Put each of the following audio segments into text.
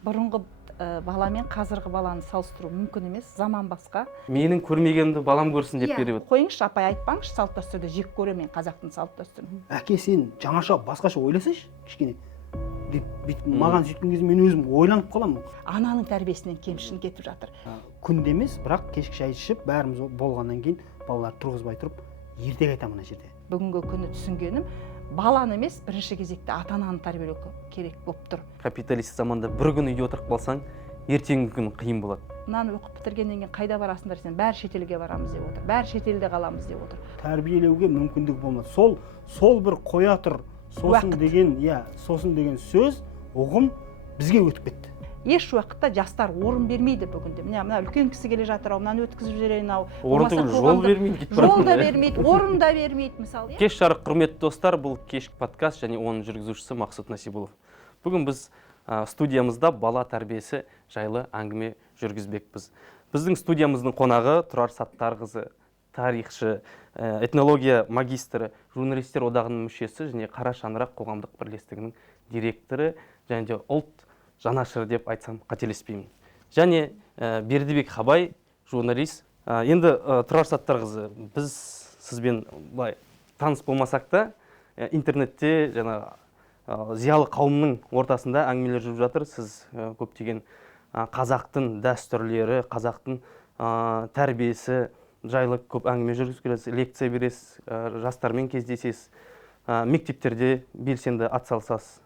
Бұрынғы бала мен қазіргі баланы салыстыру мүмкін емес, заман басқа. Менің көрмегенімді балам көрсін деп беріп. Қойыңызшы, апай айтпаңызшы, салт дәстүрді жек көремін мен қазақтың салт дәстүрін. Әке, сен жаңаша, басқаша ойласайшы, кішкене. Маған сөйткен кезде мен өзім ойланып қаламын. Ананың тәрбиесінен кемшін кетіп жатыр. Күнде емес, бірақ кешкі шай ішіп, бәріміз болғаннан кейін балалар тұрғызбай тұрып, ертек айтамын мына жерде. Бүгінгі күні түсінгенім, баланы емес, бірінші кезекте ата-ананы тәрбиелеу керек болып тұр. Капиталист заманда бір күн үйде отырып қалсаң, ертеңгі күн қиын болады. Мынаны оқып бітіргеннен кейін қайда барасыңдар сен? Бәрі шетелге барамыз деп отыр. Бәрі шетелде қаламыз деп отыр. Тәрбиелеуге мүмкіндік болмады. Сол бір қоя тұр, сосын деген сөз, ұғым бізге өтіп кетті. Еш уақытта жастар орын бермейді бүгінде. Мына үлкен кісі келе жатыр, мынаны өткізіп жіберейін ау. Орын түгіл, жол бермейді. Жол да бермейді, орын да бермейді мысалы. Кеш жарық, құрметті достар, бұл кешкі подкаст және оның жүргізушісі Мақсұт Насибұлов. Бүгін біз студиямызда бала тәрбиесі жайлы әңгіме жүргізбекпіз. Біздің студиямыздың қонағы Тұрар Саттарқызы, тарихшы, этнология магистрі, журналистер одағының мүшесі және Қара шаңырақ қоғамдық бірлестігінің директоры және де ұлт жанашыры деп айтсам қателеспеймін. Және Бердібек Хабай, журналист. Енді Тұрар Саттарқызы, біз сізбен таныс болмасақ та, интернетте зиялы қауымның ортасында әңгімелер жүріп жатыр. Сіз көптеген қазақтың дәстүрлері, қазақтың тәрбиесі жайлы көп әңгіме жүргізіп келесіз, лекция бересіз, жастармен кездесесіз, мектептерде белсенді атсалысасыз.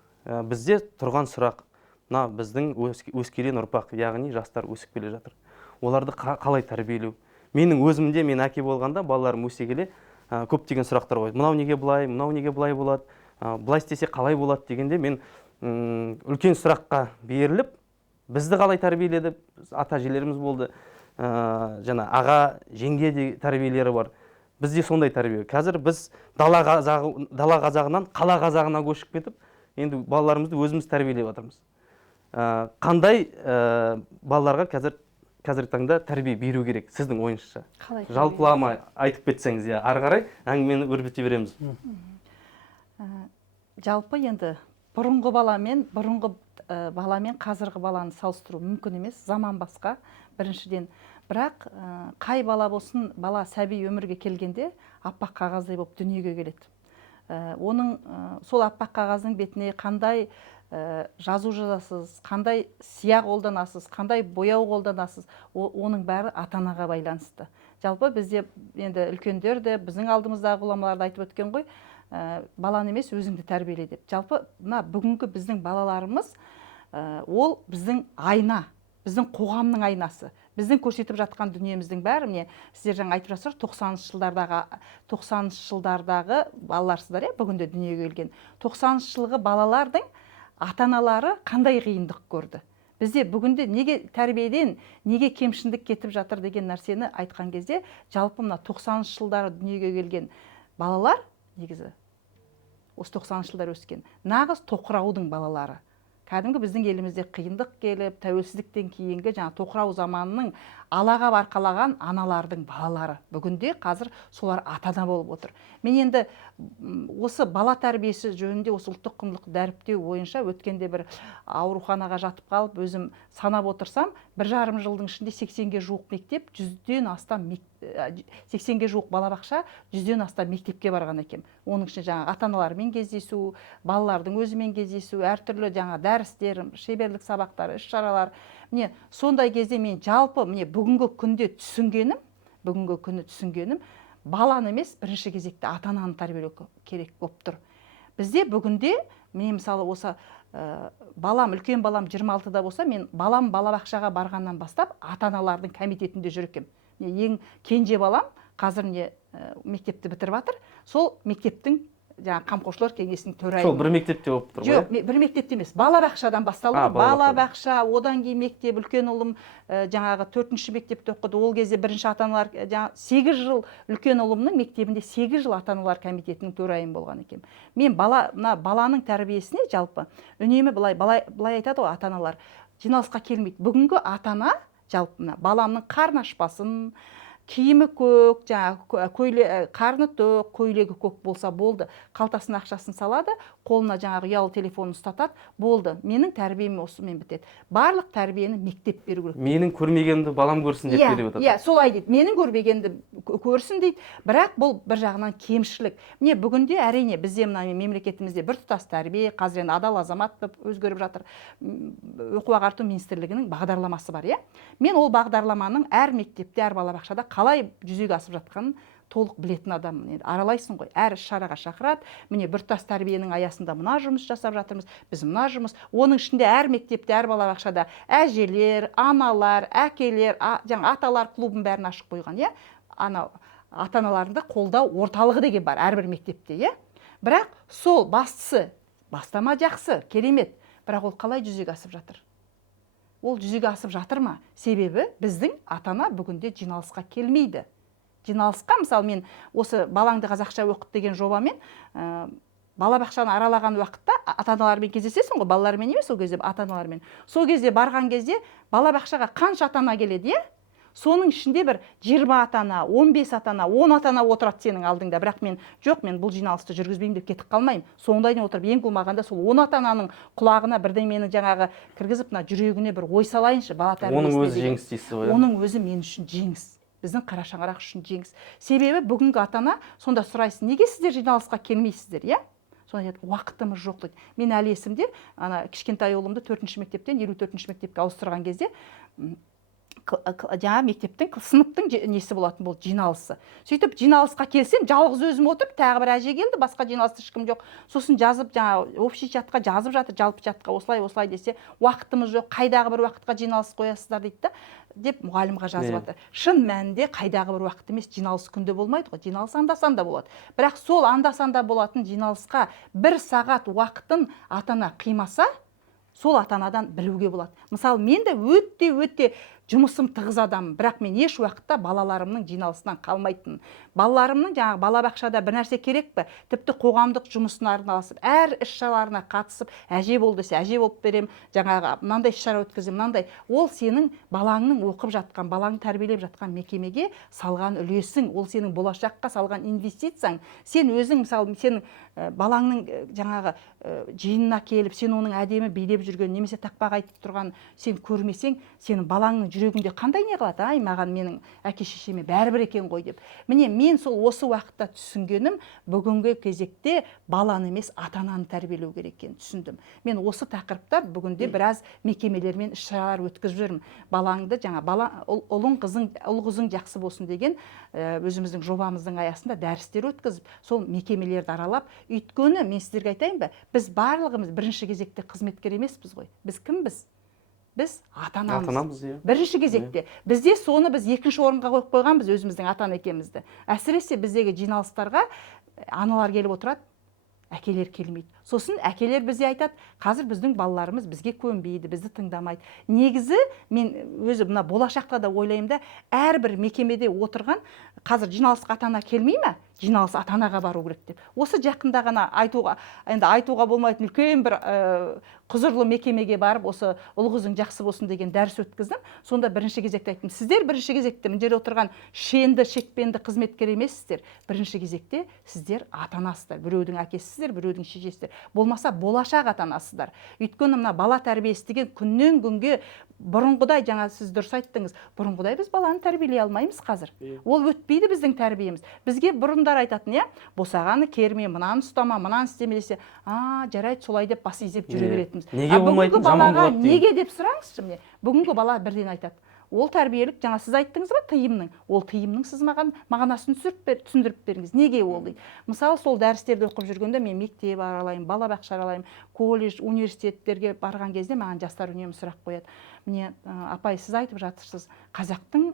Бізде тұрған сұрақ, біздің өскелең ұрпақ, яғни жастар өсіп келе жатыр. Оларды қалай тәрбиелеу? Менің өзімде, мен әке болғанда, балаларым өсе келе көптеген сұрақтар қойды. Мынау неге былай болады? Былай істесе қалай болады дегенде мен үлкен сұраққа беріліп, бізді қалай тәрбиеледі? Ата-әжелеріміз болды. Аға, жеңге де тәрбиелері бар. Бізде сондай тәрбие. Қазір біз дала қазағынан қала қазағына көшіп кетіп, енді балаларымызды өзіміз тәрбиелеп жатырмыз. Қандай балаларға қазіргі таңда тәрбие беру керек сіздің ойыңызша? Жалпылама айтып кетсеңіз, ары қарай әңгімені өрбіте береміз. Жалпы енді бұрынғы бала мен қазіргі баланы салыстыру мүмкін емес, заман басқа біріншіден. Бірақ қай бала болсын, бала сәби өмірге келгенде аппақ қағаздай болып дүниеге келеді. Оның сол аппақ қағаздың бетіне қандай жазу жазасыз, қандай сия қолданасыз, қандай бояу қолданасыз, оның бәрі ата-анаға байланысты. Жалпы бізде енді үлкендер де біздің алдымыздағы ғұламаларды айтып өткен ғой, баланы емес өзіңді тәрбиеле деп. Жалпы бүгінгі біздің балаларымыз ол біздің айна, біздің қоғамның айнасы. Біздің көрсетіп жатқан дүниеміздің бәрі, міне сіздер жаңа айтып жатсыздар, 90-шы жылдардағы балаларсыздар, бүгінде дүниеге келген. 90-шы жылғы балалардың ата-аналары қандай қиындық көрді? Бізде бүгінде неге тәрбиеден, неге кемшіндік кетіп жатыр деген нәрсені айтқан кезде, жалпы мына 90-шы жылдары дүниеге келген балалар, негізі осы 90-шы жылдар өскен, нағыз тоқыраудың балалары. Кәдімгі біздің елімізде қиындық келіп, тәуелсіздіктен кейінгі тоқырау заманының алаға барқалаған аналардың балалары. Бүгінде қазір солар ата-ана болып отыр. Мен енді осы бала тәрбиесі жөнінде осы ұлттық құндылықты дәріптеу бойынша өткенде бір ауруханаға жатып қалып, өзім санап отырсам, 1,5 жылдың ішінде 80-ге жуық мектеп, 80-ге жуық балабақша, 100-ден астам мектепке барған екем. Оның ішінде ата-аналармен кездесу, балалардың өзімен кездесу, әртүрлі дәрістер, шеберлік сабақтары, іс-шаралар. Міне сондай кезде мен жалпы бүгінгі күнде түсінгенім, баланы емес, бірінші кезекте ата-ананы тәрбиелеу керек болып тұр. Бізде бүгінде, мен мысалы осы үлкен балам 26-да болса, мен балам балабақшаға барғаннан бастап ата-аналардың комитетінде жүр екем. Ең кенже балам қазір мектепті бітіріп жатыр. Сол мектептің қамқоршылар кеңесінің төрайымы. Сол бір мектепте болып тұр ғой? Жоқ, бір мектепте емес, балабақшадан басталды. Балабақша, одан кейін мектеп, үлкен ұлым 4-ші мектепте оқыды. Ол кезде бірінші ата-аналар 8 жыл үлкен ұлымның мектебінде 8 жыл ата-аналар комитетінің төрайымы болған екен. Мен баланың тәрбиесіне жалпы үнемі былай айтады ғой ата-аналар, жиналысқа келмейді. Бүгінгі ата-ана жалпы баламның қарны ашпасын, киімі көк, қарны тоқ, көйлегі көк болса болды, қалтасына ақшасын салады, қолына жаңағы ұялы телефонын ұстатады, болды, менің тәрбием осымен бітеді. Барлық тәрбиені мектеп беру керек. Менің көрмегенімді балам көрсін деп келіп отыр. Иә, солай дейді. Менің көрмегенді көрсін дейді. Бірақ бұл бір жағынан кемшілік. Міне бүгінде әрине бізде мына мемлекетімізде біртұтас тәрбие, қазір енді адал азамат деп өзгеріп жатыр. Оқу ағарту министрлігінің бағдарламасы бар, иә. Мен ол бағдарламаның әр мектепте, әр балабақшада қалай жүзеге асып жатқанын толық білетін адаммын. Енді аралайсың ғой, әр шараға шақырады. Міне біртұтас тәрбиенің аясында мына жұмыс жасап жатырмыз, біз мына жұмыс. Оның ішінде әр мектепте, әр балабақшада әжелер, аналар, әкелер, жаңа аталар клубын бәрін ашып қойған, иә. Ата-аналарында қолдау орталығы деген бар әрбір мектепте, иә. Бірақ сол бастысы, бастама жақсы, керемет. Бірақ ол қалай жүзеге асып жатыр? Ол жүзеге асып жатыр ма? Себебі біздің ата-ана бүгінде жиналысқа келмейді. Жиналысқа, мысалы, мен осы балаңды қазақша оқыт деген жобамен балабақшаны аралаған уақытта ата-аналармен кездесесің ғой, балалармен емес, ол кезде ата-аналармен. Сол кезде барған кезде балабақшаға қанша ата-ана келеді, иә? Соның ішінде бір 20 ата-ана, 15 ата-ана, 10 ата-ана отырады сенің алдыңда. Бірақ мен мен бұл жиналысты жүргізбеймін деп кетіп қалмаймын. Сондайдан отырып, ең болмағанда сол 10 ата-ананың құлағына бірдеңені жаңағы кіргізіп, жүрегіне бір ой салайыншы, бала тәрбиесіне. Оның өзі жеңіс дейсіз ғой. Оның өзі мен үшін жеңіс. Біздің қара шаңырақ үшін жеңіс. Себебі бүгінгі ата-ана сонда сұрайсың, неге сіздер жиналысқа келмейсіздер, иә? Сонда айтады, уақытымыз жоқ дейді. Мен әлі есімде, кішкентай ұлымды 4-ші мектептен 54-ші мектепке ауыстырған кезде жаңа мектептің сыныптың несі болатын, бұл жиналысы. Сөйтіп жиналысқа келсем, жалғыз өзім отырып, тағы бір әже келді, басқа жиналыста ешкім жоқ. Сосын жазып, жаңа общий чатқа жазып жатыр, жалпы чатқа осылай десе, уақытымыз жоқ, қайдағы бір уақытқа жиналыс қоясыздар дейді, деп мұғалімға жазып жатыр. Шын мәнінде қайдағы бір уақыт емес, жиналыс күнде болмайды ғой, жиналыс анда-санда болады. Бірақ сол анда-санда болатын жиналысқа 1 сағат уақытын ата-ана қимаса, сол ата-анадан білуге болады. Мысалы, мен де өте жұмысым тығыз адаммын, бірақ мен еш уақытта балаларымның жиналысынан қалмайтын. Балаларымның жаңағы балабақшада бір нәрсе керек пе, тіпті қоғамдық жұмысына арналасып, әр іс-шараларына қатысып, әже бол десе, әже болып берем, жаңағы мынандай іс-шара өткізем, мынандай. Ол сенің балаңның оқып жатқан, балаңды тәрбиелеп жатқан мекемеге салған үлесің, ол сенің болашаққа салған инвестицияң. Сен өзің, мысалы, сенің балаңның жаңағы жиынына келіп, сен оның әдемі билеп жүрген, немесе тақпақ айтып тұрған сен көрмесең, сенің балаңның жүрегінде қандай не қалады? Ай, маған менің әке-шешеме бәрібір екен ғой деп. Міне мен сол осы уақытта түсінгенім, бүгінгі кезекте баланы емес, ата-ананы тәрбиелеу керек екенін түсіндім. Мен осы тақырыпта бүгінде біраз мекемелермен іс-шаралар өткізіп жүрмін. Балаңды ұл қызың жақсы болсын деген өзіміздің жобамыздың аясында дәрістер өткізіп, сол мекемелерді аралап, өйткені мен сіздерге айтайын ба, біз барлығымыз бірінші кезекте қызметкер емеспіз ғой. Біз кімбіз? Біз ата-анамыз. Бірінші кезекте. Бізде соны біз екінші орынға қойып қойғанбыз, өзіміздің ата-ана екенімізді. Әсіресе біздегі жиналыстарға аналар келіп отырады, әкелер келмейді. Сосын әкелер бізде айтады, қазір біздің балаларымыз бізге көнбейді, бізді тыңдамайды. Негізі мен өзі мына болашақта да ойлаймын да, әрбір мекемеде отырған қазір жиналысқа ата-ана келмей ме? Жиналыс ата-анаға бару керек деп. Осы жақында ғана айтуға болмайтын үлкен бір құзырлы мекемеге барып, осы ұл қызың жақсы болсын деген дәріс өткіздім. Сонда бірінші кезекте айттым, сіздер бірінші кезекте мына жерде отырған шекпенді қызметкер емессіздер. Бірінші кезекте сіздер ата-анасыздар. Біреудің әкесісіздер, біреудің шешесіздер. Болмаса болашақ ата-анасыздар. Өйткені мына бала тәрбиесі деген күннен күнге бұрынғыдай, жаңа сіз дұрыс айттыңыз, бұрынғыдай біз баланы тәрбиелей алмаймыз қазір. Ол өтпейді біздің тәрбиеміз. Бізге бұрындар айтатын, иә, босағаны керме, мынаны ұстама, мынаны істеме десе, жарайды, солай деп бас изеп жүре беретінбіз. Неге болмайтын, жаман болады деймін. Неге деп сұраңызшы міне. Бүгінгі бала бірден айтады. Ол тәрбиелік, жаңа сіз айттыңыз ба, тыйымның. Ол тыйымның сіз мағынасын түсіндіріп беріңіз. Неге ол дейді? Мысалы, сол дәрістерді оқып жүргенде мен мектеп аралаймын, балабақша аралаймын, колледж, университеттерге барған кезде маған жастар үнемі сұрақ қояды. Міне, апай, сіз айтып жатырсыз, қазақтың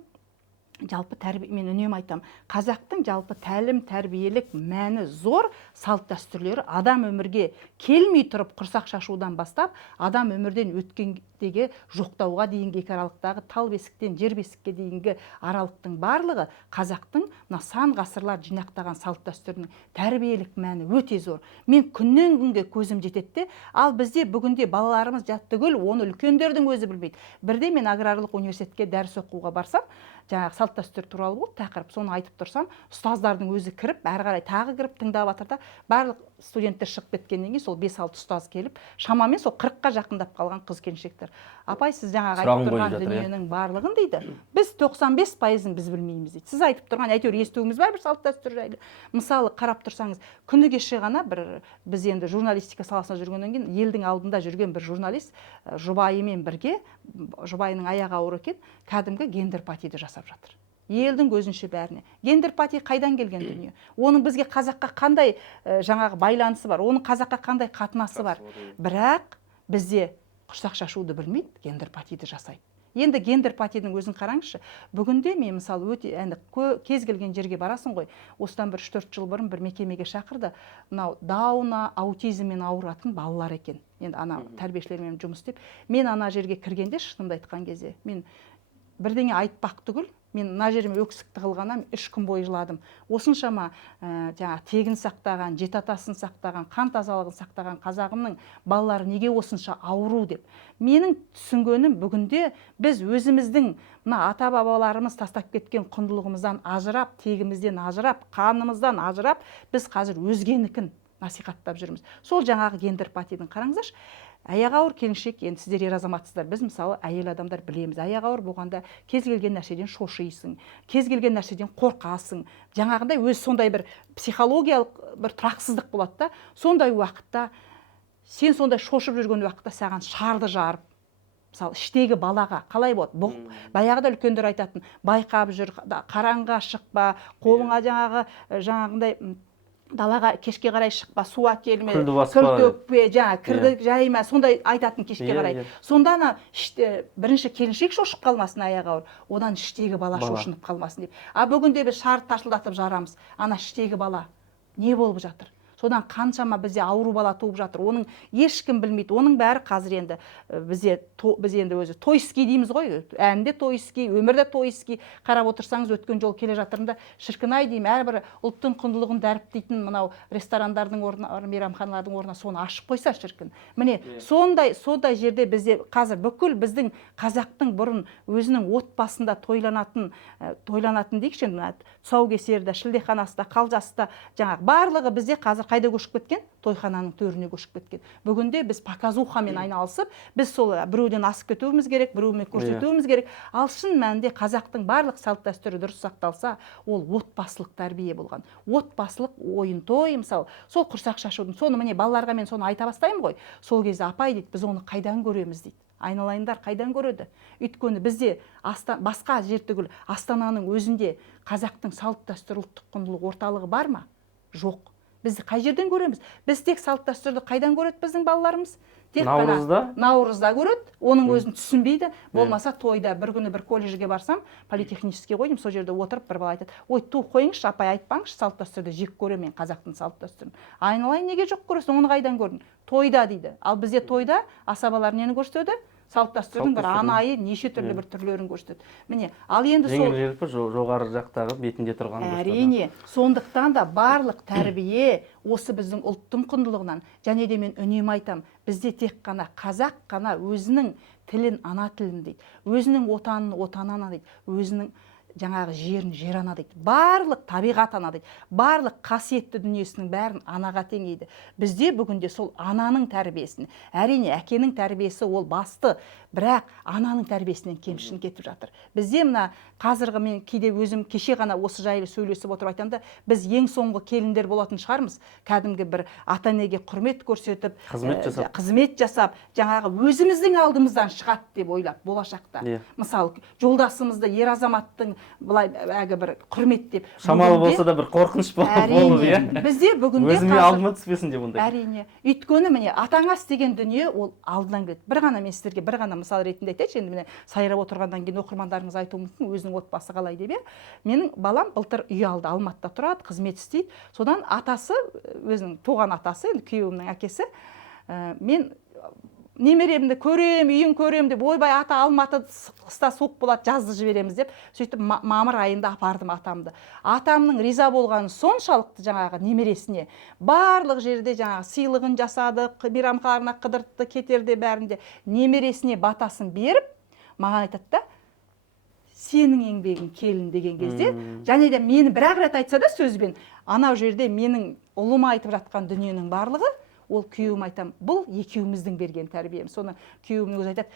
жалпы мен үнемі айтам, қазақтың жалпы тәлім тәрбиелік мәні зор, салт дәстүрлері адам өмірге келмей тұрып құрсақ шашудан бастап, адам өмірден өткендегі жоқтауға дейінгі аралықтағы тал бесіктен жер бесікке дейінгі аралықтың барлығы қазақтың сан ғасырлар жинақтаған салт дәстүрінің тәрбиелік мәні өте зор. Мен күннен күнге көзім жетеді, ал бізде бүгінде балаларымыз жат түгіл, оны үлкендердің өзі білмейді. Бірде мен аграрлық университетке дәріс оқуға барсам, жаңағы салт дәстүр туралы болды тақырып, соны айтып тұрсам, ұстаздардың өзі кіріп, әрі қарай тағы кіріп тыңдап жатыр да, барлық студенттер шығып кеткеннен кейін сол 5-6 ұстаз келіп, шамамен сол 40-қа жақындап қалған қыз-келіншектер. Апай, сіз жаңағы айтып тұрған дүниенің барлығын дейді, біз 95%-ын біз білмейміз дейді. Сіз айтып тұрған әйтеуір естуіміз бар бір салт дәстүр жайлы. Мысалы, қарап тұрсаңыз, күні кеше ғана біз енді журналистика саласында жүргеннен кейін елдің алдында жүрген бір журналист жұбайымен бірге, жұбайының аяғы ауыр екен, кәдімгі гендер патиді жасап жатыр. Елдің көзінше бәріне. Гендер пати қайдан келген дүние? Оның бізге қазаққа қандай жаңағы байланысы бар? Оның қазаққа қандай қатынасы бар? Бірақ бізде құрсақ шашуды білмейді, гендер патиді жасайды. Енді гендер патидің өзін қараңызшы. Бүгінде мен мысалы өте кез келген жерге барасың ғой. Осыдан бір 3-4 жыл бұрын бір мекемеге шақырды. Мынау дауна, аутизммен ауыратын балалар екен. Енді ана тәрбиешілермен жұмыс істеп, мен ана жерге кіргенде, шынымды айтқан кезде, мен бірдеңе айтпақ түгіл, мен мына жеріме өксікті қылғаннан 3 күн бойы жыладым. Осыншама жаңағы тегін сақтаған, жеті атасын сақтаған, қан тазалығын сақтаған қазағымның балалары неге осынша ауру деп. Менің түсінгенім, бүгінде біз өзіміздің мына ата-бабаларымыз тастап кеткен құндылығымыздан ажырап, тегімізден ажырап, қанымыздан ажырап, біз қазір өзгенікін насихаттап жүрміз. Сол жаңағы гендер патидің қараңыздаршы. Аяғы ауыр келіншек, енді сіздер ер азаматсыздар, біз мысалы әйел адамдар білеміз. Аяғы ауыр болғанда кез келген нәрседен шошисың, кез келген нәрседен қорқасың. Жаңағындай өз сондай бір психологиялық бір тұрақсыздық болады да, сондай уақытта, сен сондай шошып жүрген уақытта саған шарды жарып, мысалы іштегі балаға қалай болады? Баяғыда үлкендер айтатын, байқап жүр, қараңға шықпа, қолыңа жаңағындай далаға кешке қарай шықпа, су әкелме, күл төкпе, кірді жайма, сондай айтатын кешке қарай. Сонда бірінші келіншек шошып қалмасын аяғы ауыр, одан іштегі бала шошынып қалмасын деп. Бүгінде біз шарды таршылдатып жарамыз. Ана іштегі бала не болып жатыр? Содан қаншама бізде ауру бала туып жатыр. Оның ешкім білмейді. Оның бәрі қазір енді біз енді өзі тойский дейміз ғой. Әнде тойский, өмірде тойский. Қарап отырсаңыз, өткен жол келе жатырында шіркін-ай деймін, әрбір ұлттың құндылығын дәріптейтін мынау ресторандардың орнына, мейрамханалардың орнына соны ашып қойса шіркін. Міне, сондай жерде бізде қазір бүкіл біздің қазақтың бұрын өзінің отбасында тойланатын дейікші, тұсаукесерде, шілдеханасында, қалжасында, жаңағы барлығы бізде қазір қайда көшіп кеткен? Тойхананың төріне көшіп кеткен. Бүгінде біз показухамен айналысып, біз сол біреуден асып кетуіміз керек, біреумен көрсетуіміз керек. Ал шын мәнінде қазақтың барлық салт дәстүрі дұрыс сақталса, ол отбасылық тәрбие болған. Отбасылық ойын той, мысалы, сол құрсақ шашудың, соны міне балаларға мен соны айта бастаймын ғой. Сол кезде апай дейді, біз оны қайдан көреміз дейді. Айналайындар қайдан көреді? Өйткені бізде басқа жер түгіл Астананың өзінде қазақтың салт дәстүр ұлттық құндылық орталығы бар ма? Жоқ. Біз қай жерден көреміз? Біз тек салт дәстүрді қайдан көреді біздің балаларымыз? Наурызда көреді, оның өзін түсінбейді. Болмаса тойда бір күні бір колледжге барсам, политехнический ғой, сол жерде отырып бір бала айтады: "Ой, ту қойыңызшы, апай, айтпаңызшы, салт дәстүрді жек көремін мен, қазақтың салт дәстүрін." Айналайын, неге жоқ көресің? Оны қайдан көрдің? Тойда дейді. Ал бізде тойда асабалар нені көрсетеді? Салт дәстүрдің бір анайы, неше түрлі бір түрлерін көрсетеді. Міне, ал енді сол жеңіл жоғары жақтағы бетінде тұрған. Әрине, сондықтан да барлық тәрбие осы біздің ұлттың құндылығынан, және де мен үнемі айтам, бізде тек қана қазақ қана өзінің тілін ана тілін дейді, өзінің отанын отан ана дейді, өзінің жаңағы жерін жер ана дейді, барлық табиғат ана дейді, барлық қасиетті дүниесінің бәрін анаға теңейді. Бізде бүгінде сол ананың тәрбиесін, әрине әкенің тәрбиесі ол басты, бірақ ананың тәрбиесінен кемшін кетіп жатыр. Бізде мына қазіргі, мен кейде өзім кеше ғана осы жайлы сөйлесіп отырып айтамын да, біз ең соңғы келіндер болатын шығармыз. Кәдімгі бір ата-енеге құрмет көрсетіп, қызмет жасап, жаңағы өзіміздің алдымыздан шығады деп ойлап болашақта. Мысалы, жолдасымызды, ер азаматтың былай бір құрмет деп. Шамалы болса да бір қорқыныш болып, бізде бүгінде өзіме алдыма түспесін деп ондай. Әрине. Өйткені міне ата-ана істеген дүние ол алдынан келеді. Бір ғана мен сіздерге бір ғана мысал ретінде айтайыншы, енді міне сайрап отырғаннан кейін оқырмандарыңыз айтуы мүмкін, өзінің отбасы қалай деп. Менің балам былтыр үй алды, Алматыда тұрады, қызмет істейді. Содан атасы, өзінің туған атасы, күйеуімнің әкесі, мен немеремді көрем, үйін көрем деп, ойбай ата Алматы қыста суық болады, жазды жібереміз деп, сөйтіп мамыр айында апардым атамды. Атамның риза болғаны соншалықты жаңағы немересіне, барлық жерде жаңағы сыйлығын жасады, мейрамханаларына қыдыртты, кетерде бәрінде немересіне батасын беріп, маған айтады да, сенің еңбегің келін деген кезде, және де мені бір-ақ рет айтса да сөзбен, анау жерде менің ұлыма айтып жатқан дүниенің барлығы, ол күйеуім айтам, бұл екеуміздің берген тәрбием. Соны күйеуім өзі айтады,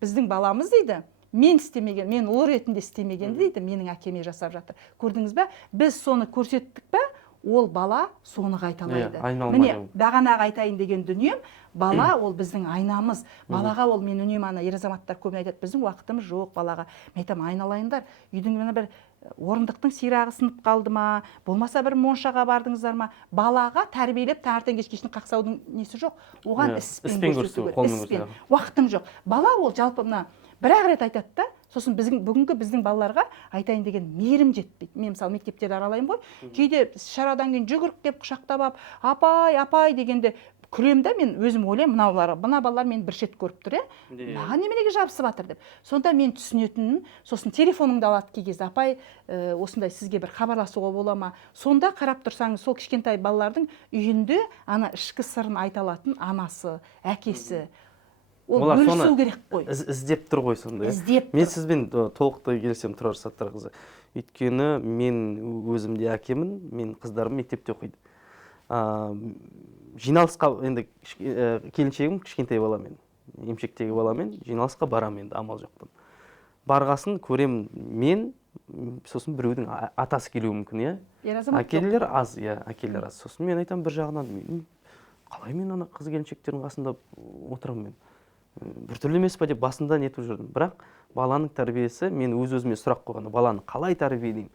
біздің баламыз дейді, мен істемеген, мен ұл ретінде істемеген дейді, менің әкеме жасап жатыр. Көрдіңіз бе? Біз соны көрсеттік пе? Ол бала соны қайталайды. Міне, бағанағы айтайын деген дүнием, бала ол біздің айнамыз. Балаға ол, мен үнемі ана ер азаматтар көбіне айтады, біздің уақытымыз жоқ балаға. Мен айтамын, айналайындар, үйдің бір орындықтың сирағы сынып қалды ма, болмаса бір моншаға бардыңыздар ма, балаға тәрбиелеп таңертең кешкесін қақсаудың несі жоқ. Оған іспен көрсету керек. Уақытың жоқ. Бала ол жалпы мына бір-ақ рет айтады да, сосын бүгінгі біздің балаларға айтайын деген мейірім жетпейді. Мен мысалы мектептерді аралаймын ғой, кейде шарадан кейін жүгіріп кеп құшақтап алып, апай, апай дегенде күлем да, мен өзім ойлаймын, мына балалар мені бір шет көріп тұр, маған неменеге жабысып жатыр деп. Сонда мен түсінетінін, сосын телефоныңды алады кей кезде, апай, осындай сізге бір хабарласуға бола ма? Сонда қарап тұрсаңыз, сол кішкентай балалардың үйінде ана ішкі сырын айта алатын анасы, әкесі, ол бөлісу керек қой. Іздеп тұр ғой сонда. Іздеп тұр. Мен сізбен толықтай келісемін, Тұрар Саттарқызы. Өйткені мен өзімде әкемін, мен қыздарым мектепте оқиды. Жиналысқа, енді келіншегім кішкентай баламен, емшектегі баламен жиналысқа барам енді, амал жоқтан. Барғасын көремін мен, сосын біреудің атасы келуі мүмкін, әкелер аз, әкелер аз. Сосын мен айтам бір жағынан, қалай мен ана қыз келіншектердің қасында отырамын мен? Біртүрлі емес па деп басында нетіп жүрдім. Бірақ баланың тәрбиесі, мен өз-өзіме сұрақ қойғанда, баланы қалай тәрбиелеймін?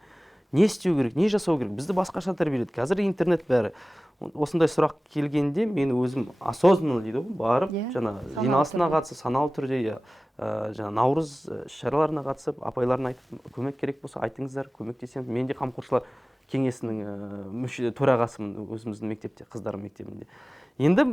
Не істеу керек, не жасау керек? Бізді басқаша тәрбиеледі. Қазір интернет бәрі. Осындай сұрақ келгенде мен өзім осознанно дейді ғой, барып, жаңа жиналысына қатысып, саналы түрде, жаңа наурыз шараларына қатысып, апайларына айтып, көмек керек болса айтыңыздар, көмектесемін. Мен де қамқоршылар кеңесінің төрағасымын өзіміздің мектепте, қыздар мектебінде. Енді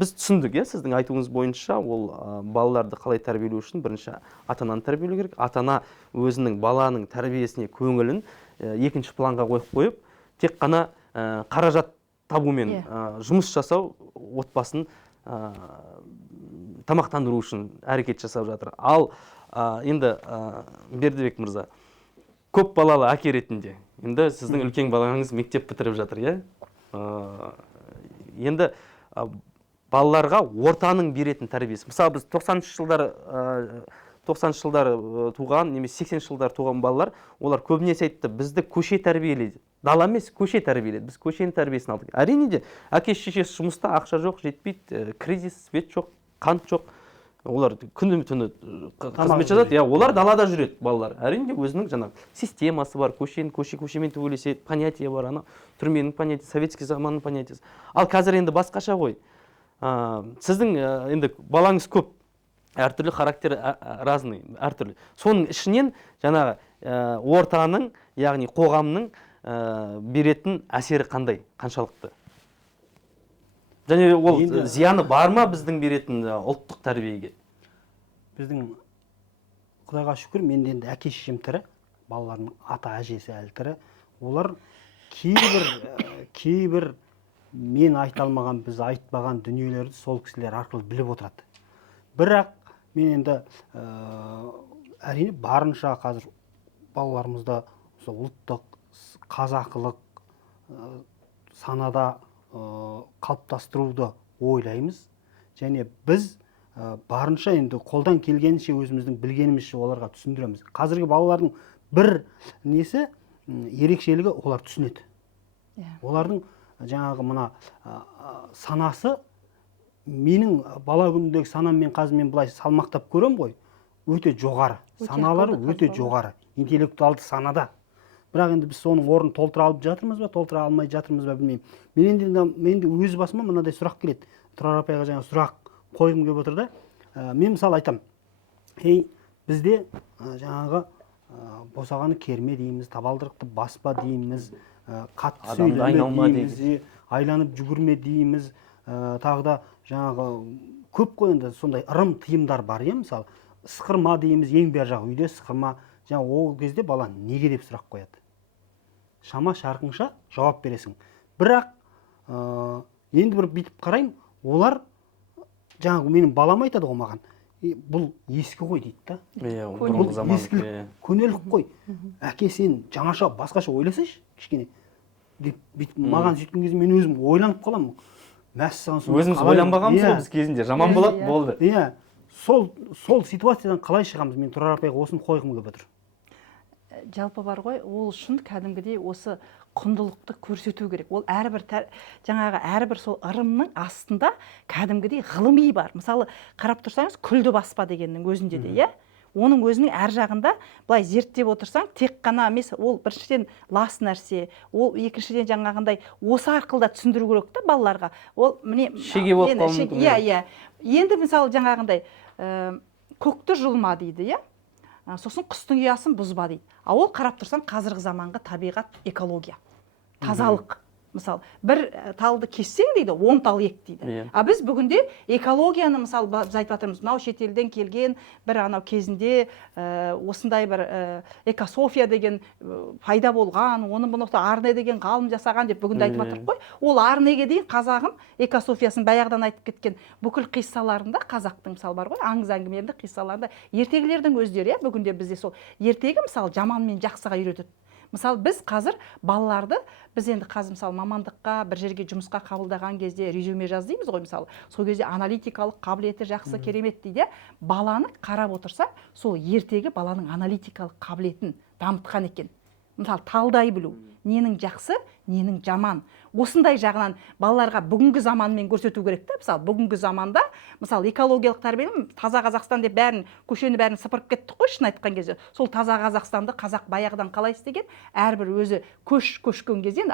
біз түсіндік, сіздің айтуыңыз бойынша, ол балаларды қалай тәрбиелеу үшін бірінші ата-ананы тәрбиелеу керек. Ата-ана өзінің баланың тәрбиесіне көңілін екінші планға қойып, тек қана қаражат табумен жұмыс жасау, отбасын тамақтандыру үшін әрекет жасап жатыр. Ал енді Бердібек мырза, көп балалы әке ретінде, енді сіздің үлкен балаңыз мектеп бітіріп жатыр, енді балаларға ортаның беретін тәрбиесі. Мысалы біз 90-шы жылдары туған, немесе 80-шы жылдары туған балалар, олар көбінесе айтты, бізді көше тәрбиеледі. Дала емес, көше тәрбиеледі. Біз көшенің тәрбиесін алдық. Әрине де, әке-шешесі жұмыста, ақша жоқ, жетпейді, кризис, свет жоқ, қант жоқ. Олар күні-түні қызмет жасады, олар далада жүреді балалар. Әрине өзінің жаңағы системасы бар, көшемен төгілеседі, понятие бар, түрменің понятиясы, советский заманның понятиясы. Ал қазір енді басқаша ғой. Сіздің енді балаңыз көп, әртүрлі характері разный, әртүрлі. Соның ішінен жаңағы ортаның, яғни қоғамның беретін әсері қандай, қаншалықты? Және ол зияны бар ма біздің беретін ұлттық тәрбиеге? Біздің Құдайға шүкір, менде енді әке-шешем тірі, балалардың ата-әжесі әлі тірі. Олар кейбір мен айта алмаған, біз айтпаған дүниелерді сол кісілер арқылы біліп отырады. Бірақ мен енді әрине барынша қазір балаларымызда ұлттық, қазақылық санада қалыптастыруды ойлаймыз. Және біз барынша енді қолдан келгенше өзіміздің білгенімізше оларға түсіндіреміз. Қазіргі балалардың бір несі, ерекшелігі, олар түсінеді. Олардың жаңағы мына санасы, менің бала күніндегі санаммен қазірмен былай салмақтап көрем ғой, өте жоғары. Саналары өте жоғары, интеллектуалды санада. Бірақ енді біз соның орнын толтыра алып жатырмыз ба, толтыра алмай жатырмыз ба білмеймін. Мен де өз басыма мынадай сұрақ келеді. Тұрар апайға жаңа сұрақ қойғым келіп отыр да. Мен мысалы айтам, бізде жаңағы босағаны керме дейміз, табалдырықты баспа дейміз, қатты сөйлеме дейміз, айланып жүгірме дейміз, тағы да жаңағы көп қой енді сондай ырым тыйымдар бар, мысалы сықырма дейміз, ең бер жағы үйде сықырма. Жаңа ол кезде бала неге деп сұрақ қояды. Шама шарқынша жауап бересің. Бірақ енді бір бүйтіп қарайым, олар жаңағы менің балам айтады ғой маған, бұл ескі ғой дейді да. Иә, Көне- бұрынғы заман. ескілік, көнелік қой. Әке сен жаңаша басқаша ойласайшы кішкене деп бүйтіп маған сөйткен кезде мен өзім ойланып қаламын. Мәссаған соны Өзіміз қалай- ойланбағанбыз ғой Иә, біз кезінде. Жаман болады, болды. Иә, сол ситуациядан қалай шығамыз? Мен Тұрар апайға осыны қойғым келіп отыр. Жалпы бар ғой, ол үшін кәдімгідей осы құндылықты көрсету керек. Ол жаңағы әрбір сол ырымның астында кәдімгідей ғылыми бар. Мысалы, қарап тұрсаңыз, күлді баспа дегеннің өзінде де, иә? Оның өзінің әр жағында былай зерттеп отырсаң, тек қана емес, ол біріншіден лас нәрсе, ол екіншіден жаңағындай осы арқылы да түсіндіру керек та балаларға. Ол міне Шеге болып қалуы мүмкін. Иә. Енді мысалы жаңағындай көкті жұлма дейді, иә? Сосын құстың ұясын бұзба дейді. Ол қарап тұрсаң қазіргі заманғы табиғат, экология, тазалық. Мысалы, бір талды кессең дейді, 10 тал ек дейді. Біз бүгінде экологияны, мысалы, біз айтып жатырмыз, мынау шетелден келген бір анау кезінде осындай бір экософия деген пайда болған, оны бұны Арне деген ғалым жасаған деп бүгінде айтып жатырмыз ғой. Ол Арнеге дейін қазағым экософиясын баяғыдан айтып кеткен бүкіл қиссаларында, қазақтың мысалы бар ғой, аңыз әңгімелерінде, қиссаларында ертегілердің өздері, бүгінде бізде сол ертегі мысалы жаман мен жақсыға үйретеді. Мысалы, біз қазір балаларды, біз енді қазір мысалы мамандыққа, бір жерге жұмысқа қабылдаған кезде резюме жаз дейміз ғой, мысалы. Сол кезде аналитикалық қабілеті жақсы, керемет дейді. Баланы қарап отырса, сол ертегі баланың аналитикалық қабілетін дамытқан екен. Мысалы, талдай білу, ненің жақсы, ненің жаман. Осындай жағынан балаларға бүгінгі заманмен көрсету керек та. Мысалы, бүгінгі заманда, мысалы, экологиялық тәрбиені таза Қазақстан деп көшені бәрін сыпырып кеттік қой, шын айтқан кезде. Сол таза Қазақстанды қазақ баяғыдан қалай істеген? Әрбір өзі көшкен кезде,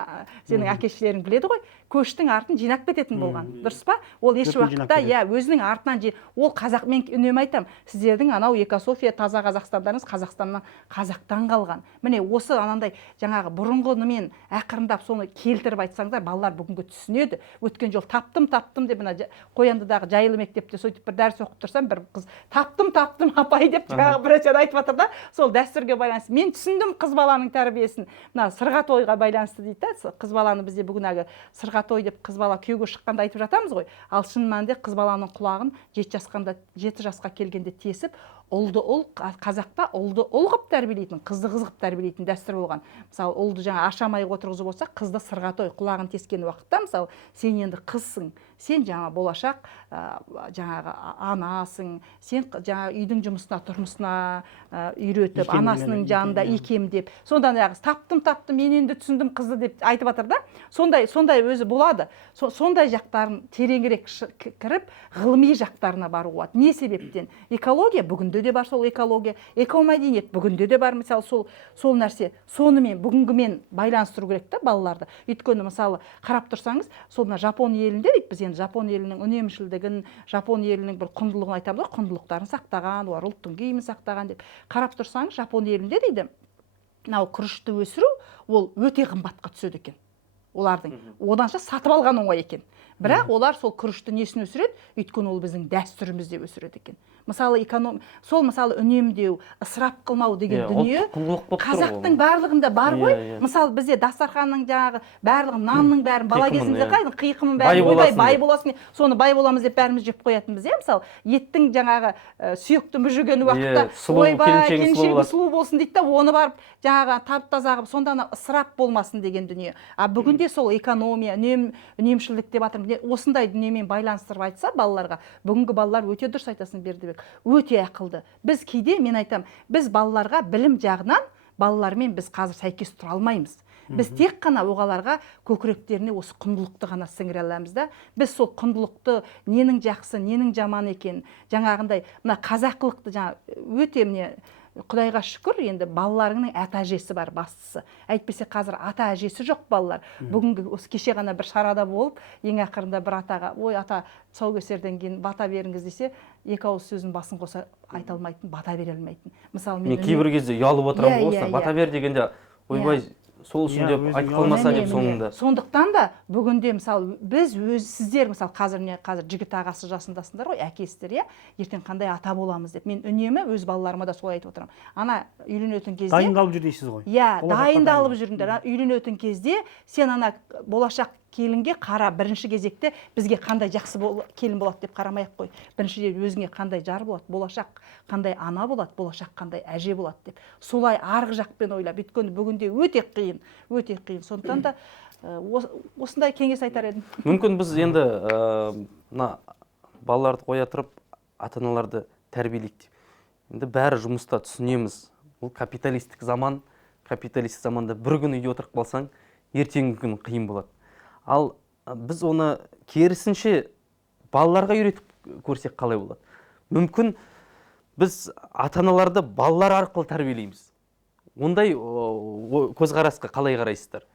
сенің әке-шелерің біледі ғой, көштің артын жинап кететін болған. Дұрыс па? Ол еш уақытта, өзінің артынан ол қазақ, мен үнемі айтам, сіздердің анау экософия таза Қазақстандарыңыз қазақтан қалған. Міне осы анандай жаңағы бұрынғымен ақырындап соны келтіріп айтсаңдар, балалар бүгінгі түсінеді. Өткен жол таптым деп мына Қояндыдағы жайлы мектепте сөйтіп бір дәріс оқып тұрсам, бір қыз таптым апай деп жаңағы бір нәрсені айтып жатыр да, сол дәстүрге байланысты. Мен түсіндім қыз баланың тәрбиесін. Мына сырға тойға байланысты дейді да, қыз баланы бізде бүгін әлгі сырға той деп қыз бала күйеуге шыққанда айтып жатамыз ғой. Ал шын мәнінде қыз баланың құлағын 7 жасқа келгенде тесіп, ұлды ұл, қазақта ұлды ұл қып тәрбиелейтін, қызды қыз қып тәрбиелейтін дәстүр болған. Мысалы, ұлды жаңа ашамай отырғызып болса, қызды сырға той, құлағын тескен уақытта, мысалы, сен енді қызсың, сен жаңа болашақ жаңағы анасың, сен жаңа үйдің жұмысына, тұрмысына үйретіп, анасының жанында икемдеп, сонда жаңағы таптым, мен енді түсіндім қызды деп айтып жатыр да. Сондай өзі болады. Сондай жақтарын тереңірек кіріп, ғылыми жақтарына бару болады. Не себептен? Экология бүгінде де бар, сол экология, экомәдениет бүгінде де бар, мысалы, сол нәрсе. Сонымен бүгінгімен байланыстыру керек та балаларды. Өйткені мысалы қарап тұрсаңыз, сол Жапон елінде дейді, біз енді Жапон елінің үнемшілдігін, Жапон елінің бір құндылығын айтамыз ғой, құндылықтарын сақтаған, олар ұлттың киімін сақтаған деп. Қарап тұрсаңыз, Жапон елінде дейді, мынау күрішті өсіру ол өте қымбатқа түседі екен. Олардың оданша сатып алған оңай екен. Бірақ олар сол күрішті несін өсіреді? Өйткені ол біздің дәстүрімізде өсіреді екен. Мысалы сол мысалы үнемдеу, ысырап қылмау деген дүние қазақтың барлығында бар ғой. Мысалы бізде дастарханның жаңағы барлығы нанның бәрін бала кезімізде қайдың қиқымын бәрін бай боласын, соны бай боламыз деп бәріміз жеп қоятынбыз, мысалы. Еттің жаңағы сүйекті мүжіген уақытта ойбай келіншегім сұлу болсын дейді да, оны барып жаңағы тап-таза қылып, сонда ысырап болмасын деген дүние. А бүгінде сол экономия, үнемшілдік деп жатырмыз. Осындай дүниемен байланыстырып айтса балаларға, бүгінгі балалар өте дұрыс айтасың Бердібек, өте ақылды. Біз кейде, мен айтам, біз балаларға білім жағынан балалармен біз қазір сәйкес тұра алмаймыз. Біз тек қана оғаларға көкіректеріне осы құндылықты ғана сіңіре аламыз да. Біз сол құндылықты ненің жақсы, ненің жаман екен, жаңағындай мына қазақылықты өте міне Құдайға шүкір, енді балаларының ата-әжесі бар бастысы. Әйтпесе қазір ата-әжесі жоқ балалар. Бүгінгі осы кеше ғана бір шарада болып, ең ақырында бір атаға, ой ата, тұсаукесерден кейін бата беріңіз десе, 2 ауыз сөзін басын қоса айта алмайтын, бата бере алмайтын. Мысалы мен кейбір кезде ұялып отырамын ғой, бата бер дегенде, ойбай сол үшін деп айтып қалмаса деп соңында. Сондықтан да бүгінде мысалы сіздер мысалы қазір жігіт ағасы жасындасыңдар ғой, әкесіздер, ертең қандай ата боламыз деп. Мен үнемі өз балаларыма да солай айтып отырамын. Ана үйленетін кезде дайындалып жүр дейсіз ғой. Иә, дайындалып жүріңдер. Үйленетін кезде сен ана болашақ келінге қара, бірінші кезекте бізге қандай жақсы келін болады деп қарамай-ақ қой. Біріншіден өзіңе қандай жар болады, болашақ қандай ана болады, болашақ қандай әже болады деп. Солай арғы жақпен ойлап, өйткені бүгінде өте қиын. Сондықтан да осындай кеңес айтар едім. Мүмкін біз енді мына балаларды қоя тұрып ата-аналарды тәрбиелейік деп. Енді бәрі жұмыста түсінеміз. Бұл капиталистік заманда бір күн үйде отырып қалсаң, ертеңгі күн қиын болады. Ал біз оны керісінше балаларға үйретіп көрсек қалай болады? Мүмкін біз ата-аналарды балалар арқылы тәрбиелейміз. Ондай көзқарасқа қалай қарайсыздар?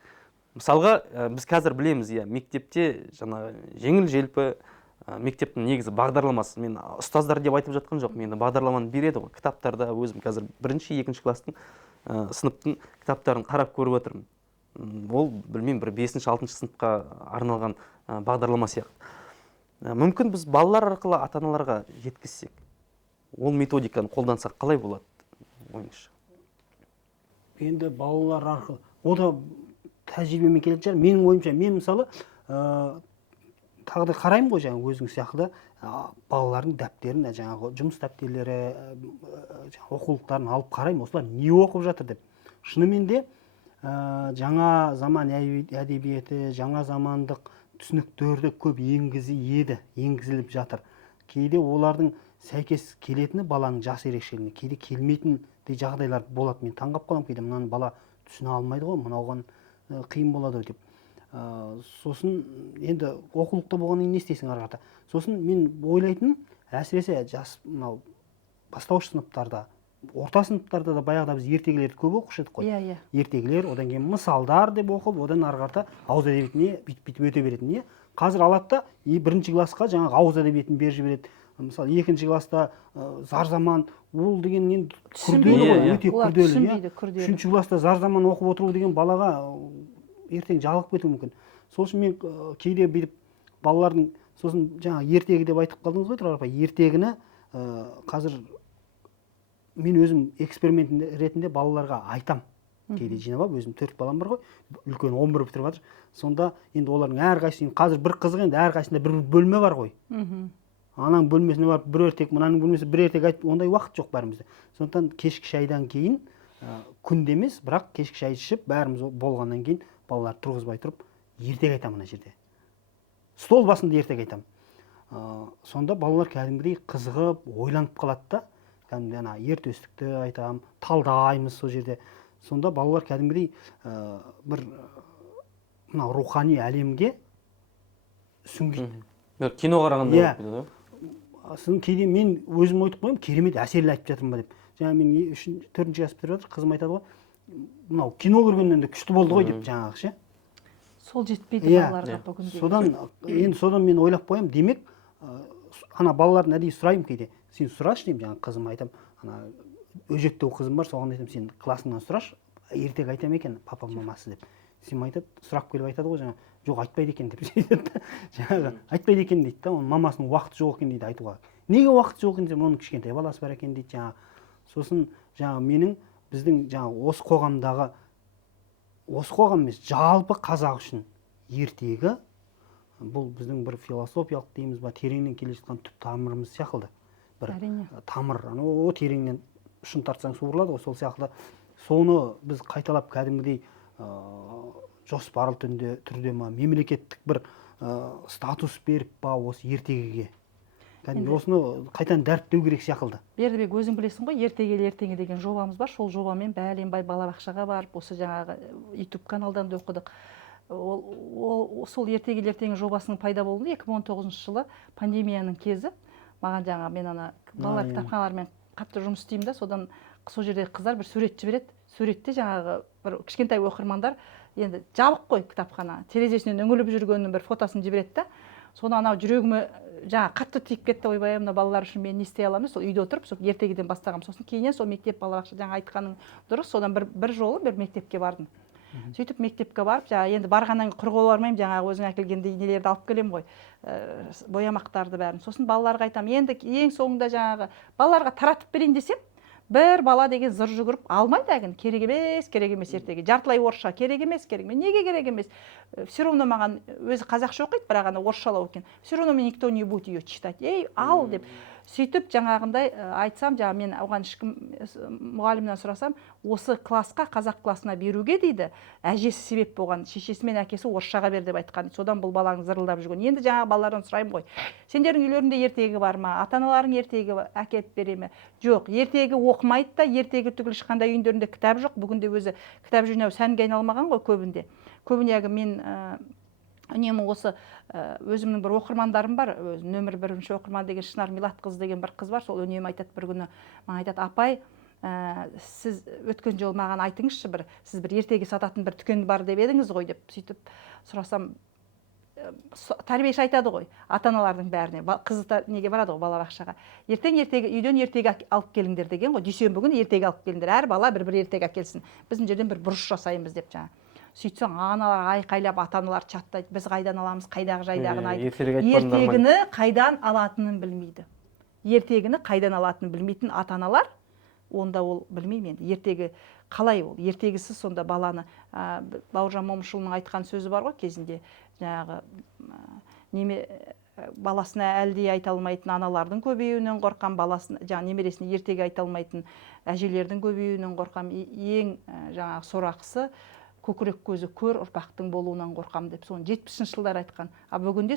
Мысалға, біз қазір білеміз, мектепте жаңа жеңіл-желпі мектептің негізі бағдарламасы. Мен ұстаздар деп айтып жатқан жоқ, мені бағдарламаны береді ғой. Кітаптарда өзім қазір 1-2 класстың сыныптың кітаптарын қарап көріп отырмын. Ол білмеймін, бір 5-6 сыныпқа арналған бағдарлама сияқты. Мүмкін біз балалар арқылы ата-аналарға жеткізсек, ол методиканы қолдансақ қалай болады? Ойыңызша? Енді балалар арқылы, о да тәжірибемен келетін шығар. Менің ойымша, мен мысалы тағы да қараймын ғой, жаңағы өзің сияқты балалардың дәптерін, жаңағы жұмыс дәптерлері, оқулықтарын алып қараймын, осылар не оқып жатыр деп. Шынымен де жаңа заман әдебиеті, жаңа замандық түсініктерді көп енгізіліп жатыр. Кейде олардың сәйкес келетіні баланың жас ерекшелігіне, кейде келмейтін жағдайлар болады. Мен таңғап қаламын, кейде мынаны бала түсіне алмайды ғой, мынауған қиын болады деп. Сосын енді оқулықта болғаннан не істейсің арқата. Сосын мен ойлайтын, әсіресе жас бастауыш сыныптарда, орта сыныптарда да баяғыда біз ертегілерді көп оқушы едік қой. Ертегілер, одан кейін мысалдар деп оқып, одан арқарта ауыз әдебиетіне бүйтіп өте беретін. Қазір алады да 1-ші классқа жаңағы ауыз әдебиетін беріп жібереді. Мысалы 2-ші класста зар заман, ол деген енді күрделі ғой, өте күрделі. 3-ші класста зар заман оқып отыру деген балаға ертең жалығып кетуі мүмкін. Сол үшін мен кейде бүйтіп балалардың, сосын жаңа ертегі деп айтып қалдыңыз ғой, Тұрар апай, ертегіні қазір мен өзім эксперимент ретінде балаларға айтам. Кейде жинап алып, өзім 4 балам бар ғой, үлкен 11 бітіріп жатыр. Сонда енді олардың әрқайсысы, қазір бір қызық, енді әрқайсында бір бөлме бар ғой. Ананың бөлмесіне барып бір ертек, мынаның бөлмесіне бір ертек айтып, ондай уақыт жоқ бәрімізде. Сондықтан кешкі шайдан кейін күнде емес, бірақ кешкі шай ішіп, бәріміз болғаннан кейін балалар тұрғызбай тұрып, ертек айтам мына жерде. Стол басында ертек айтам. Сонда балалар кәдімгідей қызығып, ойланып қалады да. Кәдімгі ертөстікті айтам, талдаймыз сол жерде. Сонда балалар кәдімгідей бір рухани әлемге сүңгиді. Кино қарағанда болып кетеді. Кейде мен өзім ойып қоямын, керемет әсерлі айтып жатырмын ба деп. Жаңа мен 4-ші класс бітіріп жатыр, қызым айтады ғой, мынау кино көргеннен де күшті болды ғой деп жаңағы ше. Сол жетпейді балаларға бүгінде. Содан мен ойлап қоямын, демек ана балалардың әдейі сұраймын кейде. Сен сұрашы деймін, жаңа қызыма айтам, ана өжеттеу қызым бар, соған айтам, сен классыңнан сұрашы, ертек айтам екен папа мамасы деп. Сен айтады, сұрақ келіп айтады ғой, жаңа жоқ айтпайды екен деп айтады. Жаңағы айтпайды екен дейді да, оның мамасының уақыты жоқ екен дейді айтуға. Неге уақыты жоқ екен десем, оның кішкентай баласы бар екен дейді жаңа. Сосын жаңа біздің жаңа осы қоғам емес, жалпы қазақ үшін ертегі бұл біздің бір философиялық дейміз ба, тереңнен келе жатқан түп тамырымыз сияқты. Бір тамыр, тереңнен ұшын тартсаң суырылады ғой, сол сияқты. Соны біз қайталап кәдімгідей жоспарлы түрде ма, мемлекеттік бір статус беріп па осы ертегіге. Осыны қайтадан дәріптеу керек сияқты. Бердібек, өзің білесің ғой, ертегелі ертеңі деген жобамыз бар. Сол жобамен бәленбай балабақшаға барып, осы жаңағы YouTube каналдан да оқыдық. Сол ертегелі ертеңі жобасының пайда болуы 2019 жылы пандемияның кезі. Маған жаңа мен балалар кітапханаларымен қатты жұмыс істеймін да, содан сол жерде қыздар бір сурет жібереді. Суретте жаңағы бір кішкентай оқырмандар енді жабық қой кітапхана, терезесінен үңіліп жүргеннің бір фотосын жібереді да. Соны анау жүрегіме жаңа қатты тиіп кетті, ойбай, мына балалар үшін мен не істей аламын, сол үйде отырып, сол ертегіден бастағам. Сосын кейіннен сол мектеп балабақша жаңа айтқаның дұрыс, содан бір жолы бір мектепке бардым. Сөйтіп мектепке барып, жаңа енді барғаннан құрғау бармаймын, жаңағы өзің әкелгендей нелерді алып келемін ғой, боямақтарды бәрін. Сосын балаларға айтам, енді ең соңында жаңағы балаларға таратып берейін десем, бір бала деген зыр жүгіріп алмайды әгін, керек емес ертеге, жартылай орысша керек емес, неге керек емес, все равно маған өзі қазақша оқиды, бірақ ана орысшалау екен, все равно мне никто не будет ее читать, ал деп сөйтіп жаңағындай айтсам, жаңа мен оған ешкім мұғалімнен сұрасам, осы классқа, қазақ классына беруге дейді, әжесі себеп болған, шешесі мен әкесі орысшаға бер деп айтқан, содан бұл балаң зырылдап жүрген. Енді жаңағы балалардан сұраймын ғой, сендердің үйлеріңде ертегі бар ма, ата-аналарың ертегі әкеліп бере ме? Жоқ, ертегі оқымайды да, ертегі түгіл ешқандай үйлерінде кітап жоқ. Бүгінде өзі кітап жинау сәнге айналмаған ғой көбінде. Көбіне мен үнемі осы өзімнің бір оқырмандарым бар, нөмір 1-ші оқырман деген Шынар Милатқызы деген бір қыз бар, сол үнемі айтады, бір күні маған айтады, апай, сіз өткен жол маған айтыңызшы, сіз бір ертегі сататын бір дүкен бар деп едіңіз ғой деп сөйтіп сұрасам, тәрбиеші айтады ғой ата-аналардың бәріне, қызы неге барады ғой балабақшаға, ертең үйден ертегі алып келіңдер деген ғой, дүйсенбі күні ертегі алып келіңдер, әр бала бір ертегі әкелсін, біздің жерден бір бұрыш жасаймыз деп жаңа. Сөйтсең аналар айқайлап, ата-аналар чаттайды, біз қайдан аламыз, қайдағы жайдағын айтып, ертегіні қайдан алатынын білмейді. Ертегіні қайдан алатынын білмейтін ата-аналар, онда ол білмеймін енді, ертегі қалай ол, ертегісіз сонда баланы, Бауыржан Момышұлының айтқан сөзі бар ғой кезінде, жаңағы баласына әлде айта алмайтын аналардың көбеюінен қорқам, жаңағы немересіне ертегі айта алмайтын әжелердің көбеюінен қорқам, ең жаңағы сорақысы көкірек көзі көр ұрпақтың болуынан қорқам деп, соны 70-ші жылдар айтқан. Бүгінде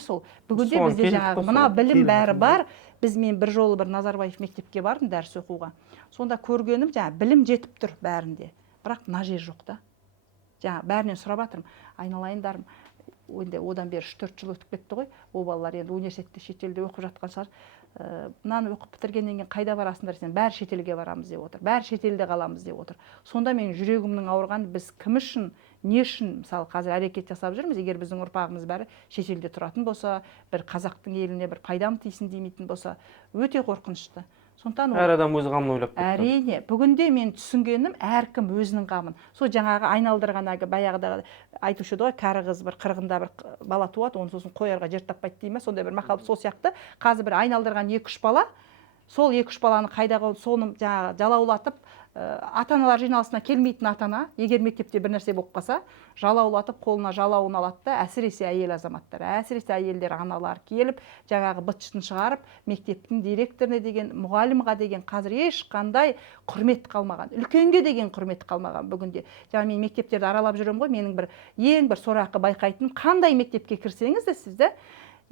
бізде жаңағы мына білім бәрі бар. Мен бір жолы бір Назарбаев мектепке бардым дәріс оқуға. Сонда көргенім, жаңағы білім жетіп тұр бәрінде, бірақ мына жер жоқ та. Жаңағы бәрінен сұрап жатырмын, айналайындарым, одан бері 3-4 жыл өтіп кетті ғой, ол балалар енді университетте, шетелде оқып жатқан шығар. Мынаны оқып бітіргеннен кейін қайда барасыңдар десем, бәрі шетелге барамыз деп отыр, бәрі шетелде қаламыз деп отыр. Сонда менің жүрегімнің ауырғаны, біз кім үшін, не үшін мысалы қазір әрекет жасап жүрміз, егер біздің ұрпағымыз бәрі шетелде тұратын болса, бір қазақтың еліне бір пайдам тисін демейтін болса, өте қорқынышты. Сондықтан әр адам өз қамын ойлап кетті. Әрине, бүгінде мен түсінгенім, әркім өзінің қамын. Сол жаңағы айналдырған баяғыда айтушы еді ғой, кәрі қыз бір қырғында бір бала туады, оны сосын қоярға жер таппайды дейді ме, сондай бір мақал. Сол сияқты қазір бір айналдырған 2-3 бала, сол 2-3 баланы қайдағы соны жаңағы жалаулатып, ата-аналар жиналысына келмейтін ата-ана, егер мектепте бір нәрсе болып қалса, жалаулатып қолына жалауын алады да, әсіресе әйел азаматтар, әсіресе әйелдер, аналар келіп, жаңағы быт-шытын шығарып, мектептің директорына деген, мұғалімға деген қазір ешқандай құрмет қалмаған, үлкенге деген құрмет қалмаған бүгінде. Жаңа мен мектептерді аралап жүремін ғой, менің ең бір сорақы байқайтын, қандай мектепке кірсеңіз де сізді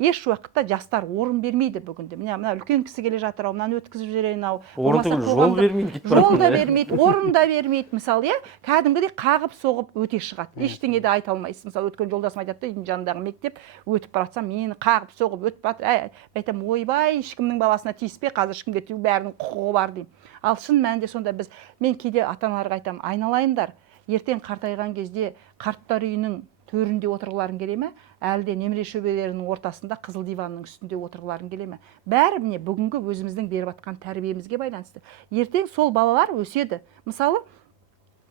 еш уақытта жастар орын бермейді бүгінде. Мына үлкен кісі келе жатыр, мынаны өткізіп жіберейін ау. Жол бермейді. Жол да бермейді, орын да бермейді. Мысалы, кәдімгідей қағып соғып өте шығады. Ештеңе де айта алмайсыз. Мысалы, өткен жолдасым айтады, үйдің жанындағы мектеп өтіп баратсам, мені қағып соғып өтіп жатыр. Айтам, ойбай, ешкімнің баласына тиіспе, қазір ешкімге тию, бәрінің құқығы бар деймін. Ал шын мәнінде сонда мен кейде ата-аналарға айтамын, айналайындар, ертең қартайған кезде қарттар үйінің төрінде отырғыларың келе ме, әлде немере шөберелерінің ортасында қызыл диванның үстінде отырғыларың келе ме? Бәрі міне бүгінгі өзіміздің беріп жатқан тәрбиемізге байланысты. Ертең сол балалар өседі. Мысалы,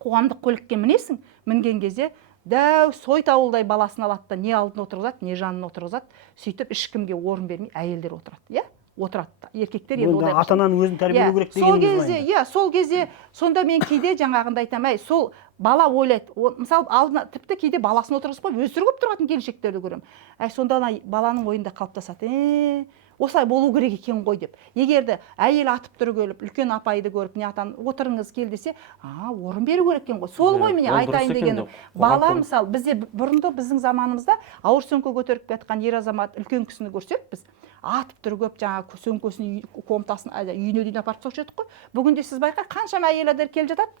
қоғамдық көлікке мінесің, мінген кезде дәу сойтауылдай баласын алады да, не алдына отырғызады, не жанына отырғызады, сөйтіп ешкімге орын бермей әйелдер отырады. Отырады. Еркектер енді одай. Ата-ананың өзін тәрбиелеу керек деген. Сол кезде сонда мен кейде жаңағында айтамын, сол бала ойлайды. Мысалы, алдына тіпті кейде баласын отырғызып қойып, өздері көп тұратын келіншектерді көремін. Сонда баланың ойында қалыптасады. Осылай болу керек екен ғой деп. Егерді әйел атып тұрып келіп, үлкен апайды көріп, не атан отырыңыз кел десе, орын беру керек екен ғой. Сол ғой міне айтайын дегенім. Бала мысалы, бізде бұрында біздің заманымызда ауыр сөңке көтеріп жатқан ер азамат үлкен кісіні көрсек, біз атып тұрып жаңағы сөңкесін, комтасын үйіне дейін апарып соғып жеттік қой. Бүгінде сіз байқа, қаншама әйелдер келіп жатады,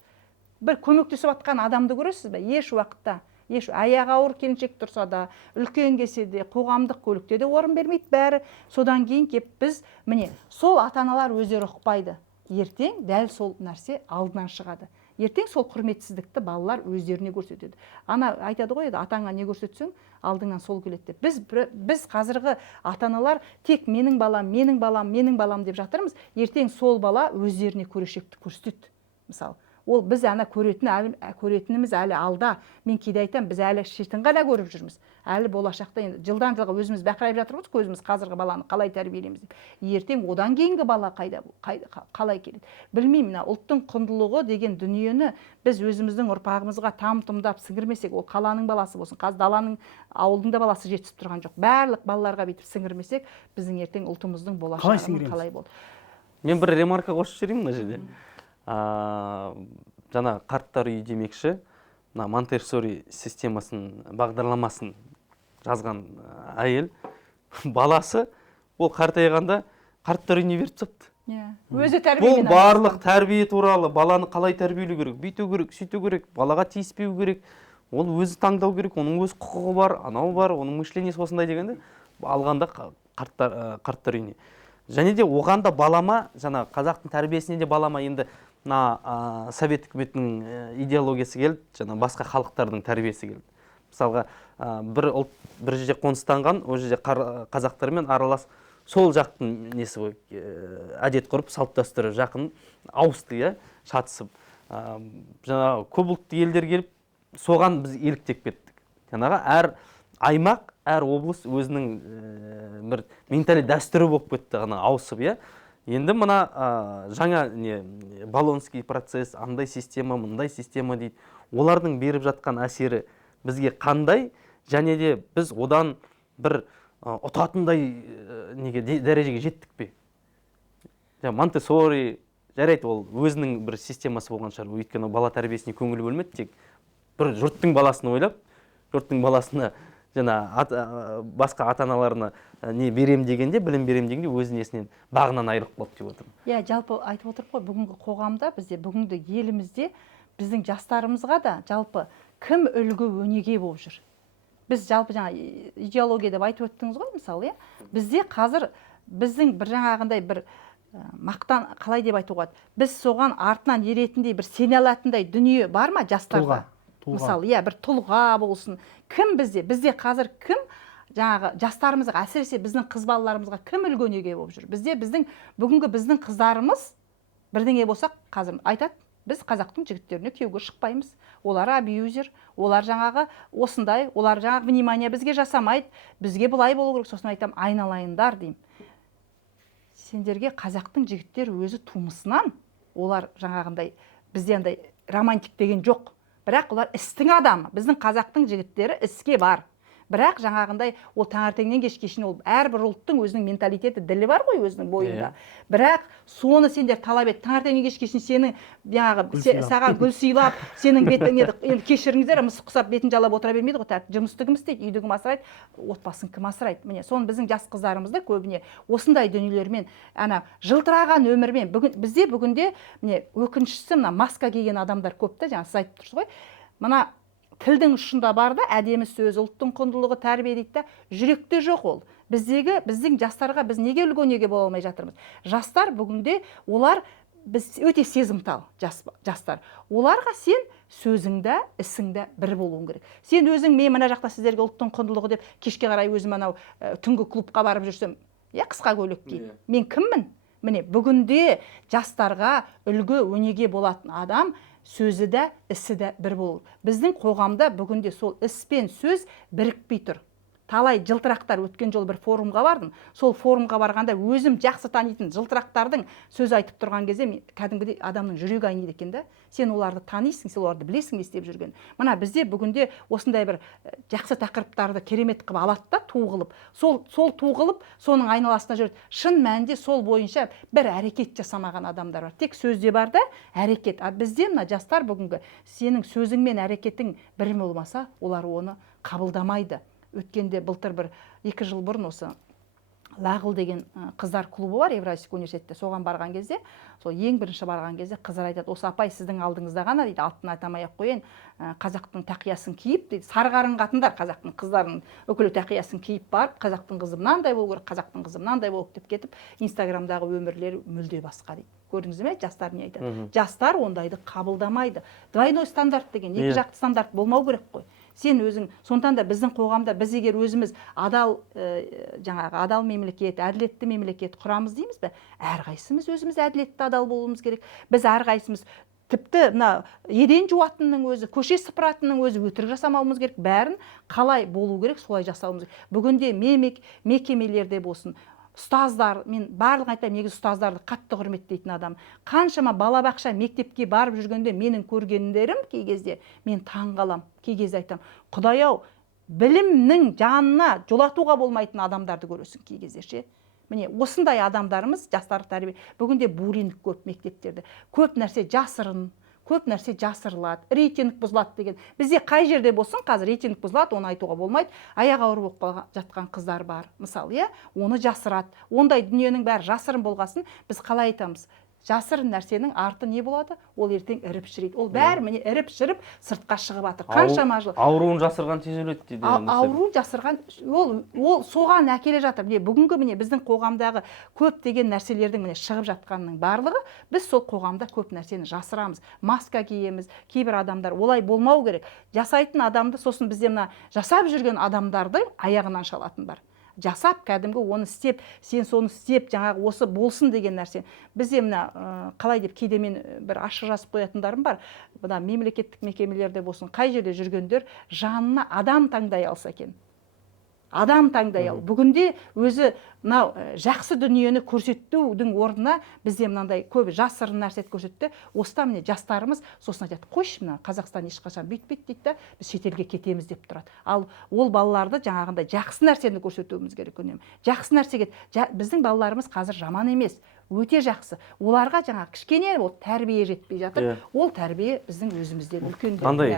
бір көмектесіп жатқан адамды көресіз бе? Еш уақытта, аяғы ауыр келіншек тұрса да, үлкен келсе де, қоғамдық көлікте де орын бермейді бәрі. Содан кейін кеп біз, міне, сол ата-аналар өздері ұқпайды. Ертең дәл сол нәрсе алдынан шығады. Ертең сол құрметсіздікті балалар өздеріне көрсетеді. Ана айтады ғой, атаңа не көрсетсең, алдыңнан сол келеді деп. Біз қазіргі ата-аналар тек менің балам деп жатырмыз. Ертең сол бала өздеріне көрешекті көрсетеді. Мысалы, Ол біз ана көретініміз әлі алда. Мен кейде айтамын, біз әлі шетін ғана көріп жүрміз. Әлі болашақта енді жылдан жылға өзіміз бақырайып жатырмыз, көзіміз қазіргі баланы қалай тәрбиелейміз деп. Ертең одан кейінгі бала қалай келеді. Білмеймін, ұлттың құндылығы деген дүниені біз өзіміздің ұрпағымызға там-тұмдап сіңірмесек, ол қаланың баласы болсын, қазір даланың, ауылдың да баласы жетісіп тұрған жоқ. Барлық балаларға бүйтіп сіңірмесек, біздің ертең ұлтымыздың болашағы қалай болды. Мен бір ремарка қосып жіберейін мына жерде. Жаңа қарттар үйі демекші, мына Монтессори системасын, бағдарламасын жазған әйел баласы ол қартайғанда қарттар үйіне беріп тастапты. Өзі тәрбиемен. Бұл барлық тәрбие туралы, баланы қалай тәрбиелеу керек, бүйту керек, сөйту керек, балаға тиіспеу керек, ол өзі таңдау керек, оның өз құқығы бар, анау бар, оның мышлениесі осындай дегенде алғанда қарттар үйіне. Және де оған да балама, жаңа қазақтың тәрбиесіне де балама енді мына совет үкіметінің идеологиясы келді, жаңа басқа халықтардың тәрбиесі келді. Мысалға, бір жерде қоныстанған, ол жерде қазақтармен аралас, сол жақтың несі ғой, әдет ғұрып, салт дәстүрі жақын ауысты, шатысып. Жаңа көп ұлтты елдер келіп, соған біз еліктеп кеттік. Жаңаға әр аймақ, әр облыс өзінің бір менталитет дәстүрі болып кетті, ғана ауысып, Енді мына жаңа Болонский процесс, андай система, мұндай система дейді. Олардың беріп жатқан әсері бізге қандай, және де біз одан бір ұтатындай дәрежеге жеттік пе? Монтессори, жарайды, ол өзінің бір системасы болған шығар. Өйткені бала тәрбиесіне көңіл бөлмеді, тек бір жұрттың баласын ойлап, жұрттың баласына басқа ата-аналарына не берем дегенде, білім берем дегенде өз несінен бағынан айырылып қалып деп отырмын. Жалпы айтып отырып қой, бүгінгі қоғамда, бізде бүгінгі елімізде біздің жастарымызға да жалпы кім үлгі өнеге болып жүр? Біз жалпы жаңа идеология деп айтып өттіңіз ғой, мысалы, бізде қазір біздің бір жаңағындай бір мақтан, қалай деп айтуға, біз соған артынан еретіндей бір сене алатындай дүние бар ма жастарға? Мысалы, бір тұлға болсын. Кім бізде қазір кім жаңағы жастарымызға, әсіресе біздің қыз балаларымызға кім үлгі өнеге болып жүр? Біздің бүгінгі біздің қыздарымыз бірдеңе болсақ, қазір айтады, біз қазақтың жігіттеріне күйеуге шықпаймыз. Олар абьюзер, олар жаңағы осындай, олар жаңағы внимание бізге жасамайды, бізге бұлай болу керек. Сосын айтам, айналайындар деймін. Сендерге қазақтың жігіттер өзі тумысынан, олар жаңағындай бізде андай романтик деген жоқ. Бірақ олар істің адамы. Біздің қазақтың жігіттері іске бар. Бірақ жаңағындай ол таңертеңнен кешке шейін ол әрбір ұлттың өзінің менталитеті, ділі бар ғой өзінің бойында. Бірақ соны сендер талап ет. Таңертеңнен кешке шейін сенің саған гүл сыйлап, сенің бетіңе енді кешіріңіздер, мысық құсап бетін жалап отыра бермейді ғой. Жұмысты кім істейді, үйді кім асырайды, отбасын кім асырайды? Міне, соны біздің жас қыздарымызды көбіне осындай дүниелермен, жылтыраған өмірмен, бізде бүгінде міне өкініштісі мына маска киген адамдар көп та, жаңа сіз айтып тұрсыз ғой. Мына тілдің ұшында бар да, әдемі сөз, ұлттың құндылығы, тәрбие дейді да, жүректе жоқ ол. Біздің жастарға біз неге үлгі өнеге бола алмай жатырмыз? Жастар бүгінде, олар біз өте сезімтал жастар. Оларға сен сөзіңді, ісіңді бір болуың керек. Сен өзің, мен мына жақта сіздерге ұлттың құндылығы деп, кешке қарай өзім анау түнгі клубқа барып жүрсем, қысқа көйлек киіп, мен кіммін? Міне, бүгінде жастарға үлгі өнеге болатын адам сөзі де, ісі де бір болу. Біздің қоғамда бүгінде сол іс пен сөз бірікпей тұр. Талай жылтырақтар, өткен жол бір форумға бардым. Сол форумға барғанда өзім жақсы танитын жылтырақтардың сөз айтып тұрған кезде кәдімгідей адамның жүрегі айниды екен да. Сен оларды танисың, сен оларды білесің не істеп жүрген. Мына бізде бүгінде осындай бір жақсы тақырыптарды керемет қылып алады да, туғылып. Сол туғылып, соның айналасына жүреді. Шын мәнінде сол бойынша бір әрекет жасамаған адамдар бар. Тек сөзде бар да, әрекет. Бізде мына жастар бүгінгі сенің сөзің мен әрекетің бір болмаса, олар оны қабылдамайды. Өткенде былтыр бір 2 жыл бұрын осы Лағыл деген қыздар клубы бар Евразийский университетте. Соған барған кезде, сол ең бірінші барған кезде қыздар айтады, осы апай сіздің алдыңызда ғана дейді, атын атамай-ақ қояйын, қазақтың тақиясын киіп дейді, сарғарын қатындар қазақтың қыздарының үкілі тақиясын киіп барып, қазақтың қызы мынандай болу керек, қазақтың қызы мынандай болып деп кетіп, Инстаграмдағы өмірлері мүлде басқа дейді. Көрдіңіз бе, жастар не айтады? Жастар ондайды қабылдамайды. Двойной стандарт деген, екі жақты стандарт болмау керек қой. Сен өзің, сондықтан да біздің қоғамда біз егер өзіміз адал мемлекет, әділетті мемлекет құрамыз дейміз бе? Әрқайсымыз өзіміз әділетті, адал болуымыз керек. Біз әрқайсымыз тіпті мына еден жуатынның өзі, көше сыпыратынның өзі өтірік жасамауымыз керек. Бәрін қалай болу керек, солай жасауымыз керек. Бүгінде мекемелерде болсын, ұстаздар, мен барлық айтамын, негізі ұстаздарды қатты құрметтейтін адам. Қаншама балабақша, мектепке барып жүргенде менің көргендерім кей кезде мен таң қалам. Кей кезде айтам, Құдай-ау, білімнің жанына жолатуға болмайтын адамдарды көресің кей кезде ше. Міне осындай адамдарымыз жастар тәрбие. Бүгінде буллинг көп мектептерде. Көп нәрсе жасырын, көп нәрсе жасырылады, рейтинг бұзылады деген. Бізде қай жерде болсын, қазір рейтинг бұзылады, оны айтуға болмайды. Аяқ ауыр болып жатқан қыздар бар, мысалы, иә, оны жасырады. Ондай дүниенің бәрі жасырын болғасын, біз қалай айтамыз? Жасырын нәрсенің арты не болады? Ол ертең іріп шірейді. Ол бәрі міне іріп шіріп сыртқа шығып жатыр. Қаншама жыл. Ауруын жасырған тез өледі дейді. Ауруын жасырған, ол соған әкеле жатыр. Міне бүгінгі міне біздің қоғамдағы көптеген нәрселердің міне шығып жатқанның барлығы, біз сол қоғамда көп нәрсені жасырамыз. Маска киеміз. Кейбір адамдар олай болмау керек. Жасайтын адамды, сосын бізде мына жасап жүрген адамдардың аяғынан шалатын бар. Жасап, кәдімгі оны істеп, сен соны істеп, жаңағы осы болсын деген нәрсе. Бізде мына қалай деп кейде мен бір ашық жазып қоятындарым бар. Бұда мемлекеттік мекемелерде болсын, қай жерде жүргендер жанына адам таңдай алса екен. Адам таңдай ал. Бүгінде өзі мынау жақсы дүниені көрсетудің орнына бізде мынандай көп жасырын нәрсе көрсетті. Осыдан міне жастарымыз сосын айтады, қойшы, мына Қазақстан ешқашан бүйтпейді дейді да, біз шетелге кетеміз деп тұрады. Ал ол балаларды жаңағындай жақсы нәрсені көрсетуіміз керек үнемі. Жақсы нәрсеге біздің балаларымыз қазір жаман емес, өте жақсы. Оларға жаңағы кішкене ол тәрбие жетпей жатыр. Ол тәрбие біздің өзімізден үлкен қандай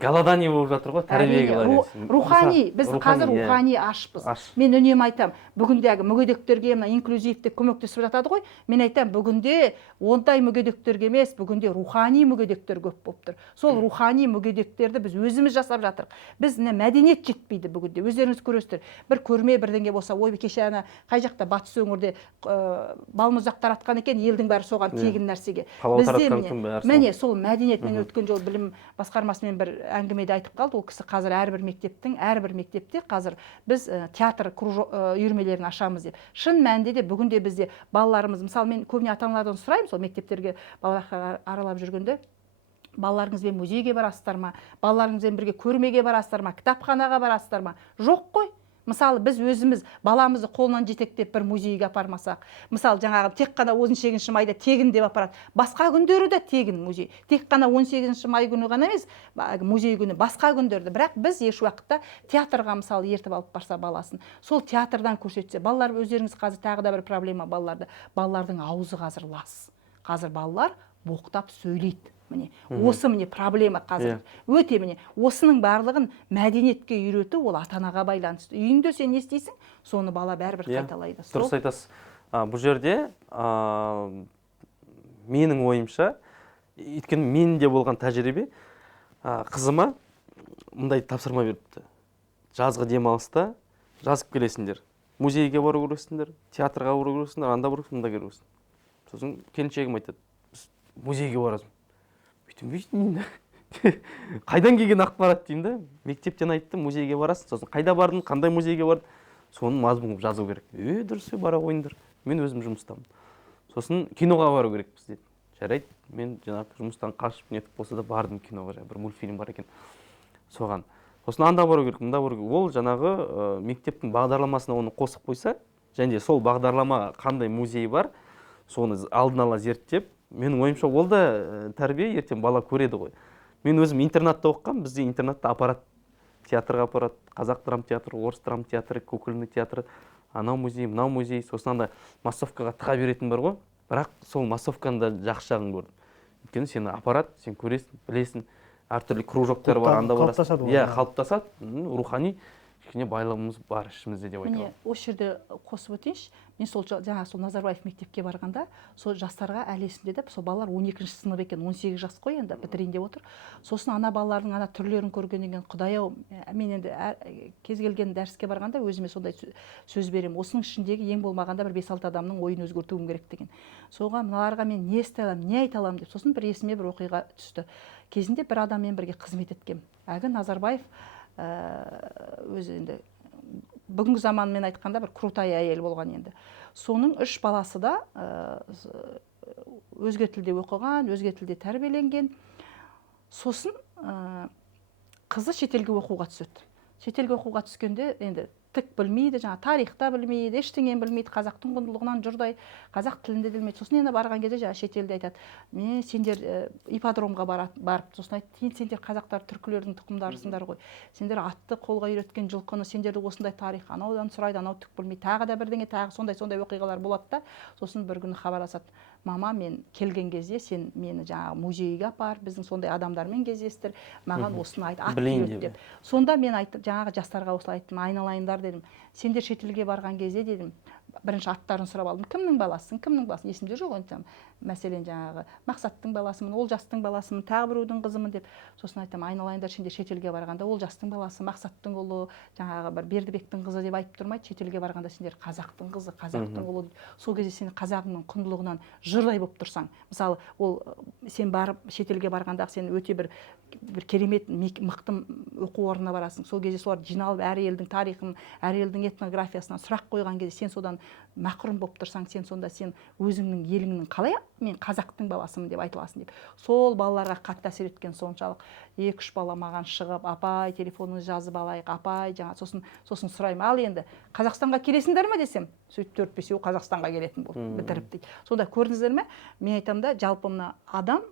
голодание болып жатыр ғой, тәрбие голодание. Рухани, біз қазір рухани ашпыз. Мен үнемі айтам, бүгіндегі мүгедектерге мына инклюзивте көмектесіп жатады ғой. Мен айтам, бүгінде ондай мүгедектерге емес, бүгінде рухани мүгедектер көп болып тұр. Сол рухани мүгедектерді біз өзіміз жасап жатырық. Біз мәдениет жетпейді бүгінде. Өздеріңіз көресіздер. Бір көрме бірдеңе болса, ой, кеше ана қай жақта батыс өңірде балмұздақ таратқан екен, елдің бәрі соған тегін нәрсеге. Бізде міне сол мәдениет, мен өткен жол білім басқармасымен бір әңгімеде айтып қалды. Ол кісі қазір әрбір мектепте қазір біз театр үйірмелерін ашамыз деп. Шын мәнінде де бүгінде бізде балаларымыз, мысалы мен көбіне ата-аналардан сұраймын, сол мектептерге балаларға аралап жүргенде, балаларыңызбен музейге барасыздар ма, балаларыңызбен бірге көрмеге барасыздар ма, кітапханаға барасыздар ма? Жоқ қой. Мысалы, біз өзіміз баламызды қолынан жетектеп бір музейге апармасақ, мысалы, жаңағы тек қана 18 майда тегін деп апарады. Басқа күндері де тегін музей. Тек қана 18 май күні ғана емес, музей күні, басқа күндерді. Бірақ біз еш уақытта театрға мысалы ертіп алып барса баласын, сол театрдан көрсетсе, балалар өздеріңіз қазір тағы да бір проблема балаларда. Балалардың аузы қазір лас. Қазір балалар боқтап сөйлейді. Міне, осы міне проблема қазір. Өте міне, осының барлығын мәдениетке үйрету, ол ата-анаға байланысты. Үйіңде сен не істейсің, соны бала бәрібір қайталайды. Дұрыс айтасыз. Бұл жерде менің ойымша, өйткені менде болған тәжірибе, қызыма мындай тапсырма беріпті. Жазғы демалыста жазып келесіңдер. Музейге бару керексіңдер, театрға бару керексіңдер, анда бару керексіңдер, мында керексіңдер. Сосын келіншегім айтады, біз музейге барасың. Қайдан келген ақпарат деймін да, мектептен айтты, музейге барасың, сосын қайда бардың, қандай музейге бардың, соның мазмұнын жазу керек. Дұрыс, бара қойыңдар, мен өзім жұмыстамын. Сосын киноға бару керекпіз деді. Жарайды, мен жаңағы жұмыстан қашып нетіп болса да бардым киноға, бір мультфильм бар екен соған. Сосын анда бару керек, мында бару керек. Ол жаңағы мектептің бағдарламасына оны қосып қойса, және сол бағдарлама қандай музей бар, соны алдын ала зерттеп, менің ойымша ол да тәрбие, ертең бала көреді ғой. Мен өзім интернатта оқығам, бізде интернатта апарат, театрға апарат, қазақ драма театры, орыс драма театры, кукольный театры, анау музей, мынау музей, сосын анда массовкаға тыға беретін бар ғой. Бірақ сол массовканы да жақсы жағын көрдім. Өйткені сені апарат, сен көресің, білесің, әртүрлі кружоктар бар, анда барасың. Иә, қалыптасады, рухани кішкене байлығымыз бар ішімізде деп айтамын. Міне, осы жерде қосып өтейінші. Мен сол жаңа сол Назарбаев мектепке барғанда, сол жастарға әлі есімде де, сол балалар 12-ші сынып екен, 18 жас қой енді, бітірейін деп отыр. Сосын ана балалардың ана түрлерін көргеннен кейін, Құдай-ау, мен енді кез келген дәріске барғанда өзіме сондай сөз беремін. Осының ішіндегі ең болмағанда бір 5-6 адамның ойын өзгертуім керек деген. Соған мыналарға мен не істей аламын, не айта аламын деп, сосын бір есіме бір оқиға түсті. Кезінде бір адаммен бірге қызмет еткем. Әлгі Назарбаев өзі енді бүгінгі заманмен айтқанда бір крутай әйел болған енді. Соның 3 баласы да өзге тілде оқыған, өзге тілде тәрбиеленген. Сосын қызы шетелге оқуға түседі. Шетелге оқуға түскенде енді тік білмейді, жаңа тарихта білмейді, ештеңені білмейді, қазақтың құндылығынан жұрдай, қазақ тілінде де білмейді. Сосын енді барған кезде жаңа шетелде айтады, мен сендер ипподромға барып, сосын айтты, сендер қазақтар түркілердің тұқымдарысыңдар ғой, сендер атты қолға үйреткен жылқыны, сендерді осындай тарих, анаудан сұрайды, анау түк білмейді, тағы да бірдеңе, тағы сондай оқиғалар болады да. Сосын бір күні хабарласады, мама, мен келген кезде сен мені жаңағы музейге апар, біздің сондай адамдармен кездестір, маған осыны айт, ат үйрет деп. Сонда мен жаңағы жастарға осылай айттым, айналайындар дедім, сендер шетелге барған кезде дедім, бірінші аттарын сұрап алдым, кімнің баласысың, есімде жоқ, мәселен жаңағы Мақсаттың баласымын, Олжастың баласымын, тағы біреудің қызымын деп. Сосын айтам, айналайындар, сендер шетелге барғанда Олжастың баласы, Мақсаттың ұлы, жаңағы бір Бердібектің қызы деп айтып тұрмайды, шетелге барғанда сендер қазақтың қызы, қазақтың ұлы. Сол кезде сен қазағыңның құндылығынан жұрдай болып тұрсаң, мысалы, ол сен барып шетелге барғанда сен өте бір керемет мықты оқу орнына барасың. Сол кезде солар жиналып әр елдің тарихын, әр елдің этнографиясынан сұрақ қойған кезде сен содан мақұрым болып тұрсаң, сонда сен өзіңнің еліңнің қалай мен қазақтың баласымын деп айтыласың деп. Сол балаларға қатты әсер еткен соншалық. 2-3 бала маған шығып, апай, телефоныңызды жазып алайық, апай, жаңа сосын сұраймын, ал енді Қазақстанға келесіңдер ме десем, сөйтіп 4-5 Қазақстанға келетін болды, бітіріп дейді. Сонда көрдіңіздер ме? Мен айтам да, жалпы мына адам,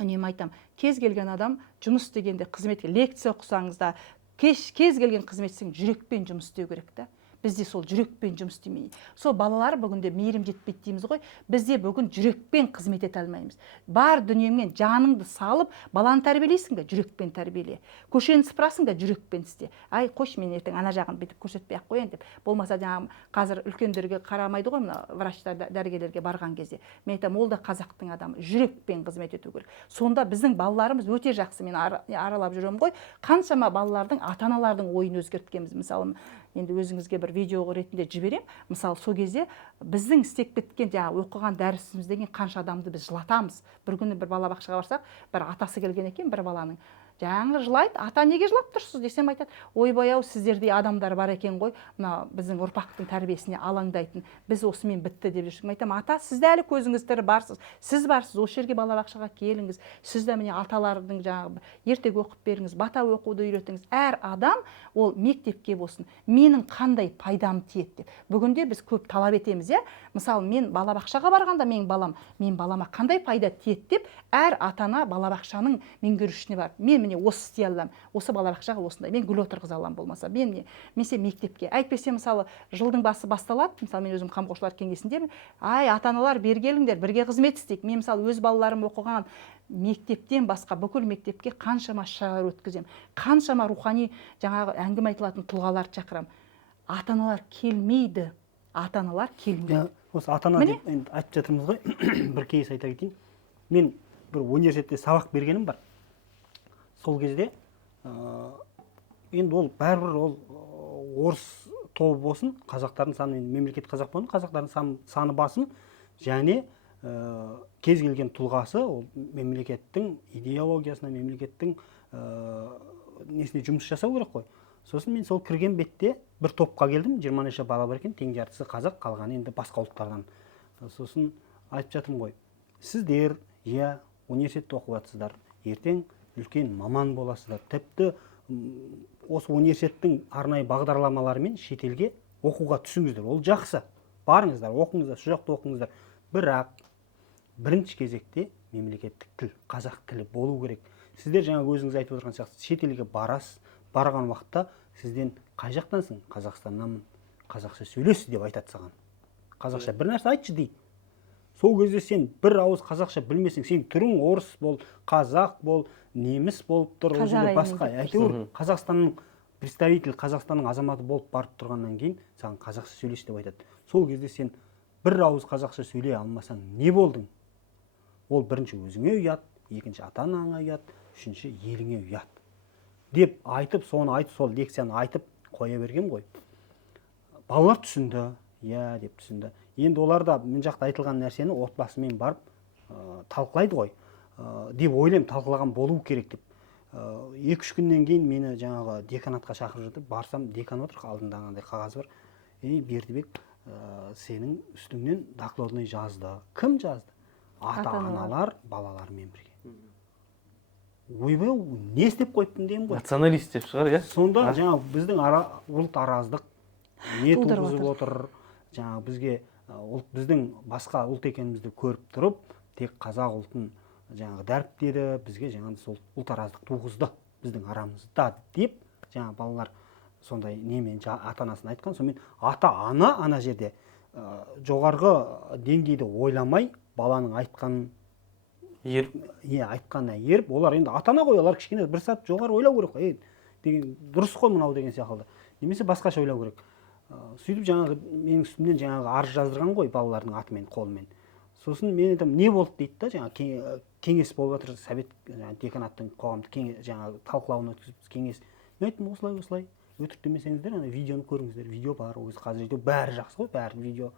үнемі айтам, кез келген адам жұмыс дегенде қызметке лекция оқысаңыз да, кез келген қызметсің жүрекпен жұмыс істеу керек та. Бізде сол жүрекпен жұмыс істемей. Сол балалар бүгінде мейірім жетпейді дейміз ғой. Бізде бүгін жүрекпен қызмет ете алмаймыз. Бар дүниеңмен жаныңды салып, баланы тәрбиелейсің бе, жүрекпен тәрбиеле. Көшені сыпырасың да жүрекпен істе. Ай, қош, мен ертең ана жағын бүйтіп көрсетпей ақ қояйын деп. Болмаса жаңағы қазір үлкендерге қарамайды ғой, мына врачтар, дәрігерлерге барған кезде. Мен айтам, ол да қазақтың адамы, жүрекпен қызмет ету керек. Сонда біздің балаларымыз өте жақсы. Мен аралап жүремін ғой. Қаншама балалардың, ата-аналардың ойын өзгерткенбіз. Мысалы, енді өзіңізге бір видео ретінде жіберем. Мысалы, сол кезде біздің істеп кеткен жаңа оқыған дәрісімізден қанша адамды біз жылатамыз. Бір күні бір балабақшаға барсақ, бір атасы келген екен, бір баланың. Жаңағы жылайды, ата неге жылап тұрсыз десем айтады, ойбай-ау, сіздердей адамдар бар екен ғой, мына біздің ұрпақтың тәрбиесіне алаңдайтын, біз осымен бітті деп жүрсің. Айтам, ата, сіз де әлі көзіңіз тірі барсыз, сіз барсыз, осы жерге балабақшаға келіңіз, сіз де міне аталардың жаңағы ертегі оқып беріңіз, бата оқуды үйретіңіз. Әр адам ол мектепке болсын, менің қандай пайдам тиеді деп. Бүгінде біз көп талап етеміз, иә? Мысалы, мен балабақшаға барғанда мен балама қандай пайда тиеді деп, әр ата-ана балабақшаның меңгерушісіне бар. Мен міне осы істей аламын, осы балабақшаға осындай, мен гүл отырғыза аламын, болмаса мен мектепке. Әйтпесе мысалы жылдың басы басталады, мысалы мен өзім қамқоршылар кеңесіндемін, ай, ата-аналар бері келіңдер, бірге қызмет істейік. Мен мысалы өз балаларым оқыған мектептен басқа бүкіл мектепке қаншама шаралар өткіземін, қаншама рухани жаңағы әңгіме айтылатын тұлғаларды шақырамын. Ата-аналар келмейді. Осы ата-ана деп айтып жатырмыз ғой. Бір кейс айта кетейін. Мен бір университетте сабақ бергенім бар. Сол кезде енді ол бәрібір ол орыс тобы болсын, қазақтардың саны, мемлекет қазақ болсын, қазақтардың саны басым, және кез келген тұлғасы ол мемлекеттің идеологиясына, мемлекеттің несіне жұмыс жасау керек қой. Сосын мен сол кірген бетте бір топқа келдім, 20 неше бала бар екен, тең жартысы қазақ, қалғаны енді басқа ұлттардан. Сосын айтып жатырмын ғой, сіздер университетте оқып жатсыздар, ертең үлкен маман боласыздар. Тіпті осы университеттің арнайы бағдарламаларымен шетелге оқуға түсіңіздер. Ол жақсы. Барыңыздар, оқыңыздар, сол жақта оқыңыздар. Бірақ бірінші кезекте мемлекеттік тіл, қазақ тілі болу керек. Сіздер жаңа өзіңіз айтып отырған сияқты шетелге барасыз, барған уақытта сізден қай жақтансың? Қазақстаннанмын. Қазақша сөйлесіз деп айтады саған. Қазақша бір нәрсе айтшы дейді. Сол кезде сен бір ауыз қазақша білмесең, сен түрің орыс бол, қазақ бол, неміс болып тұр, басқа. Әйтеуір Қазақстанның представитель, Қазақстанның азаматы болып барып тұрғаннан кейін саған қазақша сөйлес деп айтады. Сол кезде сен бір ауыз қазақша сөйлей алмасаң не болдың? Ол бірінші өзіңе ұят, екінші ата-анаңа ұят, үшінші еліңе ұят деп айтып, соны айтып, сол лекцияны айтып қоя берген ғой. Балалар түсінді, деп түсінді. Енді оларда мен жақта айтылған нәрсені отбасымен барып талқылайды ғой, деп ойлаймын, талқылаған болу керек деп. 2-3 күннен кейін мені жаңағы деканатқа шақырып жатыр, барсам, декан отыр, алдында андай қағаз бар. Бердібек, сенің үстіңнен докладной жазды. Кім жазды? ата-аналар балалармен бірге. Ойбай, не істеп қойыптың деймін ғой. Националист деп шығар, иә? Сонда жаңағы біздің ұлт араздық не Тудырып туғызып отыр. отыр. Жаңағы бізге біздің басқа ұлт екенімізді көріп тұрып, тек қазақ ұлтын жаңағы дәріптеді, бізге жаңағы сол ұлт араздық туғызды біздің арамызда деп, жаңағы балалар сондай немен ата-анасын айтқан. Сонымен ата-ана ана жерде жоғарғы деңгейді ойламай, баланың айтқанын айтқанына еріп, олар енді ата-ана ғой, олар кішкене бір сәт жоғары ойлау керек қой, деген дұрыс қой мынау деген сияқты. Немесе басқаша ойлау керек. Сөйтіп жаңағы менің үстімнен жаңағы арыз жаздырған ғой балалардың атымен, қолымен. Сосын мен айтамын, не болды дейді да, жаңағы кеңес болып жатыр, совет деканаттың қоғамдық жаңағы талқылауын өткізіп кеңес. Мен айттым, осылай өтіріктемесеңіздер, ана видеоны көріңіздер. Видео бар, өзі қазір бәрі жақсы ғой, бәрі видео.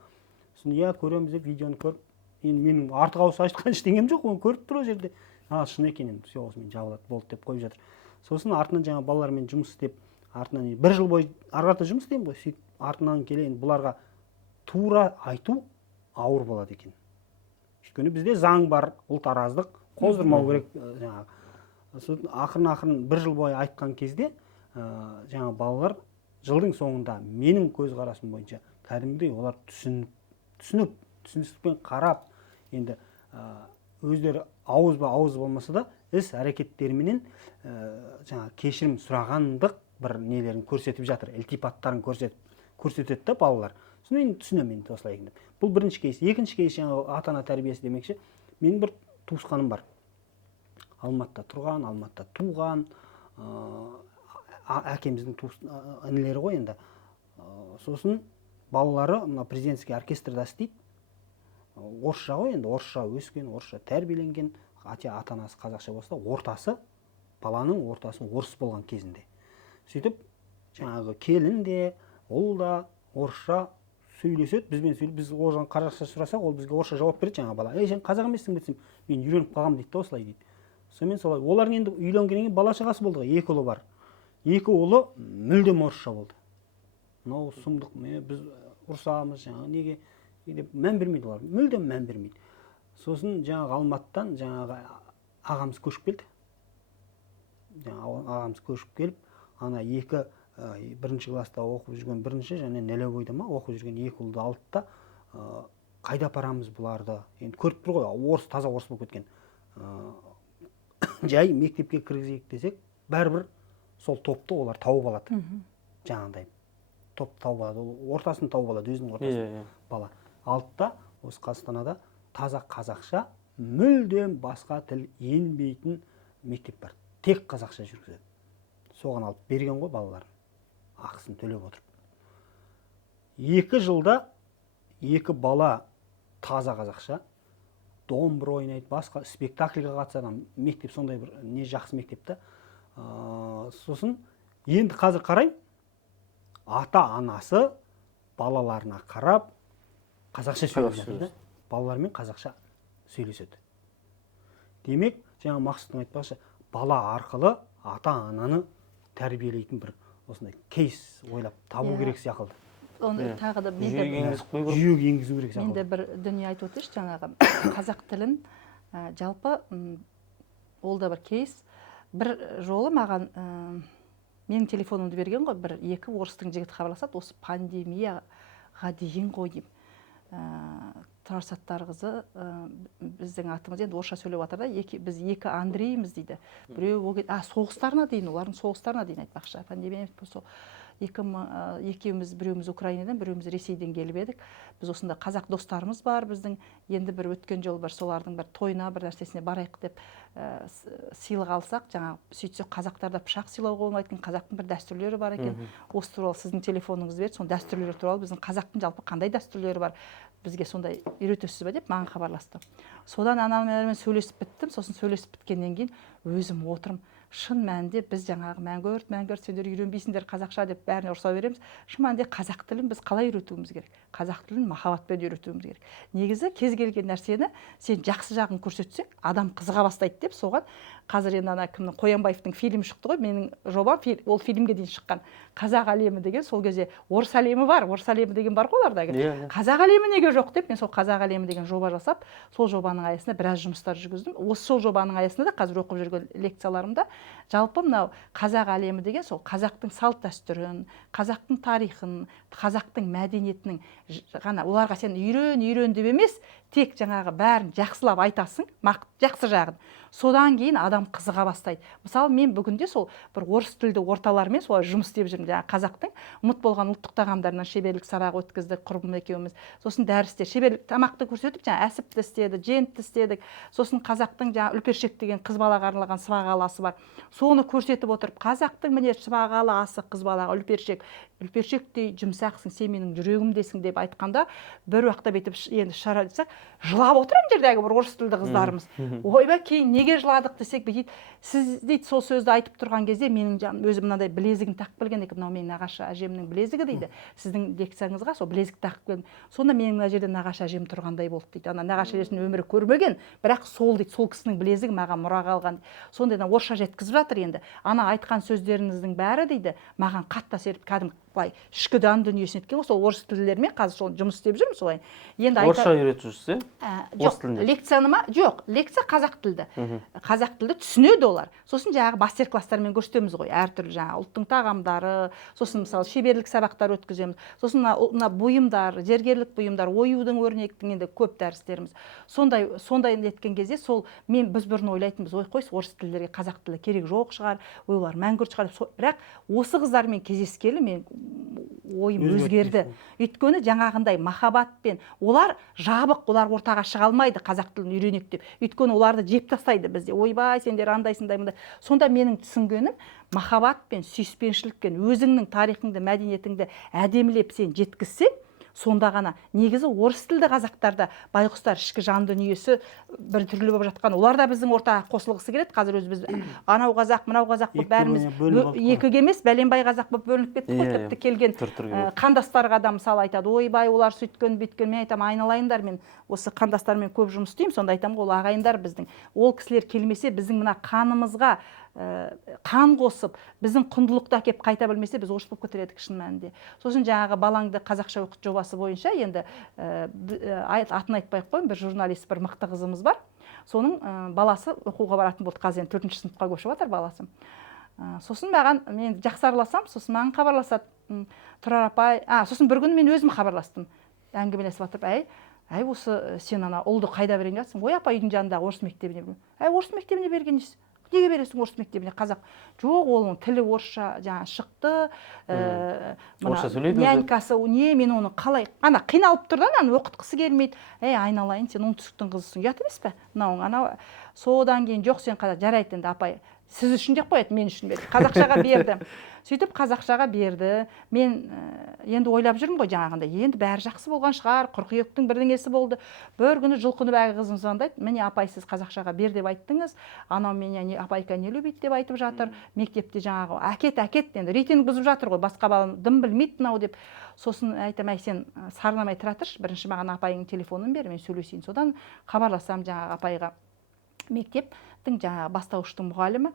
Сосын көреміз деп видеоны көріп, енді менің артық ауыз айтқан ештеңем жоқ, оны көріп тұр ол жерде. Шын екен, енді все, осымен жабылады, болды деп қойып жатыр. Сосын артынан жаңағы балалармен жұмыс істеп, артынан 1 жыл бойы арқарда жұмыс істеймін ғой, сөйтіп артынан келейін, бұларға тура айту ауыр болады екен. Өйткені бізде заң бар, ұлт араздық, қоздырмау керек жаңағы. Сосын ақырын 1 жыл бойы айтқан кезде жаңағы балалар жылдың соңында менің көзқарасым бойынша кәдімгідей олар түсіністікпен қарап, енді өздері ауыз болмаса да іс әрекеттеріменен жаңағы кешірім сұрағандық бір нелерін көрсетіп жатыр, ілтипаттарын көрсетеді да балалар. Сосын мен түсінемін осылай екен деп. Бұл бірінші кейс. Екінші кейс жаңағы ата-ана тәрбиесі демекші, менің бір туысқаным бар. Алматыда тұрған, Алматыда туған, әкеміздің інілері ғой енді. Сосын балалары президентский оркестрда істейді. Орысша ғой енді, орысша өскен, орысша тәрбиеленген, ата-анасы қазақша болса, баланың ортасы орыс болған кезінде. Сөйтіп, жаңағы келін де, ол да орысша сөйлеседі, бізбен сөйлеп, біз оған қазақша сұрасақ, ол бізге орысша жауап береді жаңағы бала. Сен қазақ емессің бе десем, мен үйреніп қалғам дейді, осылай дейді. Сонымен солай. Олардың енді үйленгеннен кейін бала шағасы болды ғой, 2 ұлы бар. 2 ұлы мүлдем орысша болды. Мынау сұмдық, біз ұрсамыз жаңағы неге деп мән бермейді олар, мүлдем мән бермейді. Сосын жаңағы Алматыдан жаңағы ағамыз көшіп келді. Ағамыз көшіп келіп, ана 2 бірінші класста оқып жүрген бірінші және нелевойда ма оқып жүрген 2 ұлды алды да, қайда апарамыз бұларды? Енді көріп тұр ғой, таза орыс болып кеткен. Жай мектепке кіргізейік десек, бәрібір сол топты олар тауып алады. Жаңағыдай топты тауып алады, ортасын тауып алады, өзінің ортасын бала. Алды да, осы Қазақстанда таза қазақша, мүлдем басқа тіл енбейтін мектеп бар. Тек қазақша жүргізеді. Соған алып берген ғой балалар. Ақысын төлеп отырып. 2 жылда 2 бала таза қазақша, домбыра ойнайды, басқа спектакльге қатысады. Мектеп сондай бір не жақсы мектепті. Сосын енді қазір қарай, ата-анасы балаларына қарап қазақша сөйлеп жатыр. Балалармен қазақша сөйлеседі. Демек, жаңа Мақсұттың айтпақшы, бала арқылы ата-ананы тәрбиелейтін бір осындай кейс ойлап табу керек сияқты. Оны тағы да жүйеге енгізу керек сияқты. Мен де бір дүние айтып өтейінші, жаңағы қазақ тілін жалпы ол да бір кейс. Бір жолы маған менің телефонымды берген ғой, 1-2 орыстың жігіті хабарласады, осы пандемияға дейін ғой деймін. Тұрар Саттарқызы біздің атымыз енді орысша сөйлеп жатыр да, біз 2 Андрейміз дейді. Біреу соғыстарына дейін, олардың соғыстарына дейін айтпақшы. Пандемия сол екеуміз, біреуміз Украинадан, біреуміз Ресейден келіп едік. Біз осында қазақ достарымыз бар біздің. Енді бір өткен жол бір солардың бір тойына, бір нәрсесіне барайық деп сыйлық алсақ, жаңағы сөйтсек қазақтарда пышақ сыйлауға болмайтын, қазақтың бір дәстүрлері бар екен. Осы туралы сіздің телефоныңызды берді, сон дәстүрлері туралы біздің қазақтың жалпы қандай дәстүрлері бар, бізге сондай үйретесіз бе деп маған хабарласты. Содан анаммен сөйлесіп біттім. Сосын сөйлесіп біткеннен кейін өзім отырым. шын мәнінде біз жаңағы мәңгүрт сендер үйренбейсіңдер қазақша деп бәріне ұрса береміз. Шын мәнінде қазақ тілін біз қалай үйретуіміз керек? Қазақ тілін махаббатпен үйретуіміз керек. Негізі кез келген нәрсені сен жақсы жағын көрсетсең, адам қызыға бастайды деп соған қазір енді ана кімнің Қоянбаевтың фильмі шықты ғой, менің жобам ол фильмге дейін шыққан. Қазақ әлемі деген сол кезде орыс әлемі бар, орыс әлемі деген бар ғой оларда. Қазақ әлемі неге жоқ деп мен сол қазақ әлемі деген жоба жасап, сол жобаның аясында біраз жұмыстар жүргіздім. Осы сол жобаның аясында да қазір оқып жүрген лекцияларымда жалпы мынау қазақ әлемі деген сол қазақтың салт дәстүрін, қазақтың тарихын, қазақтың мәдениетінің ғана оларға сен үйрен деп емес, тек жаңағы бәрін жақсылап айтасың, жақсы жағын. Содан кейін адам қызыға бастайды. Мысалы, мен бүгінде сол бір орыс тілді орталармен солай жұмыс істеп жүрмін. Жаңағы қазақтың ұмыт болған ұлттық тағамдарынан шеберлік сабағы өткіздік, құрбым екеуміз. Сосын дәрісте шеберлік тамақты көрсетіп, жаңағы әсіпті істедік, жентті істедік. Сосын қазақтың жаңағы үлпершек деген қыз балаға арналған сыбағалы асы бар. Соны көрсетіп отырып, қазақтың міне сыбағалы асы қыз балаға үлпершектей жұмсақсың, сен менің жүрегімдесің деп айтқанда, бір уақытта бүйтіп енді шара айтсақ, жылап отырам жердегі бір орыс тілді қыздарымыз. Ойбай, кейін неге жыладық десек, дейді, сіз дейді сол сөзді айтып тұрған кезде менің жаным өзім мынандай білезігін тақып келген екен, мынау менің нағашы әжемнің білезігі дейді. Сіздің лекцияңызға сол білезік тақып келген. Сонда менің мына жерде нағашы әжем тұрғандай болды дейді. Ана нағашы әжесінің өмірі көрмеген, бірақ сол дейді, сол кісінің білезігі маған мұра қалған. Сондайдан орысша жеткізіп жатыр енді. Ана айтқан сөздеріңіздің бәрі дейді, маған қатты әсер етіп, кәдімгі былай ішкі жан дүниесіне еткен ғой, сол орыс тілдерімен қазір сол жұмыс істеп жүрмін солай. Енді орысша үйретіп жүрсіз, жоқ, лекцияны ма? Жоқ, лекция қазақ тілді. Қазақ тілді түсінеді олар. Сосын жаңағы мастер-класстармен көрсетеміз ғой, әртүрлі жаңағы ұлттың тағамдары, сосын мысалы шеберлік сабақтар өткіземіз. Сосын мына бұйымдар, зергерлік бұйымдар, оюдың өрнектің енді көп дәрістеріміз. Сондай неткен кезде сол біз бұрын ойлайтынбыз, ой қойсы орыс тілдерге қазақ тілі керек жоқ шығар, олар мәңгүрт шығар. Бірақ осы қыздармен кездескелі мен ойым өзгерді. Өйткені жаңағындай махаббатпен олар жабық, олар ортаға шыға алмайды қазақ тілін үйренек деп. Өйткені оларды жеп тастайды бізде. Ойбай, сендер андайсыңдай мындай. Сонда менің түсінгенім махаббатпен, сүйіспеншілікпен өзіңнің тарихыңды, мәдениетіңді әдемілеп сен жеткізсең, сонда ғана негізі орыс тілді қазақтарда байғұстар ішкі жан дүниесі бір түрлі болып жатқан. Олар да біздің ортаға қосылғысы келеді. Қазір біз анау қазақ, мынау қазақ болып бәріміз екіге емес, бәленбай қазақ болып бөлініп кеттік қой. Тіпті келген қандастарға да мысалы айтады, ойбай, олар сөйткен, бүйткен. Мен айтамын, айналайындар, мен осы қандастармен көп жұмыс істеймін. Сонда айтамын, ол ағайындар біздің. Ол кісілер келмесе, біздің мына қанымызға қан қосып, біздің құндылықты әкеп қайта білмесе, біз орыс болып кетер едік шын мәнінде. Сосын жаңағы балаңды қазақша оқыт жобасы бойынша енді атын айтпай ақ қойын, бір журналист, бір мықты қызымыз бар. Соның баласы оқуға баратын болды. Қазір енді 4-ші сыныпқа көшіп жатыр баласы. Сосын маған мен жақсы араласам, сосын маған хабарласады. Тұрар апай, сосын бір күні мен өзім хабарластым. Әңгімелесіп отырып, әй осы сен ана ұлды қайда берген жатсың? Ой апа, үйдің жанындағы орыс мектебіне. Орыс мектебіне берген дейсіз. Неге бересің орыс мектебіне? Қазақ жоқ, оның тілі орысша жаңа шықты. Орысша сөйлейді. Нянькасы, мен оны қалай қиналып тұр да, оқытқысы келмейді. Айналайын, сен оңтүстіктің қызысың, ұят емес пе? Анау содан кейін жоқ, сен қазақ жарайды енді апай. Сіз үшін деп қояды, мен үшін берді. Қазақшаға берді. Сөйтіп қазақшаға берді. Мен енді ойлап жүрмін ғой жаңағындай. Енді бәрі жақсы болған шығар, қыркүйектің бірдеңесі болды. Бір күні Жылқыны бәгі қызым звондайды. Міне апай, сіз қазақшаға бер деп айттыңыз. Анау мен апайка не любит деп айтып жатыр. Мектепте жаңағы әкет енді рейтинг бұзып жатыр ғой. Басқа бала дым білмейді мынау деп. Сосын айтамын, сен сарнамай тұра тұршы. Бірінші маған апайың телефонын бер, мен сөйлесейін. Содан хабарласам жаңағы апайға. Мектептің жаңағы бастауыштың мұғалімі.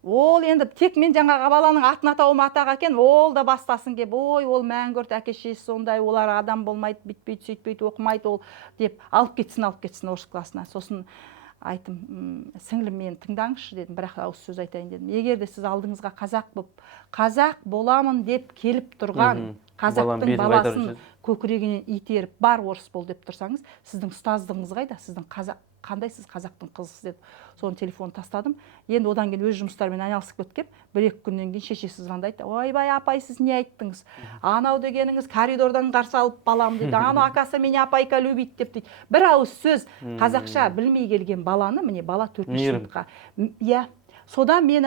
Ол енді тек мен жаңағы баланың атын атауым атақ екен, ол да бастасын кеп, ой, ол мәңгүрт әке-шешесі сондай, олар адам болмайды, бүйтпейді, сөйтпейді, оқымайды ол деп алып кетсін орыс классына. Сосын айтым, сіңлім, мен тыңдаңызшы дедім, бірақ ауыз сөз айтайын дедім. Егер де сіз алдыңызға қазақ боламын деп келіп тұрған қазақтың баласын көкірегінен итеріп бар орыс бол деп тұрсаңыз, сіздің ұстаздығыңыз қайда? Сіздің қандай сіз қазақтың қызысыз деді. Соны телефон тастадым. Енді одан кейін өз жұмыстарымен айналысып кеткеп, 1-2 күннен кейін шешесі звондайды. Ойбай апай, сіз не айттыңыз? Анау дегеніңіз коридордан қарсы алып балам дейді. Анау акасы мені апайка любит деп дейді. Бір ауыз сөз қазақша білмей келген баланы, міне бала 4-ші сыныпқа. Содан мен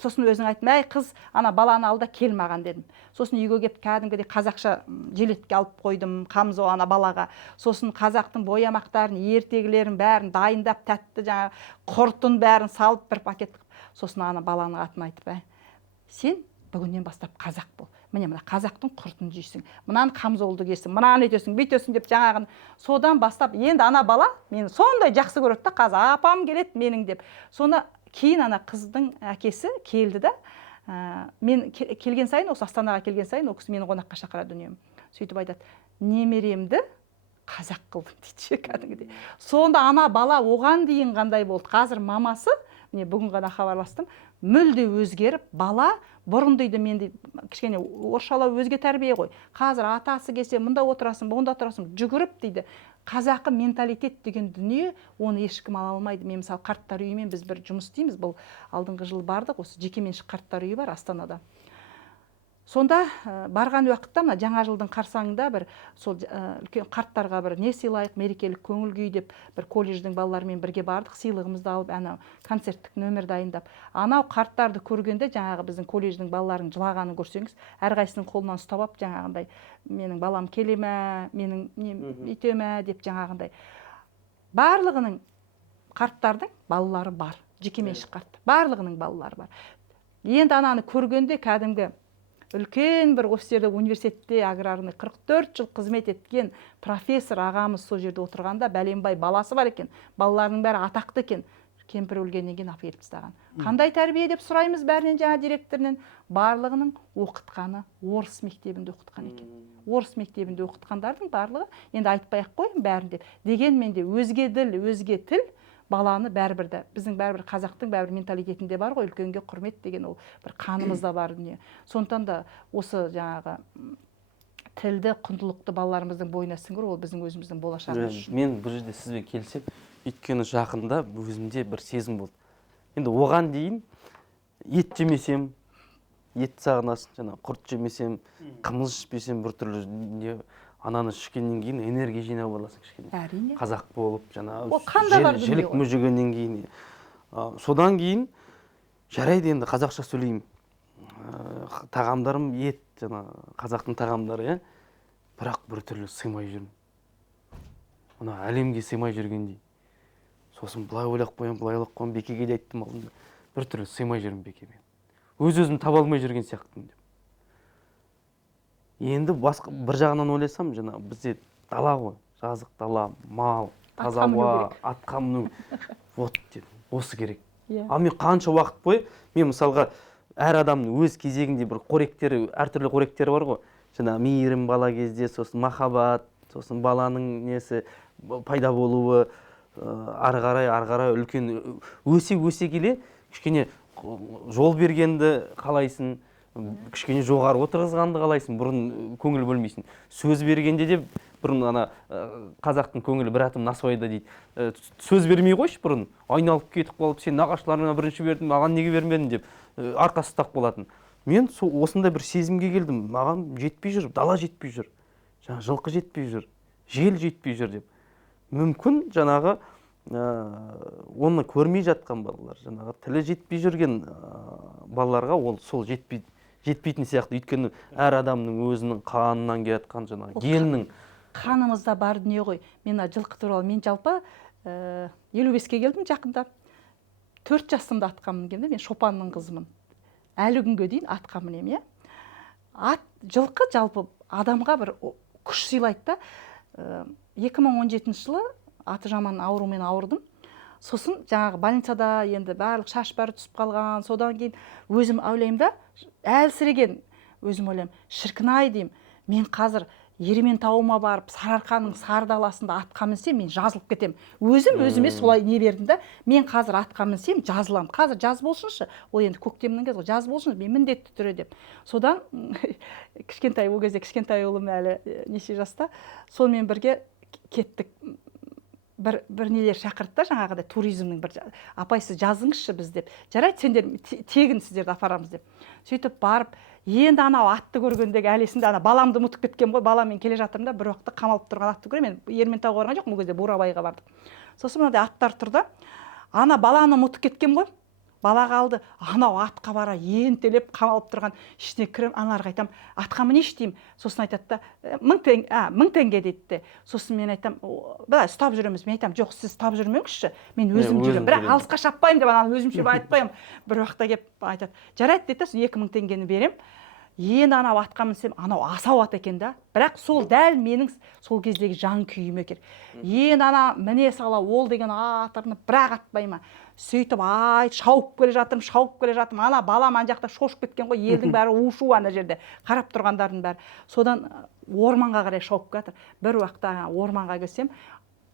сосын өзің айттым, әй қыз, ана баланы ал да кел маған дедім. Сосын үйге келіп кәдімгідей қазақша жилетке алып қойдым, қамзол ана балаға. Сосын қазақтың боямақтарын, ертегілерін бәрін дайындап, тәтті жаңа құртын бәрін салып бір пакет. Сосын ана баланың атын айтып, сен бүгіннен бастап қазақ бол. Міне мына қазақтың құртын жейсің, мынаны қамзолды киесің, мынаны етесің, бүйтесің деп жаңағын. Содан бастап енді ана бала мені сондай жақсы көреді да, қазір апам келеді менің деп. Соны кейін ана қыздың әкесі келді да, мен келген сайын, осы Астанаға келген сайын, ол кісі мені қонаққа шақырады үнемі. Сөйтіп айтады, немеремді қазақ қылдым дейді кәдімгідей. Сонда ана бала оған дейін қандай болды? Қазір мамасы, міне бүгін ғана хабарластым, мүлде өзгеріп, бала бұрын дейді, мен кішкене орысшалау өзге тәрбие ғой. Қазір атасы келсе, мұнда отырасың, бұнда отырасың, жүгіріп дейді. Қазақы менталитет деген дүние, оны ешкім ала алмайды. Мен мысалы қарттар үйімен біз бір жұмыс істейміз. Бұл алдыңғы жылы бардық, осы жекеменшік қарттар үйі бар Астанада. Сонда барған уақытта мына жаңа жылдың қарсаңында бір сол үлкен қарттарға бір не сыйлайық, мерекелік көңіл күй деп бір колледждің балаларымен бірге бардық, сыйлығымызды алып, концерттік нөмір дайындап. Анау қарттарды көргенде жаңағы біздің колледждің балаларының жылағанын көрсеңіз, әрқайсының қолынан ұстап алып жаңағындай, менің балам келе ме, менің үйте ме деп жаңағындай. Барлығының қарттардың балалары бар, жекеменшік қарт. Барлығының балалары бар. Енді ананы көргенде кәдімгі үлкен бір осы жерде университетте аграрный 44 жыл қызмет еткен профессор ағамыз сол жерде отырғанда бәленбай баласы бар екен. Балаларының бәрі атақты екен. Кемпір өлгеннен кейін апарып тастаған. Қандай тәрбие деп сұраймыз бәрінен жаңа директорынан. Барлығының оқытқаны орыс мектебінде оқытқан екен. Орыс мектебінде оқытқандардың барлығы, енді айтпай-ақ қойын бәрін деп. Дегенмен де өзге діл, өзге тіл баланы бәрібір, біздің бәрібір қазақтың бәрібір менталитетінде бар ғой, үлкенге құрмет деген ол бір қанымызда бар дүние. Сондықтан да осы жаңағы тілді, құндылықты балаларымыздың бойына сіңіру, ол біздің өзіміздің болашағымыз. Мен бұл жерде сізбен келісем, өйткені жақында өзімде бір сезім болды. Енді оған дейін ет жемесем, ет сағынасың, жаңа құрт жемесем, қымыз ішпесем, бір түрлі ананы ішкеннен кейін энергия жинап аласың кішкене. Әрине. Қазақ болып, жаңа желік мүжігеннен кейін. Содан кейін жарайды енді қазақша сөйлеймін. Тағамдарым ет, жаңа қазақтың тағамдары, бірақ бір түрлі сыймай жүрмін. Мына әлемге сыймай жүргендей. Сосын былай ойлап қоям, Бекеге де айттым алдында. Бір түрлі сыймай жүрмін Бекемен. Өз-өзім таба алмай жүрген сияқтымын деп. Енді басқа бір жағынан ойласам, жаңа бізде дала ғой, жазық дала, мал, таза ауа, атқа міну. Вот дедім, осы керек. Ал мен қанша уақыт бойы, мен мысалға әр адамның өз кезегінде бір қоректері, әртүрлі қоректері бар ғой. Жаңа мейірім бала кезде, сосын махаббат, сосын баланың несі пайда болуы, ары қарай үлкен өсе келе, кішкене жол бергенді қалайсың, кішкене жоғары отырғызғанды қалайсың, бұрын көңіл бөлмейсің. Сөз бергенде де бұрын ана қазақтың көңілі бір атым насыбайда дейді. Сөз бермей қойшы бұрын, айналып кетіп қалып, сен нағашыларыңа бірінші бердің, маған неге бермедің деп арқасы тақ болатын. Мен осындай бір сезімге келдім, маған жетпей жүр, дала жетпей жүр, жылқы жетпей жүр, жел жетпей жүр деп. Мүмкін жаңағы оны көрмей жатқан балалар, жаңағы тілі жетпей жүрген балаларға ол сол жетпейтін сияқты. Өйткені әр адамның өзінің қанынан келатқан жаңағы геннің қанымызда бар дүние ғой. Мен жылқы туралы, мен жалпы 55-ке келдім жақында. 4 жасымда атқа мінгенде, мен шопанның қызымын. Әлі күнге дейін атқа мінем, жылқы жалпы адамға бір күш сыйлайды да. 2017 жылы аты жаман аурумен ауырдым. Сосын жаңағы больницада енді барлық шаш бәрі түсіп қалған. Содан кейін өзім ойлаймын да, әлсіреген өзім ойлаймын, шіркін-ай деймін. Мен қазір Еремен тауыма барып, Сарыарқаның сары даласында атқа мінсем, мен жазылып кетем. Өзіме солай не бердім да, мен қазір атқа мінсем, жазылам. Қазір жаз болсыншы, ол енді көктемнің кезі, жаз болсыншы, мен міндетті түрде деп. Содан кішкентай, ол кезде кішкентай ұлым әлі неше жаста, сонымен бірге кеттік. Бір нелер шақыртты жаңағыдай туризмнің бір апай сіз жазыңызшы біз деп. Жарайды, сендер тегін сіздерді апарамыз деп. Сөйтіп барып, енді анау атты көргендегі әлесінде ана баламды ұмытып кеткен ғой, баламен келе жатырмын да, бір уақытта қамалып тұрған атты көремін. Мен Ерейментауға барған жоқпын, ол кезде Бурабайға бардық. Сосын мынандай аттар тұрды. Ана баланы ұмытып кеткен ғой. бала қалды, анау атқа бара ентелеп қамалып тұрған, ішіне кіріп, аналарға айтам, атқа мінейші деймін. Сосын айтады да, 1000 теңге дейді. Сосын мен айтам, былай ұстап жүреміз. Мен айтам, жоқ, сіз ұстап жүрмеңізші, мен өзім жүремін. Бірақ алысқа шаппаймын деп ананы өзімше айтпаймын. Бір уақытта келіп айтады, жарайды дейді, 2000 теңгені берем. Енді анау атқа мінсем, анау асау ат екен да. Бірақ сол дәл менің сол кездегі жан күйім екен. Енді ана міне сала ол деген атырынып бірақ атпай ма. Сөйтіп шауып келе жатырмын. Ана балам ана жақта шошып кеткен ғой, елдің бәрі у-шу ана жерде. Қарап тұрғандардың бәрі. Содан орманға қарай шауып кетір. Бір уақытта орманға келсем,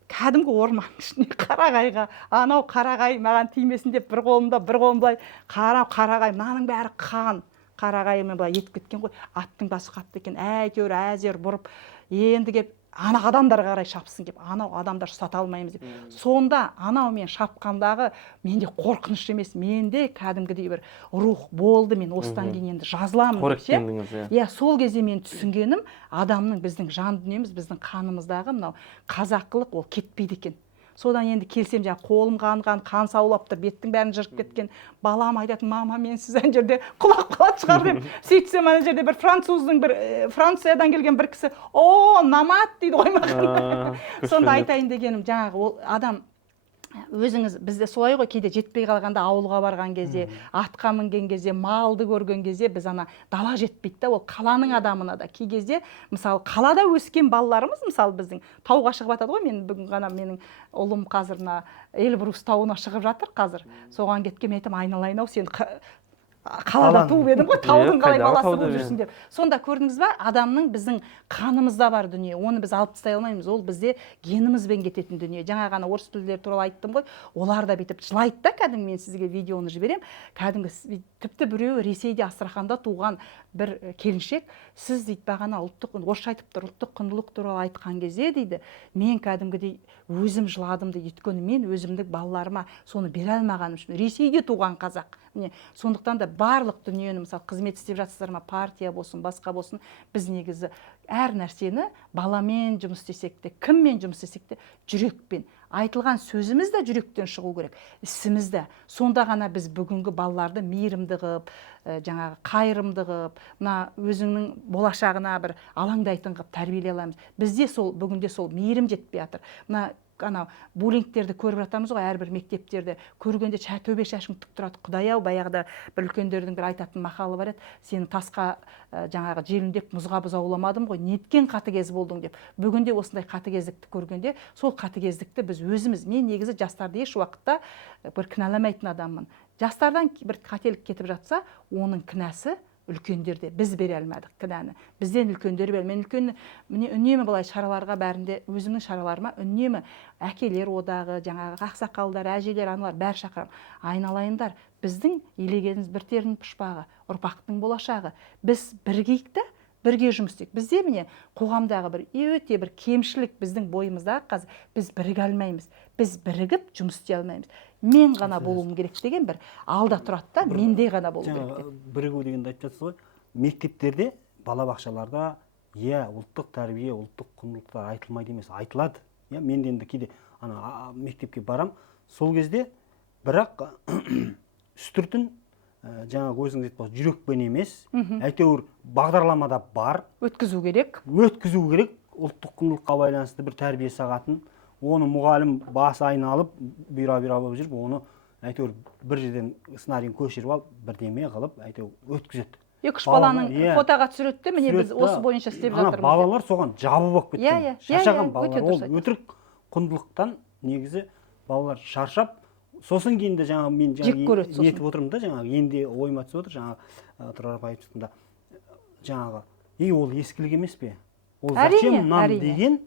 кәдімгі орманның ішіне қарағайға, анау қарағай маған тимесін деп бір қолымда, бір қолым былай қарағай, мынаның бәрі қан. Қарағаймен былай етіп кеткен ғой, аттың басы қатты екен, әйтеуір әзер бұрып, енді кеп ана адамдарға қарай шапсын деп, анау адамдар ұстата алмаймыз деп. Сонда анау мен шапқандағы менде қорқыныш емес, менде кәдімгідей бір рух болды, мен осыдан кейін енді жазыламын деп. Иә, сол кезде мен түсінгенім, адамның біздің жан дүниеміз, біздің қанымыздағы мынау қазақылық ол кетпейді екен. Содан енді келсем, қолым қанған, қан саулап тұр, беттің бәрін жырып кеткен. Балам айтатын, мама, мен сіз ана жерде құлап қалады шығар деп. Сөйтсем ана жерде бір Франциядан келген бір кісі, намат дейді ғой маған. Сонда айтайын дегенім, жаңағы ол адам өзіңіз, бізде солай ғой, кейде жетпей қалғанда ауылға барған кезде, атқа мінген кезде, малды көрген кезде біз ана дала жетпейді да, ол қаланың адамына да. Кей кезде, мысалы, қалада өскен балаларымыз, мысалы, біздің тауға шығып жатады ғой, мен бүгін ғана менің ұлым қазір Эльбрус тауына шығып жатыр қазір. Соған кеткен айтам, айналайын-ау, сен қалада туып едім ғой, таудың қалай баласы болып жүрсің деп. Сонда көрдіңіз ба, адамның біздің қанымызда бар дүние, оны біз алып тастай алмаймыз, ол бізде генімізбен кететін дүние. Жаңа ғана орыс тілдері туралы айттым ғой, олар да бүйтіп жылайды да, кәдімгі мен сізге видеоны жіберем, кәдімгі тіпті біреу Ресейде Астраханда туған бір келіншек, сіз дейді бағана орысша айтып тұр, ұлттық құндылық туралы айтқан кезде дейді, мен кәдімгідей өзім жыладым дейді, өйткені мен өзімдік балаларыма соны бере алмағаным үшін, Ресейде туған қазақ. Міне, сондықтан да барлық дүниені, мысалы, қызмет істеп жатсыздар ма, партия болсын, басқа болсын, біз негізі әр нәрсені баламен жұмыс істесек те, кіммен жұмыс істесек те, жүрекпен. Айтылған сөзіміз де жүректен шығу керек, ісіміз де. Сонда ғана біз бүгінгі балаларды мейірімді қылып, жаңағы қайырымды қылып, мына өзіңнің болашағына бір алаңдайтын қылып тәрбиелей аламыз. Бізде сол бүгінде сол мейірім жетпей жатыр. Мына анау буллингтерді көріп жатамыз ғой, әрбір мектептерде көргенде төбе шашың тік тұрады. Құдай-ау, баяғыда бір үлкендердің бір айтатын мақалы бар еді, сені тасқа жаңағы желімдеп мұзға бұзауламадым ғой, неткен қатыгез болдың деп. Бүгінде осындай қатыгездікті көргенде, сол қатыгездікті біз өзіміз, мен негізі жастарды еш уақытта бір кінәламайтын адаммын. Жастардан бір қателік кетіп жатса, оның кінәсі үлкендерде. Біз бере алмадық кінәні. Бізден үлкендер бер. Мен міне үнемі былай шараларға бәрінде, өзімнің шараларыма үнемі әкелер одағы, жаңағы ақсақалдар, әжелер, аналар бәрі шақырам. Айналайындар, біздің елегеніміз бір терінің пұшпағы, ұрпақтың болашағы. Біз біргейік та, бірге жұмыс істейік. Бізде міне қоғамдағы бір өте бір кемшілік біздің бойымызда қазір, біз біріге алмаймыз. Біз бірігіп жұмыс істей алмаймыз. Мен ғана болуым керек деген бір алда тұрады да, менде ғана болу керек деп. Бірігу дегенді айтып жатсыз ғой. Мектептерде, балабақшаларда ұлттық тәрбие, ұлттық құндылықтар айтылмайды емес, айтылады. Мен де енді кейде мектепке барам, сол кезде бірақ үстіртін жаңағы өзіңіз айтып отырсыз, жүрекпен емес, әйтеуір бағдарламада бар. Өткізу керек, ұлттық құндылыққа байланысты бір тәрбие сағатын. Оны мұғалім басы айналып, бұйра болып жүріп, оны әйтеуір бір жерден сценарийін көшіріп алып, бірдеме қылып, әйтеуір өткізеді. 2-3 баланың фотоға түсіреді, міне біз осы бойынша істеп жатырмыз. Балалар соған жабы болып кеткен. Шаршаған балалар. Ол өтірік құндылықтан негізі балалар шаршап, сосын кейін де жаңағы мен нетіп отырмын да, жаңағы енді ойыма түсіп отыр, жаңағы Тұрар апай айтқанда, жаңағы, ол ескілік емес пе? Ол зачем нам деген,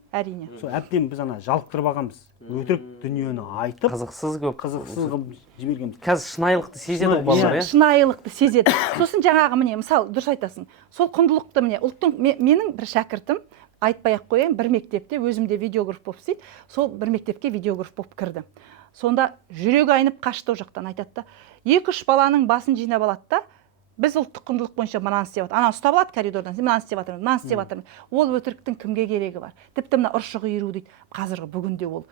сол әбден біз жалықтырып алғанбыз. Өтірік дүниені айтып, қызықсыз көп, қызықсыз қылып жібергенбіз. Қазір шынайылықты сезеді балалар, шынайылықты сезеді. Сосын жаңағы міне, мысалы, дұрыс айтасың. Сол құндылықты міне, менің бір шәкіртім, айтпай-ақ қояйын, бір мектепте өзімде видеограф болып істейді. Сол бір мектепке видеограф болып кірді. Сонда жүрегі айнып қашты, о жақтан айтады да, 2-3 баланың басын жинап алады да, біз ұлттық құндылық бойынша мынаны істеп жатырмыз. Ана ұстап алады коридордан, мынаны істеп жатырмыз. Ол өтіріктің кімге керегі бар? Тіпті мына ұршық иіру дейді. Қазіргі бүгінде ол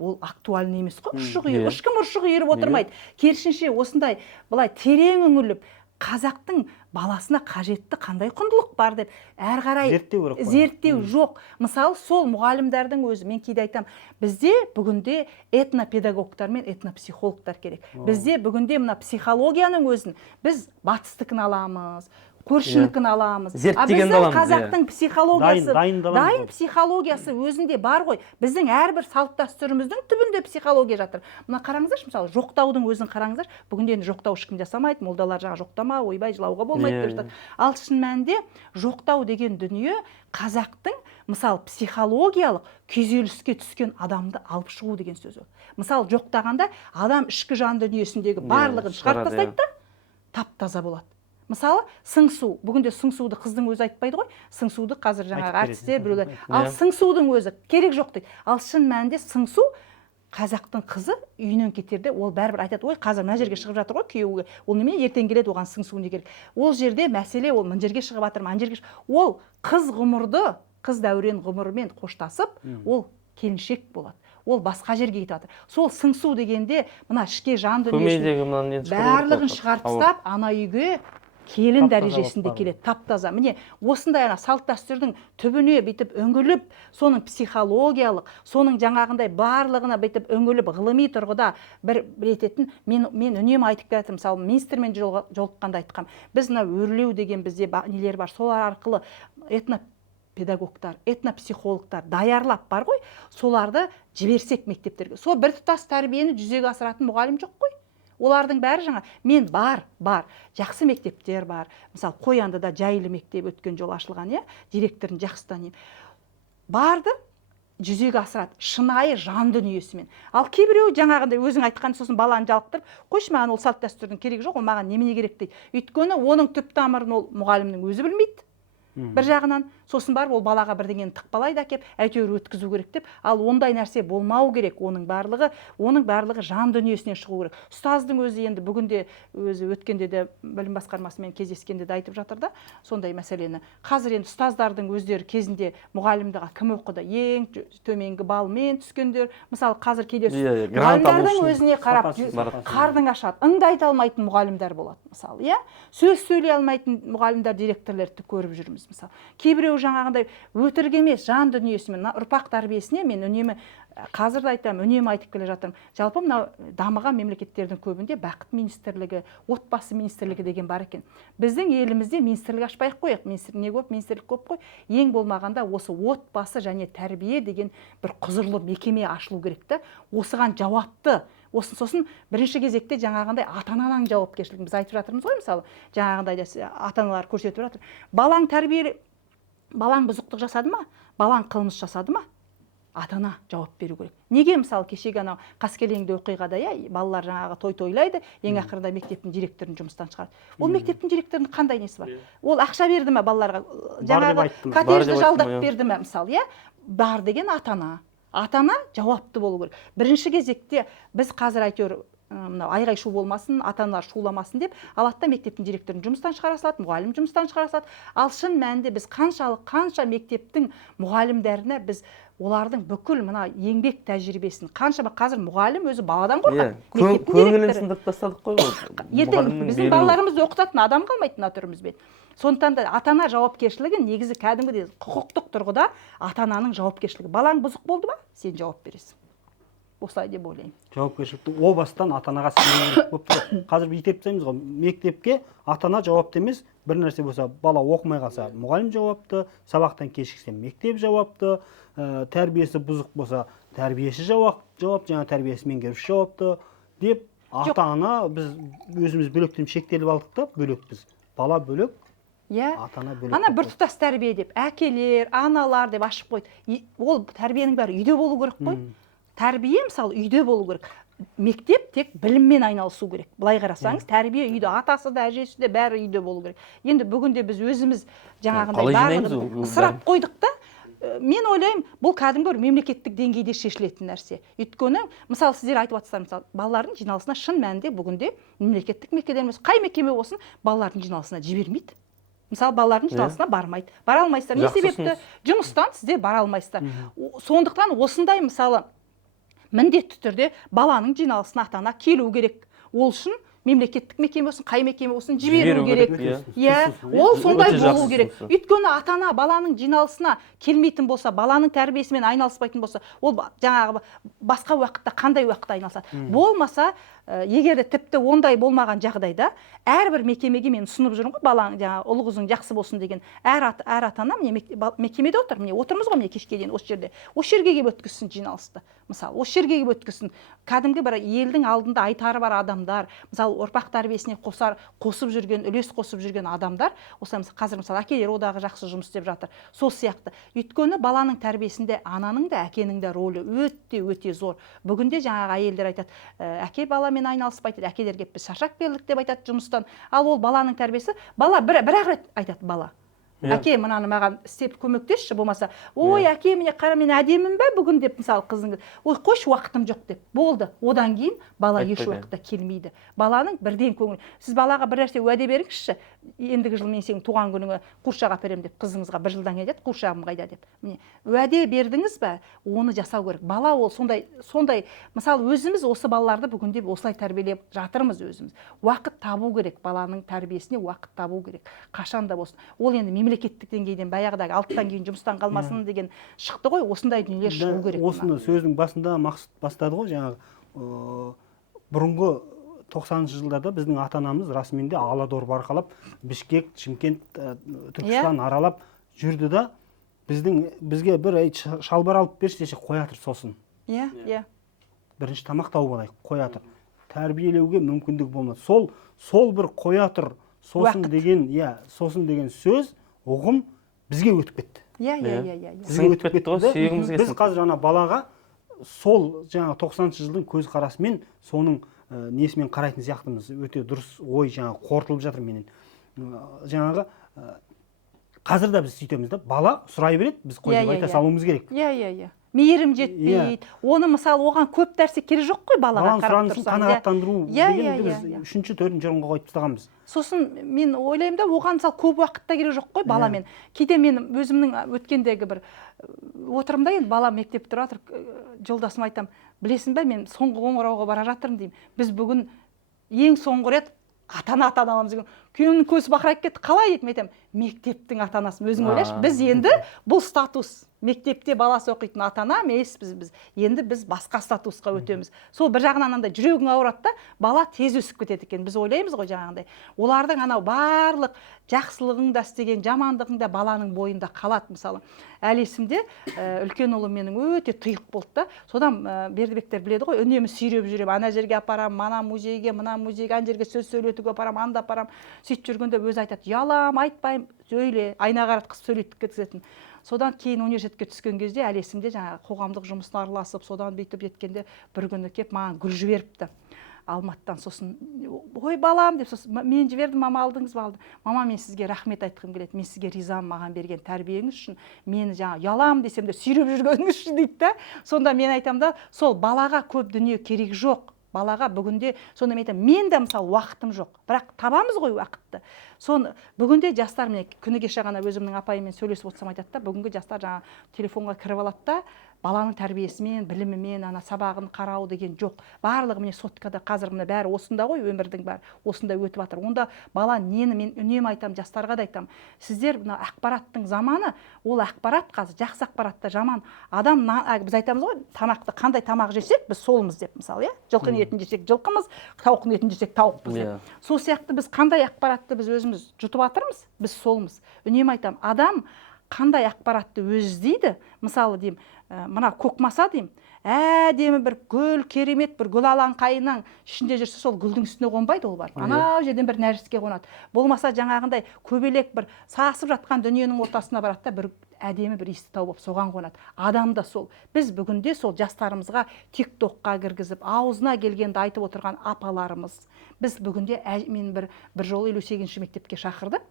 ол актуальный емес қой. Иә. Ешкім ұршық үйіріп отырмайды. Керісінше осындай былай терең үңіліп қазақтың баласына қажетті қандай құндылық бар деп әрі қарай Зерттеу керек қой. зерттеу жоқ. Мысалы, сол мұғалімдердің өзі, мен кейде айтамын, бізде бүгінде этнопедагогтар мен этнопсихологтар керек. Бізде бүгінде мына психологияның өзін біз батыстікін аламыз, көршінікін аламыз. Зерттегенді Біздің аламыз, қазақтың психологиясы, Дайындаламыз дайын ғой. психологиясы өзінде бар ғой. Біздің әрбір салт дәстүріміздің түбінде психология жатыр. Мына қараңыздаршы, мысалы, жоқтаудың өзін қараңыздар. Бүгінде енді жоқтау ешкім жасамайды, молдалар жаңа жоқтама, ойбай жылауға болмайды деп жатады. Ал шын мәнінде жоқтау деген дүние қазақтың мысалы психологиялық күйзеліске түскен адамды алып шығу деген сөз ол. Мысалы, жоқтағанда адам ішкі жан дүниесіндегі барлығын шығарып тастайды да тап-таза болады. Мысалы, сыңсу. Бүгінде сыңсуды қыздың өзі айтпайды ғой. Сыңсуды қазір жаңағы әртістер біреулер. Ал сыңсудың өзі керек жоқ дейді. Ал шын мәнінде сыңсу қазақтың қызы үйінен кетерде ол бәрібір айтады, ой, қазір мына жерге шығып жатыр ғой күйеуге. Ол немене ертең келеді, оған сыңсу не керек. Ол жерде мәселе ол мына жерге шығып жатыр, мына жерге. Ол қыз ғұмырды, қыз дәурен ғұмырымен қоштасып, ол келіншек болады. Ол басқа жерге кетіп жатыр. Сол сыңсу дегенде мына ішке жан дүниесін барлығын шығарып тастап, ана үйге келін дәрежесінде келеді, тап-таза. Міне, осындай салт дәстүрдің түбіне бүйтіп үңіліп, соның психологиялық, соның жаңағындай барлығына бүйтіп үңіліп, ғылыми тұрғыда бір ететін, мен үнемі айтып келатырмын, мысалы, министрмен жолыққанда айтқам. Біз мына өрлеу деген бізде нелер бар, солар арқылы этнопедагогтар, этнопсихологтар даярлап бар ғой, соларды жіберсек мектептерге. Сол біртұтас тәрбиені жүзеге асыратын мұғалім жоқ қой. Олардың бәрі жаңа, мен бар, жақсы мектептер бар. Мысалы, Қояндыда жайлы мектеп өткен жол ашылған, директорын жақсы танимын. Барды жүзеге асырады, шынайы жан дүниесімен. Ал кейбіреу жаңағындай өзің айтқан сосын баланы жалықтырып, қойшы, маған ол салт дәстүрдің керегі жоқ, ол маған немене керек дейді. Өйткені оның түп тамырын ол мұғалімнің өзі білмейді. Бір жағынан, сосын барып ол балаға бірдеңені тықпалайды әкеп, әйтеуір өткізу керек деп, ал ондай нәрсе болмау керек, оның барлығы жан дүниесінен шығу керек. Ұстаздың өзі енді бүгінде өзі өткенде де білім басқармасымен кездескенде де айтып жатыр да, сондай мәселені. Қазір енді ұстаздардың өздері кезінде мұғалімдіға кім оқыды, ең төменгі балмен түскендер, мысалы қазір кейде мұғалімдердің өзіне қарап қардың ашады, ыңды айта алмайтын мұғалімдер болады, мысалы, сөз сөйлей алмайтын мұғалімдер, директорлерді көріп жүрміз. Мысалы, кейбіреу жаңағындай өтірік емес, жан дүниесімен, ұрпақ тәрбиесіне мен үнемі қазір де айтамын, үнемі айтып келе жатырмын. Жалпы мына дамыған мемлекеттердің көбінде бақыт министрлігі, отбасы министрлігі деген бар екен. Біздің елімізде министрлік ашпай қояйық. Министрлік көп қой. Ең болмағанда осы отбасы және тәрбие деген бір құзырлы мекеме ашылу керек та. Осыған жауапты. Сосын бірінші кезекте жаңағындай ата-ананың жауапкершілігін біз айтып жатырмыз ғой, мысалы, жаңағындай ата-аналар көрсетіп жатыр. Балаң бұзықтық жасады ма? Балаң қылмыс жасады ма? Ата-ана жауап беру керек. Неге мысалы кешегі анау қаскелеңде оқиғада балалар жаңағы той тойлайды, ең ақырында мектептің директорын жұмыстан шығарады. Ол мектептің директорының қандай несі бар? Ол ақша берді ме балаларға? Жаңағы коттеджді жалдап берді ме мысалы, бар деген ата-ана. Ата-ана жауапты болу керек. Бірінші кезекте біз қазір әйтеуір айғай шу болмасын, ата-аналар шуламасын деп, алатта мектептің директорын жұмыстан шығара салады, мұғалім жұмыстан шығара салады. Ал шын мәнінде біз қанша мектептің мұғалімдеріне біз олардың бүкіл мына еңбек тәжірибесін, қазір мұғалім өзі баладан қорқады. Көңілін сындырып тастадық қой. Ертең біздің балаларымызды оқытатын адам қалмайды мына түрімізбен. Сондықтан да ата-ана жауапкершілігі негізі кәдімгідей құқықтық тұрғыда ата-ананың жауапкершілігі. Балаң бұзық болды ма? Сен жауап бересің. Осылай деп ойлаймын. Жауапкершілікті о бастан ата-анаға сенген көп тұр. Қазір бүйтіп тастаймыз ғой, мектепке ата-ана жауапты емес, бір нәрсе болса, бала оқымай қалса, мұғалім жауапты, сабақтан кешіксе мектеп жауапты, тәрбиесі бұзық болса, тәрбиеші жауап, жаңа тәрбиесі меңгеруші жауапты деп ата-ана біз өзіміз бөлектен шектеліп алдық та, бөлекпіз. Бала бөлек, ата-ана бөлек. Ана біртұтас тәрбие деп, әкелер, аналар деп ашып қойды. Ол тәрбиенің бәрі үйде болу керек қой. Тәрбие мысалы үйде болу керек. Мектеп тек біліммен айналысу керек. Былай қарасаңыз, тәрбие үйде, атасы да, әжесі де бәрі үйде болу керек. Енді бүгінде біз өзіміз жаңағындай барлығын ысырап қойдық та, мен ойлаймын, бұл кәдімгі мемлекеттік деңгейде шешілетін нәрсе. Өйткені, мысалы сіздер айтып жатсыздар, мысалы, балалардың жиналысына шын мәнінде бүгінде мемлекеттік мекемелер, қай мекеме болсын, балалардың жиналысына жібермейді. Мысалы, балалардың жиналысына бармайды. Бара алмайсыздар. Не себепті? Жұмыстан сіздер бара алмайсыздар. Сондықтан осындай мысалы міндетті түрде баланың жиналысына ата ана келу керек. Ол үшін мемлекеттік мекеме болсын, қай мекеме болсын жіберу керек. Иә, ол сондай болу керек. Өйткені ата ана баланың жиналысына келмейтін болса, баланың тәрбиесімен айналыспайтын болса, ол жаңағы басқа уақытта қандай уақытта айналысады. Болмаса, егер де тіпті ондай болмаған жағдайда, әрбір мекемеге мен ұсынып жүрмін ғой, балаң жаңағы ұл қызың жақсы болсын деген. Әр ата ана міне мекемеде отыр, міне отырмыз ғой, міне кешке дейін осы жерде. Осы жерге келіп өткізсін жиналысты. Мысалы, осы жерге келіп өткізсін. Кәдімгі бір елдің алдында айтары бар адамдар, мысалы, ұрпақ тәрбиесіне қосып жүрген, үлес қосып жүрген адамдар, осы қазір мысалы әкелер одағы жақсы жұмыс істеп жатыр. Сол сияқты. Өйткені баланың тәрбиесінде ананың да, әкенің де рөлі өте зор. Бүгінде жаңағы әйелдер айтады, әке баламен айналыспайды, әкелер келіп біз шаршап келдік деп айтады жұмыстан. Ал ол баланың тәрбиесі, бала бір-ақ рет айтады бала. Әке, мынаны маған істеп көмектесші, болмаса, ой, әке, міне қара, мен әдемін бе бүгін деп, мысалы, қызың, ой, қойшы, уақытым жоқ деп. Болды. Одан кейін бала еш уақытта келмейді. Баланың бірден көңіл. Сіз балаға бір нәрсе уәде беріңізші. Ендігі жыл мен сенің туған күніңе қуыршақ әперемін деп, қызыңызға бір жылдан кейін айтады, қуыршағым қайда деп. Міне, уәде бердіңіз бе? Оны жасау керек. Бала ол сондай, мысалы, өзіміз осы балаларды бүгінде осылай тәрбиелеп жатырмыз өзіміз. Уақыт табу керек, баланың тәрбиесіне уақыт табу керек. Қашан да болсын. Ол енді мемлекеттік деңгейден баяғыдағы алттан кейін жұмыстан қалмасын деген шықты ғой, осындай дүниелер шығу керек. Осыны сөздің басында Мақсұт бастады ғой, жаңағы бұрынғы 90-шы жылдарда біздің ата-анамыз расымен де Аладор барқалап, Бішкек, Шымкент, Түркістан аралап жүрді да, бізге бір шалбар алып берші десе қоятыр сосын. Иә. Бірінші тамақ тауып алайық, қоятыр. Тәрбиелеуге мүмкіндік болмады. Сол бір қоятыр сосын деген сөз, ұғым бізге өтіп кетті. Иә. Бізге өтіп кетті ғой, сүйегімізге. Біз қазір жаңа балаға сол жаңа 90-шы жылдың көз қарасымен соның несімен қарайтын сияқтымыз. Өте дұрыс ой жаңа қорытылып жатыр менен. Жаңағы қазір да біз сөйтеміз да, бала сұрай береді, біз қойып айта салуымыз керек. Иә. Мейірім жетпейді. Оны мысалы оған көп нәрсе керек жоқ қой балаға қарап тұрсаң. Сұранысын қанағаттандыру дегенді біз 3-ші, 4-ші орынға қойып тастағанбыз. Сосын мен ойлаймын да, оған мысалы көп уақытта керек жоқ қой баламен. Кейде мен өзімнің өткендегі бір отырымда енді бала мектеп тұра жатыр, жолдасыма айтам, білесің бе, мен соңғы қоңырауға бара жатырмын деймін. Біз бүгін ең соңғы рет ата-анамыз деген күйеуімнің көзі бақырайып кетті. Қалай дедім, айтамын, мектептің ата-анасы. Өзің ойлашы, біз енді бұл статус, мектепте баласы оқитын ата-ана емес, біз енді біз басқа статусқа өтеміз. Сол бір жағынан андай жүрегің ауырады да, бала тез өсіп кетеді екен. Біз ойлаймыз ғой жаңағындай. Олардың анау барлық жақсылығың да істеген, жамандығың да баланың бойында қалады. Мысалы, әлі есімде үлкен ұлым менің өте тұйық болды да. Содан Бердібектер біледі ғой, үнемі сүйреп жүрем, ана жерге апарам, мына музейге, ана жерге сөз сөйлетуге апарам, анда апарам. Сөйтіп жүргенде өзі айтады, ялам, айтпайым, сөйле, айна қаратқызып сөйлетіп кеткізетін. Содан кейін университетке түскен кезде әлі есімде жаңағы қоғамдық жұмысына араласып, содан бүйтіп жеткенде бір күні келіп маған гүл жіберіпті. Алматыдан. Сосын, ой балам деп, сосын мен жібердім, мама алдыңыз ба? Алды. Мама, мен сізге рахмет айтқым келеді. Мен сізге ризамын маған берген тәрбиеңіз үшін. Мені жаңа ялам десем де сүйреп жүргеніңіз үшін дейді да. Сонда мен айтам да, сол балаға көп дүние керек жоқ. Балаға бүгінде, сонда мен айтам, мен де мысалы уақытым жоқ. Бірақ табамыз ғой уақытты. Соны бүгінде жастар, мен күні кеше ғана өзімнің апайыммен сөйлесіп отырсам айтады да, бүгінгі жастар жаңа телефонға кіріп алады да, баланың тәрбиесімен, білімімен, ана сабағын қарау деген жоқ. Барлығы міне соткада қазір міне бәрі осында ғой, өмірдің бәрі осында өтіп жатыр. Онда бала нені, мен үнемі айтам, жастарға да айтам. Сіздер мына ақпараттың заманы, ол ақпарат қазір жақсы ақпаратта жаман. Адам, біз айтамыз ғой, тамақты қандай тамақ жесек, біз солымыз деп, мысалы, жылқының етін жесек жылқымыз, тауықтың етін жесек тауықпыз деп. Сол сияқты біз қандай ақпаратты біз өзіміз жұтып жатырмыз, біз солымыз. Үнемі айтам, адам қандай ақпаратты өзі іздейді, мысалы деймін, мына көкмаса деймін, әдемі бір гүл, керемет бір гүл алаңқайының ішінде жүрсе, сол гүлдің үстіне қонбайды ол бар. Анау жерден бір нәрсеге қонады. Болмаса жаңағындай көбелек бір сасып жатқан дүниенің ортасына барады да, бір әдемі бір иісті тауып соған қонады. Адам да сол. Біз бүгінде сол жастарымызға тиктокқа кіргізіп, аузына келгенді айтып отырған апаларымыз. Біз бүгінде мен бір жолы 58-ші мектепке шақырды.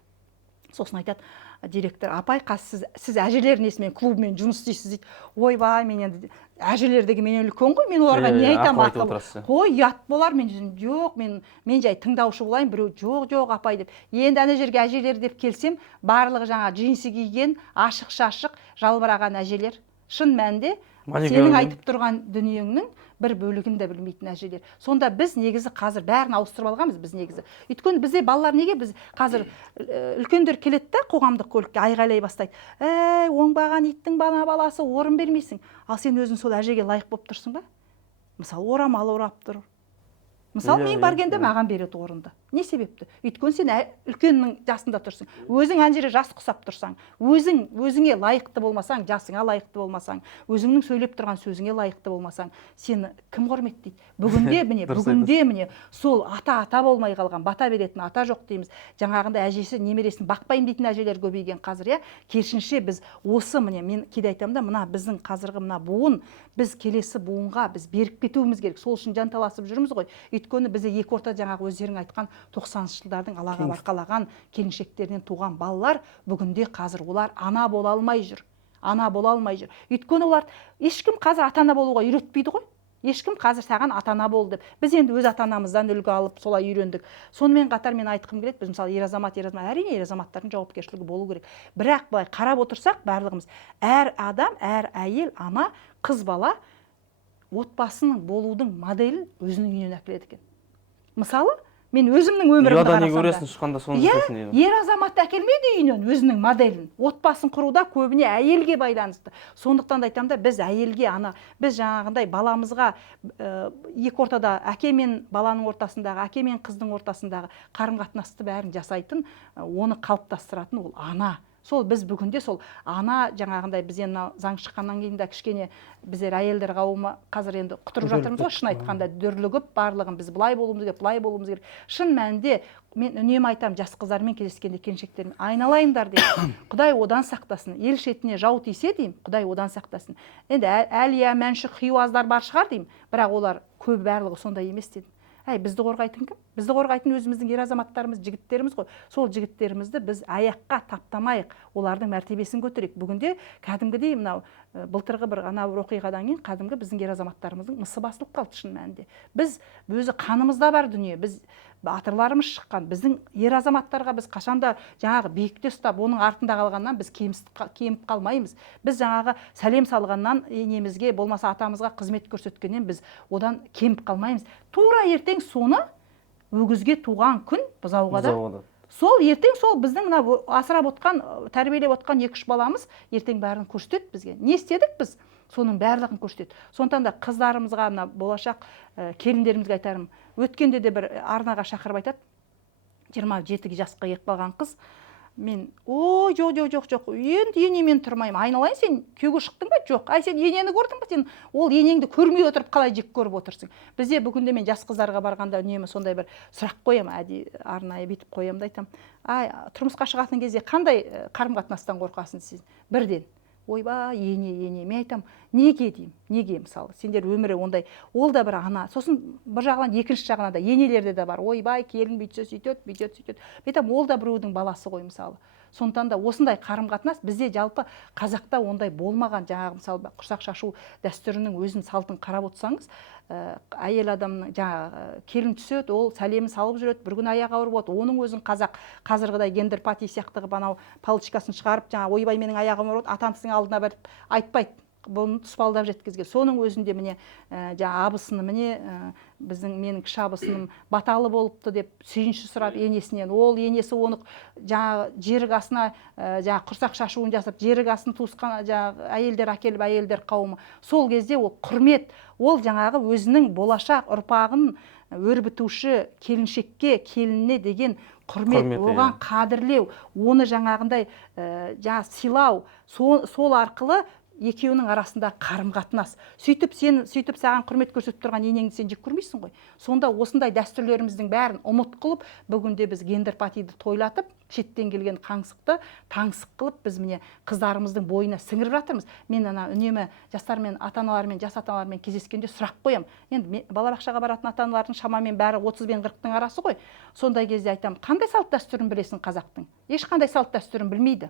Сосын айтады директор, апай, сіз әжелер несімен клубымен жұмыс істейсіз дейді. Ойбай, мен енді әжелер деген мен үлкен ғой, мен оларға не айтам, қой, ұят болар, мен жоқ, мен жай тыңдаушы болайын, біреу жоқ апай деп. Енді ана жерге әжелер деп келсем, барлығы жаңа джинсы киген, ашық-шашық, жалбыраған әжелер. Шын мәнінде сенің айтып тұрған дүниеңнің бір бөлігін де білмейтін әжелер. Сонда біз негізі қазір бәрін ауыстырып алғанбыз біз негізі. Өйткені бізде балалар неге біз қазір үлкендер келеді да қоғамдық көлікке айғайлай бастайды. Оңбаған иттің бана баласы орын бермейсің. Ал сен өзің сол әжеге лайық болып тұрсың ба? Мысалы, орамал орап тұр. Мысалы, мен баргенде маған береді орынды. Не себепті? Өйткені сен үлкеннің жасында тұрсың. Өзің ана жерде жас құсап тұрсаң, өзіңе лайықты болмасаң, жасыңа лайықты болмасаң, өзіңнің сөйлеп тұрған сөзіңе лайықты болмасаң, сені кім құрметтейді? Бүгінде міне сол ата болмай қалған, бата беретін ата жоқ дейміз. Жаңағында әжесі немересін бақпайым дейтін әжелер көбейген қазір, керісінше біз осы міне мен кейде айтамын да, мына біздің қазіргі мына буын, біз келесі буынға біз беріп кетуіміз керек. Сол үшін жанталасып жүрміз ғой. Өйткені бізде екі орта жаңағы өздерің айтқан 90-шы жылдардың алаға барқалаған келіншектерінен туған балалар бүгінде қазір олар ана бола алмай жүр. Өйткені олар ешкім қазір ата-ана болуға үйретпейді ғой. Ешкім қазір саған ата-ана бол деп. Біз енді өз ата-анамыздан үлгі алып солай үйрендік. Сонымен қатар мен айтқым келеді, біз мысалы ер азамат, әрине ер азаматтардың жауапкершілігі болу керек. Бірақ былай қарап отырсақ барлығымыз, әр адам, әр әйел, ана, қыз бала отбасының болудың моделін өзінің үйінен әкеледі екен. Мысалы, мен өзімнің өмірімді қарасам да, ер азамат әкелмейді үйінен өзінің моделін. Отбасын құруда көбіне әйелге байланысты. Сондықтан да айтамын да, біз әйелге біз жаңағындай баламызға екі ортада әке мен баланың ортасындағы, әке мен қыздың ортасындағы қарым-қатынасты бәрін жасайтын, оны қалыптастыратын ол ана. Сол біз бүгінде сол ана жаңағындай біз енді заң шыққаннан кейін де кішкене біздер әйелдер қауымы қазір енді құтырып жатырмыз ғой, шын айтқанда дүрлігіп барлығын біз былай болуымыз керек, былай болуымыз керек. Шын мәнінде мен үнемі айтамын жас қыздармен кездескенде келіншектермен, айналайындар деймін. Құдай одан сақтасын. Ел шетіне жау тисе деймін, Құдай одан сақтасын. Енді әлия, мәншүк, хиуаздар бар шығар деймін, бірақ олар көп барлығы сондай емес дедім. Бізді қорғайтын кім? Бізді қорғайтын өзіміздің ер азаматтарымыз, жігіттеріміз ғой. Сол жігіттерімізді біз аяққа таптамайық, олардың мәртебесін көтерейік. Бүгінде кәдімгідей мынау былтырғы бір оқиғадан кейін кәдімгі біздің ер азаматтарымыздың мысы басылып қалды шын мәнінде. Біз өзі қанымызда бар дүние, біз батырларымыз шыққан, біздің ер азаматтарға біз қашанда жаңағы биікте ұстап, оның артында қалғаннан біз кеміп қалмаймыз. Біз жаңағы сәлем салғаннан енемізге, болмаса атамызға қызмет көрсеткеннен біз одан кеміп қалмаймыз. Тура ертең соны өгізге туған күн бұзауға да. Сол ертең сол біздің мына асырап отқан, тәрбиелеп отқан 2-3 баламыз ертең бәрін көрсетеді бізге. Не істедік біз? Соның барлығын көрсетеді. Сондықтан да қыздарымызға, мына болашақ келіндерімізге айтарым, өткенде де бір арнаға шақырып айтады, 27 жасқа келіп қалған қыз, мен жоқ, енді енемен тұрмаймын. Айналайын, сен күйеуге шықтың ба? Жоқ. Сен енені көрдің ба? Сен ол енеңді көрмей отырып қалай жек көріп отырсың? Бізде бүгінде мен жас қыздарға барғанда үнемі сондай бір сұрақ қоямын, арнайы бүйтіп қоямын да айтамын. Тұрмысқа шығатын кезде қандай қарым-қатынастан қорқасың сіз? Бірден. Ойба, ене, мен айтам, неге деймін, неге мысалы, сендер өмірі ондай, ол да бір ана, сосын бір жағынан екінші жағынан да енелерде де бар, ойбай, келін бүйтсе сөйтеді, айтам, ол да біреудің баласы ғой мысалы. Сондықтан да осындай қарым-қатынас бізде жалпы қазақта ондай болмаған. Жаңағы мысалы құрсақ шашу дәстүрінің өзін салтын қарап отырсаңыз, әйел адамның жаңағы келін түседі, ол сәлемін салып жүреді, бір күн аяғы ауыр болады, оның өзін қазақ қазіргідай гендер пати сияқты анау палочкасын шығарып, жаңағы ойбай менің аяғым ауыр, атамсының алдына барып айтпайды. Бұны тұспалдап жеткізген. Соның өзінде міне жаңа абысыны біздің менің кіші абысыным баталы болыпты деп сүйінші сұрап енесінен. Ол енесі оны жаңа жерік асына жаңа құрсақ шашуын жасап, жерік асын туысқан жаңа әйелдер әкеліп, әйелдер қауымы. Сол кезде ол құрмет, ол жаңағы өзінің болашақ ұрпағын өрбітуші келіншекке, келініне деген құрмет, оған қадірлеу, оны жаңағындай сыйлау, сол арқылы екеуінің арасында қарым-қатынас. Сөйтіп саған құрмет көрсетіп тұрған енеңді сен жек көрмейсің ғой. Сонда осындай дәстүрлеріміздің бәрін ұмыт қылып, бүгінде біз гендер патиді тойлатып, шеттен келген қаңсықты таңсық қылып, біз міне қыздарымыздың бойына сіңіріп жатырмыз. Мен үнемі жастармен, ата-аналармен, жас ата-аналармен кездескенде сұрақ қоямын. Енді балабақшаға баратын ата-аналардың шамамен бәрі 30 пен 40-тың арасы ғой. Сондай кезде айтамын, қандай салт дәстүрін білесің қазақтың? Ешқандай салт дәстүрін білмейді.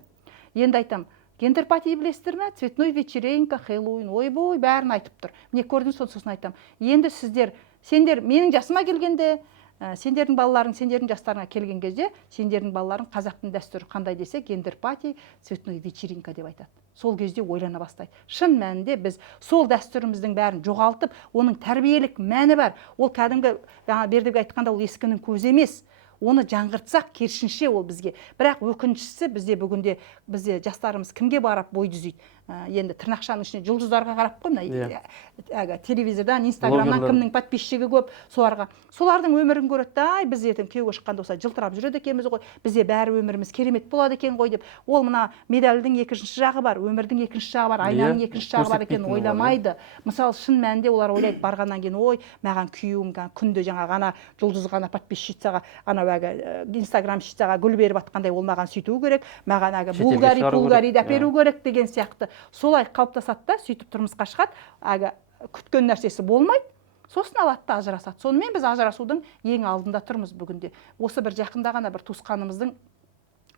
Енді айтамын, гендер пати білесіздер ме? Цветной вечеринка, Хэллоуин, ойбой, бәрін айтып тұр. Міне көрдіңіз, сосын айтам. Енді сендер менің жасыма келгенде, сендердің балаларың, сендердің жастарына келген кезде, сендердің балаларың қазақтың дәстүрі қандай десе, гендер пати, цветной вечеринка деп айтады. сол кезде ойлана бастайды. Шын мәнінде біз сол дәстүріміздің бәрін жоғалтып, оның тәрбиелік мәні бар. Ол кәдімгі, жаңа Бердібек айтқанда, ол ескінің көзі емес. Оны жаңғыртсақ, керісінше ол бізге. Бірақ өкініштісі бізде жастарымыз кімге барып бой түзейді? Енді тырнақшаның ішіне жұлдыздарға қарап қой, мына телевизордан, инстаграмнан кімнің подписчигі көп, солардың өмірін көреді. Ай, біз ертең күйеуге шыққанда осылай жылтырап жүреді екенбіз ғой, бізде бәрі өміріміз керемет болады екен ғой деп. Ол мына медальдің екінші жағы бар, өмірдің екінші жағы бар, айнаның екінші жағы бар екенін ойламайды. Мысалы, шын мәнінде олар ойлайды, барғаннан кейін, ой, маған күйеуім күнде жаңағы ана жұлдыз ғана подписчицаға, ана инстаграмщицаға гүл беріп атқандай, ол маған сөйту керек, маған булгариді әперу керек деген сияқты. Солай қалыптасады да, сөйтіп тұрмысқа шығады, күткен нәрсесі болмайды, сосын алады да ажырасады. Сонымен біз ажырасудың ең алдында тұрмыз бүгінде. Осы бір жақында ғана бір туысқанымыздың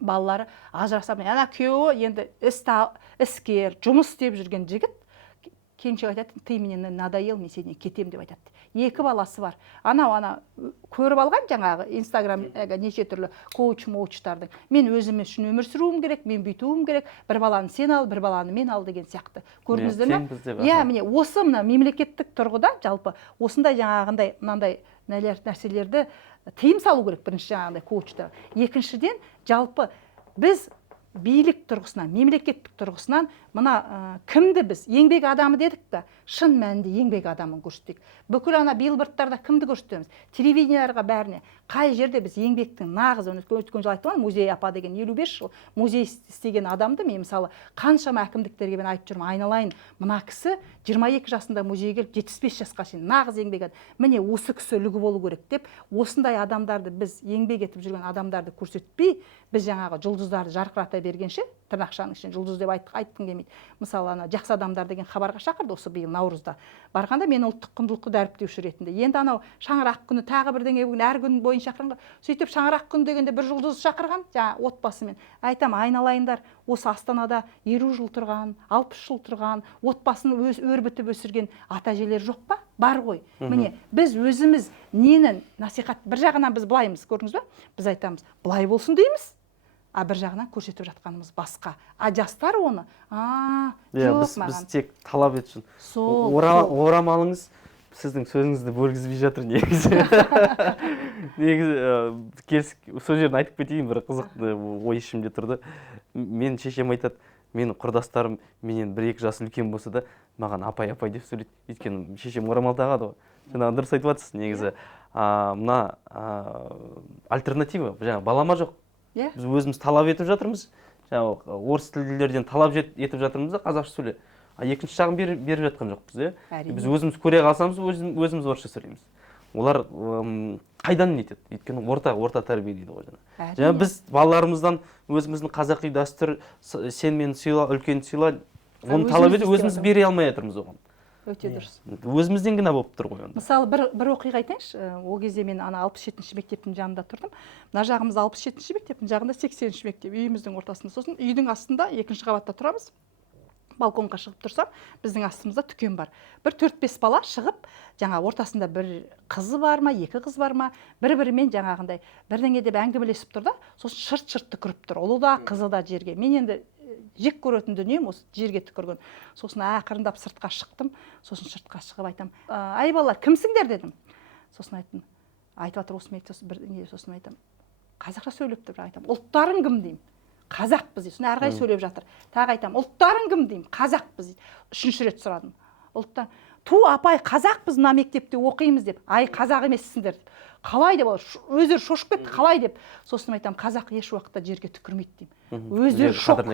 балалары ажыраса, ана күйеуі енді іскер, жұмыс істеп жүрген жігіт, келіншек айтады, ты мне надоел, мен сенен кетем деп айтады. 2 баласы бар. Ана көріп алған жаңағы инстаграм неше түрлі коуч-моучтардың. Мен өзім үшін өмір сүруім керек, мен бүйтуім керек, бір баланы сен ал, бір баланы мен ал деген сияқты. Көрдіңіздер ме? Міне, осы мемлекеттік тұрғыда жалпы осындай жаңағындай мынандай нәрселерді тыйым салу керек, бірінші жаңағындай коучтар. Екіншіден, жалпы біз билік тұрғысынан, мемлекеттік тұрғысынан мына кімді біз еңбек адамы дедік та, шын мәнінде еңбек адамын көрсеттік. Бүкіл ана билбордтарда кімді көрсетеміз? Телевиденияларға бәріне. Қай жерде біз еңбектің нағыз, өткен жыл айттым, музей апа деген 55 жыл музей істеген адамды мен мысалы қаншама әкімдіктерге мен айтып жүрмін, айналайын, мына кісі 22 жасында музейге келіп 75 жасқа шейін нағыз еңбек адам. Міне осы кісі үлгі болу керек деп, осындай адамдарды біз еңбек етіп жүрген адамдарды көрсетпей, біз жаңағы жұлдыздарды жарқырата бергенше, тырнақшаның ішіне жұлдыз деп айтқым келмейді. Мысалы, ана жақсы адамдар деген хабарға шақырды осы биыл наурызда. Барғанда мен ұлттық құндылықты дәріптеуші ретінде. Енді анау шаңырақ күні тағы бірдеңе бүгін әр күн бойын шақырған. Сөйтіп шаңырақ күні дегенде бір жұлдыз шақырған, жаңа отбасымен. Айтам, айналайындар, осы Астанада 50 жыл тұрған, 60 жыл тұрған, отбасын өрбітіп өсірген ата-әжелер жоқ па? Бар ғой. Міне, біз өзіміз ненің насихат, бір жағынан біз былаймыз, көрдіңіз бе? Біз айтамыз, былай болсын дейміз. Бір жағынан көрсетіп жатқанымыз басқа. Жастар оны, біз тек талап етшін. Орамалыңыз сіздің сөзіңізді бөлгізбей жатыр негізі. Сол жерін айтып кетейін, бір қызықты ой ішімде тұрды. Мен шешем айтады, менің құрдастарым менен 1-2 жас үлкен болса да, маған апай деп сөйлейді. Өйткені шешем орамал тағады ғой. Жаңағы дұрыс айтып жатсыз негізі. Мына альтернатива, жаңағы балама жоқ. Біз өзіміз талап етіп жатырмыз, орыс тілділерден талап етіп жатырмыз да, қазақша сөйле. Екінші жағын беріп жатқан жоқпыз. Біз өзіміз көре қалсамыз, өзіміз орысша сөйлейміз. Олар қайдан нетеді? Өйткені орта тәрбие дейді ғой. Жаңа біз балаларымыздан өзіміздің қазақи дәстүр, сен мені сыйла, үлкен сыйла, оны талап етіп өзіміз бере алмай жатырмыз оған. Өте дұрыс. Өзімізден гінә болып тұр ғой. Мысалы, бір оқиға айтайыншы. Ол кезде мен ана 67-ші мектептің жанында тұрдым. Мына жағымыз 67-ші мектептің жағында 80-ші мектеп, үйіміздің ортасында. Сосын үйдің астында 2-ші қабатта тұрамыз. Балконға шығып тұрсам, біздің астымызда дүкен бар. Бір 4-5 бала шығып, жаңа ортасында бір қызы бар ма, 2 қыз бар ма, бір-бірімен жаңағындай бірдеңе деп әңгімелесіп тұр да, сосын шырт-шырт түкіріп тұр. Ұлы да, қызы да жерге. Мен енді жек көретін дүнием осы жерге түкірген. Сосын ақырындап сыртқа шықтым. Сосын сыртқа шығып айтам, ай балалар, кімсіңдер дедім. Сосын айттым, айтып жатыр осы мектеп, сосын айтам, қазақша сөйлеп тұр, айтам, ұлттарың кім деймін. Қазақпыз дейді. Сосын әрғай сөйлеп жатыр. Тағы айтам, ұлттарың кім деймін. Қазақпыз дейді. 3-ші рет сұрадым. Ұлттан, апай, қазақпыз мына мектепте оқимыз деп. Ай, қазақ емессіңдер деп. Қалай деп, өздері шошып кетті, қалай деп. Сосын айтам, қазақ еш уақытта жерге түкірмейді деймін. Өздері шок.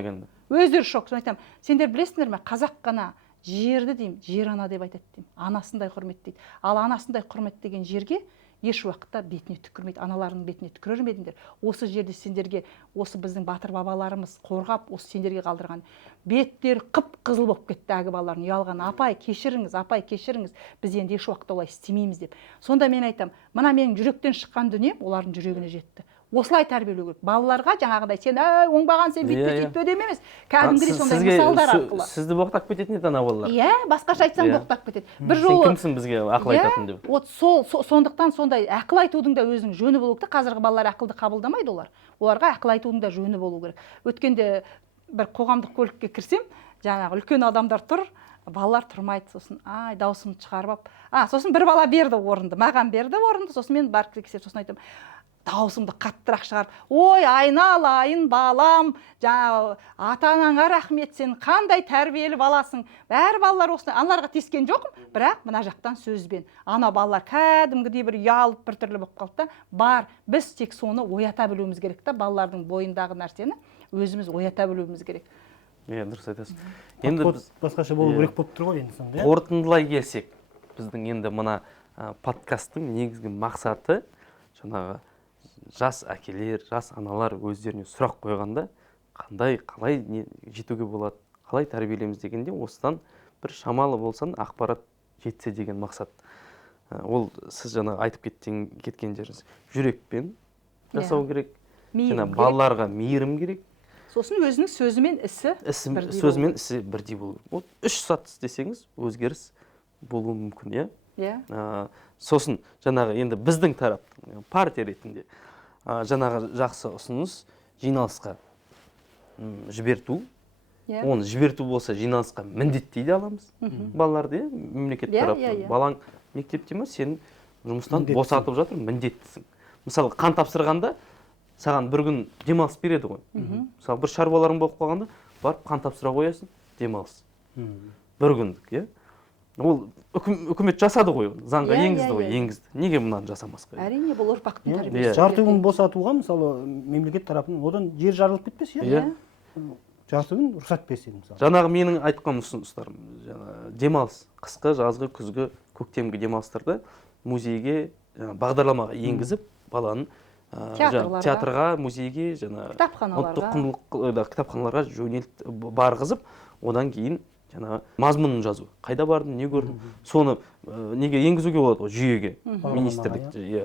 Өздері шок. Сосын айтам, сендер білесіңдер ме, қазақ қана жерді деймін, жер ана деп айтады деймін. Анасындай құрметтейді. Ал анасындай құрметтеген жерге еш уақытта бетіне түкірмейді, аналарының бетіне түкірер ме едіңдер? Осы жерде сендерге, осы біздің батыр бабаларымыз қорғап, осы сендерге қалдырған беттері қып-қызыл болып кетті, әгі балаларын ұялған. Апай, кешіріңіз, біз енді еш уақытта олай істемейміз деп. Сонда мен айтам, мына менің жүректен шыққан дүнием олардың жүрегіне жетті. Осылай тәрбиелеу керек. Балаларға жаңағыдай сен оңбаған, сен бүйтпе демемес. Кәдімгідей сондай мысалдар арқылы. Сізді боқтап кететін еді ана балалар. Басқаша айтсаң боқтап кетеді. Сен кімсің бізге ақыл айтатын деп. Сондықтан сондай ақыл айтудың да өзінің жөні болу керек. Қазіргі балалар ақылды қабылдамайды олар. Оларға ақыл айтудың да жөні болу керек. Өткенде бір қоғамдық көлікке кірсем, жаңағы үлкен адамдар тұр, балалар тұрмайды. Сосын ай даусымды шығарып алып, сосын бір бала берді орынды, маған берді орынды. Сосын мен барып келсем, сосын айтамын, даусымды қаттырақ шығарып, ой айналайын балам, жаңағы ата-анаңа рахмет, сен қандай тәрбиелі баласың. Бәрі балалар осындай, аналарға тиіскен жоқпын, бірақ мына жақтан сөзбен. Ана балалар кәдімгідей бір ұялып біртүрлі болып қалды да, бар, біз тек соны оята білуіміз керек та, балалардың бойындағы нәрсені өзіміз оята білуіміз керек. Иә, дұрыс айтасың. Енді біз басқаша болу керек болып тұр ғой енді сонда. Қорытындылай келсек, біздің енді мына подкасттың негізгі мақсаты жаңағы жас әкелер, жас аналар өздеріне сұрақ қойғанда қалай жетуге болады, қалай тәрбиелеміз дегенде осыдан бір шамалы болсан ақпарат жетсе деген мақсат. Ол сіз жаңа айтып кеткен жеріңіз жүрекпен жасау керек, балаларға мейірім керек. Сосын өзінің сөзімен ісі бірдей болу. 3 сат істесеңіз өзгеріс болуы мүмкін, иә? Сосын жаңағы енді біздің тараптың партия ретінде жаңағы жақсы ұсыныс жиналысқа жіберту. Оны жіберту болса жиналысқа міндеттей де аламыз. Балаларды, мемлекет тараптан. Балаң мектепте ме, сен жұмыстан босатып жатыр, міндеттісің. Мысалы, қан тапсырғанда саған бір күн демалыс береді ғой. Мысалы, бір шаруаларың болып қалғанда, барып қан тапсыра қоясың, демалыс. Бір күндік, иә? Ол үкімет жасады ғой, заңға енгізді ғой, енгізді. Неге мұнан жасамасқа? Әрине, бұл ұрпақтың тәрбиесі. Жарты күн босатуға, мысалы, мемлекет тарапынан одан жер жарылып кетпес, иә? Жарты күн рұқсат берсе, мысалы. Жаңағы менің айтқан ұсыныстарым, демалыс, қысқы, жазғы, күзгі, көктемгі демалыстарда музейге, бағдарламаға енгізіп, баланы театрға, музейге, кітапханаларға барғызып, одан кейін мазмұнын жазу. Қайда бардың, не көрдің? Соны неге енгізуге болады ғой, жүйеге,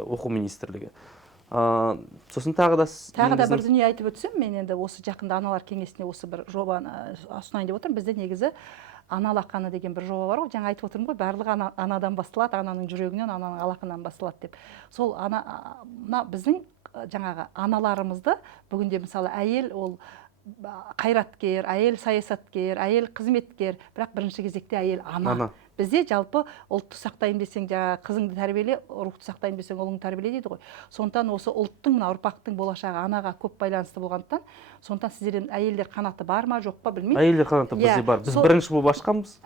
оқу министрлігі. Сосын тағы да бір дүние айтып өтсем, мен енді осы жақында аналар кеңесіне осы бір жобаны ұсынайын деп отырмын. Бізде негізі ана алақаны деген бір жоба бар ғой, жаңа айтып отырмын ғой, барлығы анадан басталады, ананың жүрегінен, ананың алақанынан басталады деп. Сол біздің жаңағы аналарымызды бүгінде мысалы әйел ол қайраткер, әйел саясаткер, әйел қызметкер, бірақ бірінші кезекте әйел ана. Бізде жалпы ұлтты сақтайын десең, қызыңды тәрбиеле, рухты сақтайын десең, ұлыңды тәрбиеле дейді ғой. Сондықтан осы ұлттың, ұрпақтың болашағы анаға көп байланысты болғандықтан, сондықтан сіздердің әйелдер қанаты бар ма, жоқ па білмеймін. Әйелдер қанаты бізде бар. Біз бірінші болып ашқанбыз.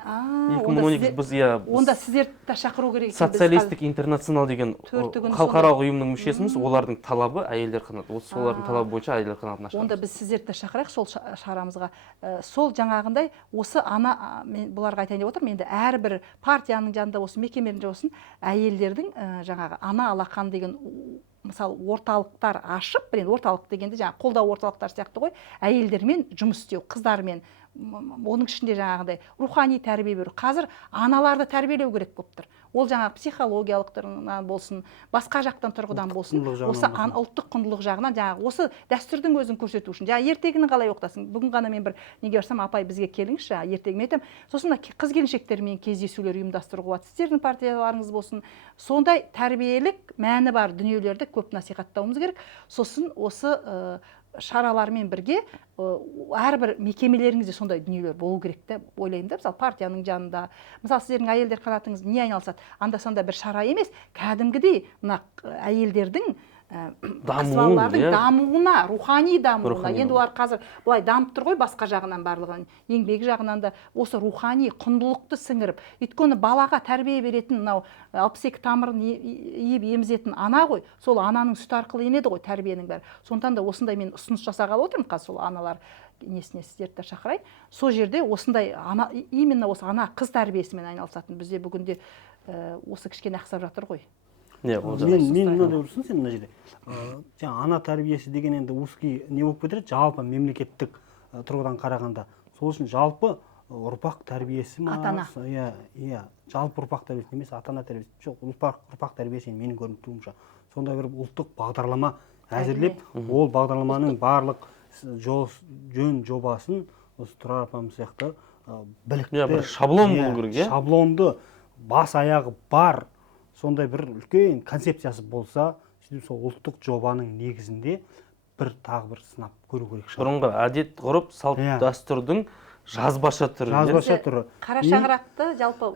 2012 біз онда сіздерді шақыру керек. Социалистік интернационал деген халықаралық ұйымның мүшесіміз, олардың талабы әйелдер қанаты. Солардың талабы бойынша әйелдер қанатын ашқанбыз. Онда біз сіздерді шақырайық сол шарамызға. Сол жаңағындай осы ана, мен бұларға айтайын деп отырмын, енді әрбір партияның жанында осы мекемелерінде болсын әйелдердің жаңағы ана алақан деген мысалы орталықтар ашып, орталық дегенде жаңағы қолдау орталықтар сияқты ғой, әйелдермен жұмыс істеу, қыздармен, оның ішінде жаңағыдай рухани тәрбие беру. Қазір аналарды тәрбиелеу керек болып тұр. Ол жаңағы психологиялық тұрғыдан болсын, басқа жақтан тұрғыдан болсын, осы ұлттық құндылық жағынан жаңағы осы дәстүрдің өзін көрсету үшін. Жаңағы ертегіні қалай оқытасың? Бүгін ғана мен бір неге барсам, апай бізге келіңізші, ертегіні айтамын. Сосын қыз келіншектермен кездесулер ұйымдастыруға болады. Сіздердің партияларыңыз болсын. Сондай тәрбиелік мәні бар дүниелерді көп насихаттауымыз керек. Сосын осы шаралармен бірге әрбір мекемелеріңізде сондай дүниелер болу керек деп ойлаймын да. Мысалы партияның жанында, мысалы сіздердің әйелдер қанатыңыз не айналысады? Анда-санда бір шара емес, кәдімгідей мына әйелдердің дамуына, рухани дамуына. Енді олар қазір былай дамып тұр ғой, басқа жағынан барлығы, еңбек жағынан да осы рухани құндылықты сіңіріп, өйткені балаға тәрбие беретін мынау 62 тамырын емізетін ана ғой, сол ананың сүті арқылы енеді ғой тәрбиенің бәрі. Сондықтан да осындай мен ұсыныс жасағалы отырмын, қазір сол аналар несіне сіздерді шақырайын. Сол жерде осындай именно осы ана қыз тәрбиесімен айналысатын. Бізде бүгінде осы кішкене ақсап жатыр ғой. Мен мынандай ұрсын сен мына жерде. Ана тәрбиесі деген енді узкий не болып кетеді, жалпы мемлекеттік тұрғыдан қарағанда. Сол үшін жалпы ұрпақ тәрбиесі ма? Ата-ана. Иә, жалпы ұрпақ тәрбиесі емес, ата-ана тәрбиесі. Жоқ, ұрпақ тәрбиесі менің көріп тұрғанымша. Сондай бір ұлттық бағдарлама әзірлеп, ол бағдарламаның барлық жөн жобасын осы Тұрар апамыз сияқты білікті, бір шаблон болу керек, иә? Шаблонды, бас аяғы бар сондай бір үлкен концепциясы болса, сол ұлттық жобаның негізінде тағы бір сынап көру керек шығар. Бұрынғы әдет ғұрып, салт дәстүрдің жазбаша түрі. иә? жазбаша түрі. Қара шаңырақты жалпы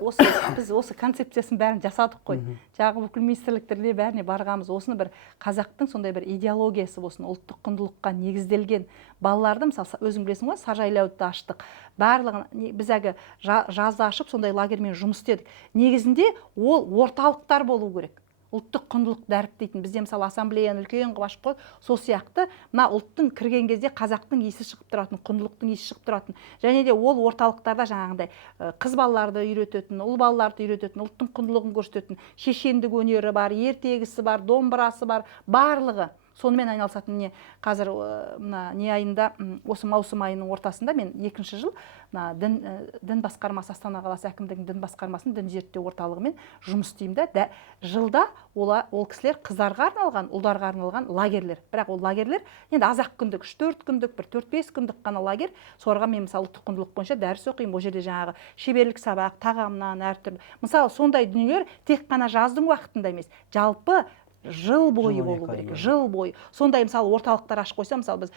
біз осы концепциясын бәрін жасадық қой. Жағы бүкіл министрліктерде бәріне барғанбыз. Осыны бір қазақтың сондай бір идеологиясы болсын, ұлттық құндылыққа негізделген балаларды, мысалы, өзің білесің ғой, саржайлауды аштық. Барлығын біз әлгі жазда ашып сондай лагерьмен жұмыс істедік. Негізінде ол орталықтар болу керек. Ұлттық құндылық дәріптейтін. Бізде мысалы ассамблеяны үлкен қылып ашып қой, сол сияқты мына ұлттың кірген кезде қазақтың есі шығып тұратын, құндылықтың есі шығып тұратын. Және де ол орталықтарда жаңағындай қыз балаларды үйрететін, ұл балаларды үйрететін, ұлттың құндылығын көрсететін, шешендік өнері бар, ертегісі бар, домбырасы бар, барлығы. Сонымен айналысатын. Міне қазір мына не айында, осы маусым айының ортасында мен 2-ші жыл мына дін басқармасы, Астана қаласы әкімдігінің дін басқармасының дін зерттеу орталығымен жұмыс істеймін да. Жылда ол кісілер қыздарға арналған, ұлдарға арналған лагерлер. Бірақ ол лагерлер енді аз-ақ күндік, 3-4 күндік, бір 4-5 күндік қана лагерь. Соларға мен мысалы ұлттық құндылық бойынша дәріс оқимын. Ол жерде жаңағы шеберлік сабақ, тағамнан әртүрлі. Мысалы сондай дүниелер тек қана жаздың уақытында емес, жалпы жыл бойы болу керек. Жыл бойы. Сондай мысалы орталықтар ашып қойса, мысалы біз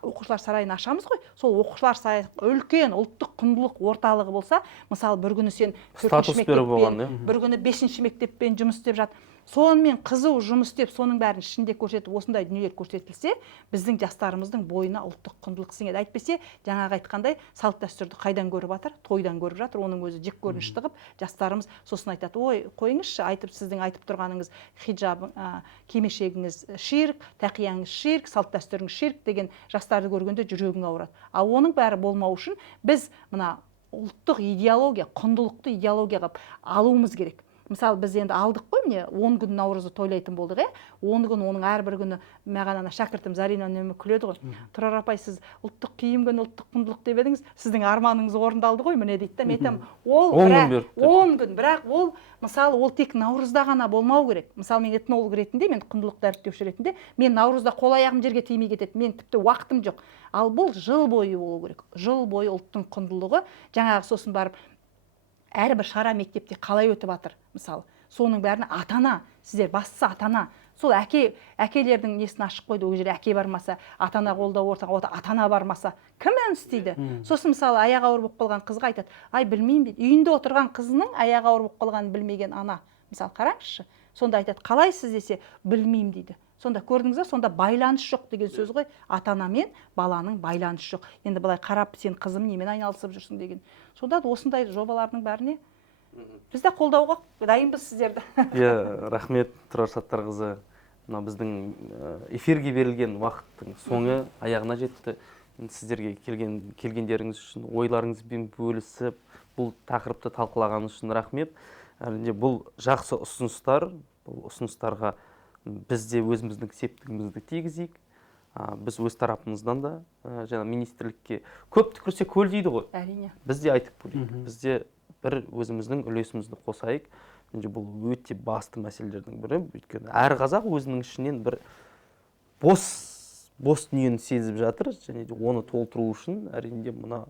оқушылар сарайын ашамыз ғой. Сол оқушылар сарайы үлкен ұлттық құндылық орталығы болса, мысалы бір күні сен 4-ші мектеппен, бір күні 5-ші мектеппен жұмыс істеп жат. Сонымен қызу жұмыс істеп, соның бәрін ішінде көрсетіп, осындай дүниелер көрсетілсе, біздің жастарымыздың бойына ұлттық құндылық сіңеді. Әйтпесе, жаңағы айтқандай, салт дәстүрді қайдан көріп жатыр? Тойдан көріп жатыр. Оның өзі жек көрініш тығып, жастарымыз сосын айтады: "Ой, қойыңызшы, сіздің айтып тұрғаныңыз хиджаб, кимешегіңіз ширк, тақияңыз ширк, салт дәстүріңіз ширк" деген жастарды көргенде жүрегің ауырады. Ал оның бәрі болмау үшін біз мына ұлттық идеология, құндылықты идеология қылып алуымыз керек. Мысалы, біз енді алдық қой, міне 10 күн Наурызды тойлайтын болдық, 10 күн, оның әрбір күні маған ана шәкіртім Зарина үнемі күледі ғой. Тұрар апай, сіз ұлттық киім күні, ұлттық құндылық деп едіңіз, сіздің арманыңыз орындалды ғой, міне дейді. Мен айтамын, ол 10 күн, бірақ ол мысалы ол тек Наурызда ғана болмау керек. Мысалы, мен этнолог ретінде, мен құндылық дәріптеуші ретінде, мен Наурызда қол аяғым жерге тимей кетеді, мен тіпті уақытым жоқ. Ал бұл жыл бойы болу керек. Жыл бойы ұлттың құндылығы, жаңағы сосын барып әрбір шара мектепте қалай өтіп жатыр, мысалы, соның бәріне ата-ана, сіздер бастысы ата-ана, сол әкелердің несін ашып қойды, ол жерде әке бармаса, ата-ана қолдау ортаға, ата-ана бармаса, кім істейді? Сосын мысалы аяғы ауыр болып қалған қызға айтады: "Ай, білмеймін" дейді. Үйінде отырған қызының аяғы ауыр болып қалғанын білмеген ана. Мысалы, қараңызшы. Сонда айтады: "Қалайсыз?" десе, "Білмеймін" дейді. Сонда көрдіңіз бе, сонда байланыс жоқ деген сөз ғой. Ата-ана мен баланың байланысы жоқ. Енді былай қарап, сен қызым немен айналысып жүрсің деген. Сонда осындай жобалардың бәріне біз де қолдауға дайынбыз сіздерді. Рахмет, Тұрар Саттарқызы. Мына біздің эфирге берілген уақыттың соңы аяғына жетті. Сіздерге келгендеріңіз үшін, ойларыңызбен бөлісіп, бұл тақырыпты талқылағаныңыз үшін рахмет. Әрине бұл жақсы ұсыныстар, бұл ұсыныстарға біз де өзіміздің септігімізді тигізейік. Біз өз тарапымыздан да жаңа министрлікке көп түкірсе көл дейді ғой. Әрине. Біз де айтып бөлейік. Біз де бір өзіміздің үлесімізді қосайық. Бұл өте басты мәселелердің бірі. Өйткені әр қазақ өзінің ішінен бір бос дүниені сезіп жатыр. Және де оны толтыру үшін әрине мына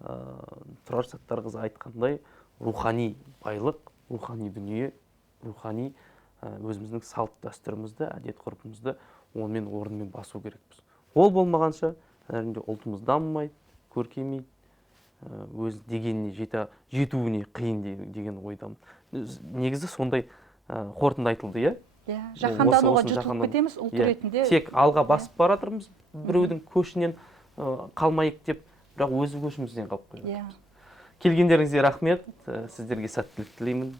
Тұрар Саттарқызы айтқандай рухани байлық, рухани дүние, рухани өзіміздің салт дәстүрімізді, әдет ғұрпымызды онымен орнымен басу керекпіз. Ол болмағанша әрине ұлтымыз дамымайды, көркеймейді, өз дегеніне жетуіне қиын деген ойдамын. Негізі сондай қорытынды айтылды, жаһандануға жұтылып кетеміз ұлт ретінде. Тек алға басып бара жатырмыз, біреудің көшінен қалмайық деп, бірақ өзі көшімізден қалып қойып. Келгендеріңізге рахмет, сіздерге сәттілік тілеймін.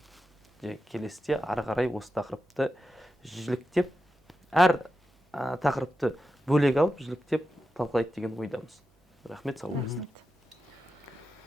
Келесіде ары қарай осы тақырыпты жіліктеп, әр тақырыпты бөлек алып жіліктеп талқылайды деген ойдамыз. Рахмет, сау болыңыздар.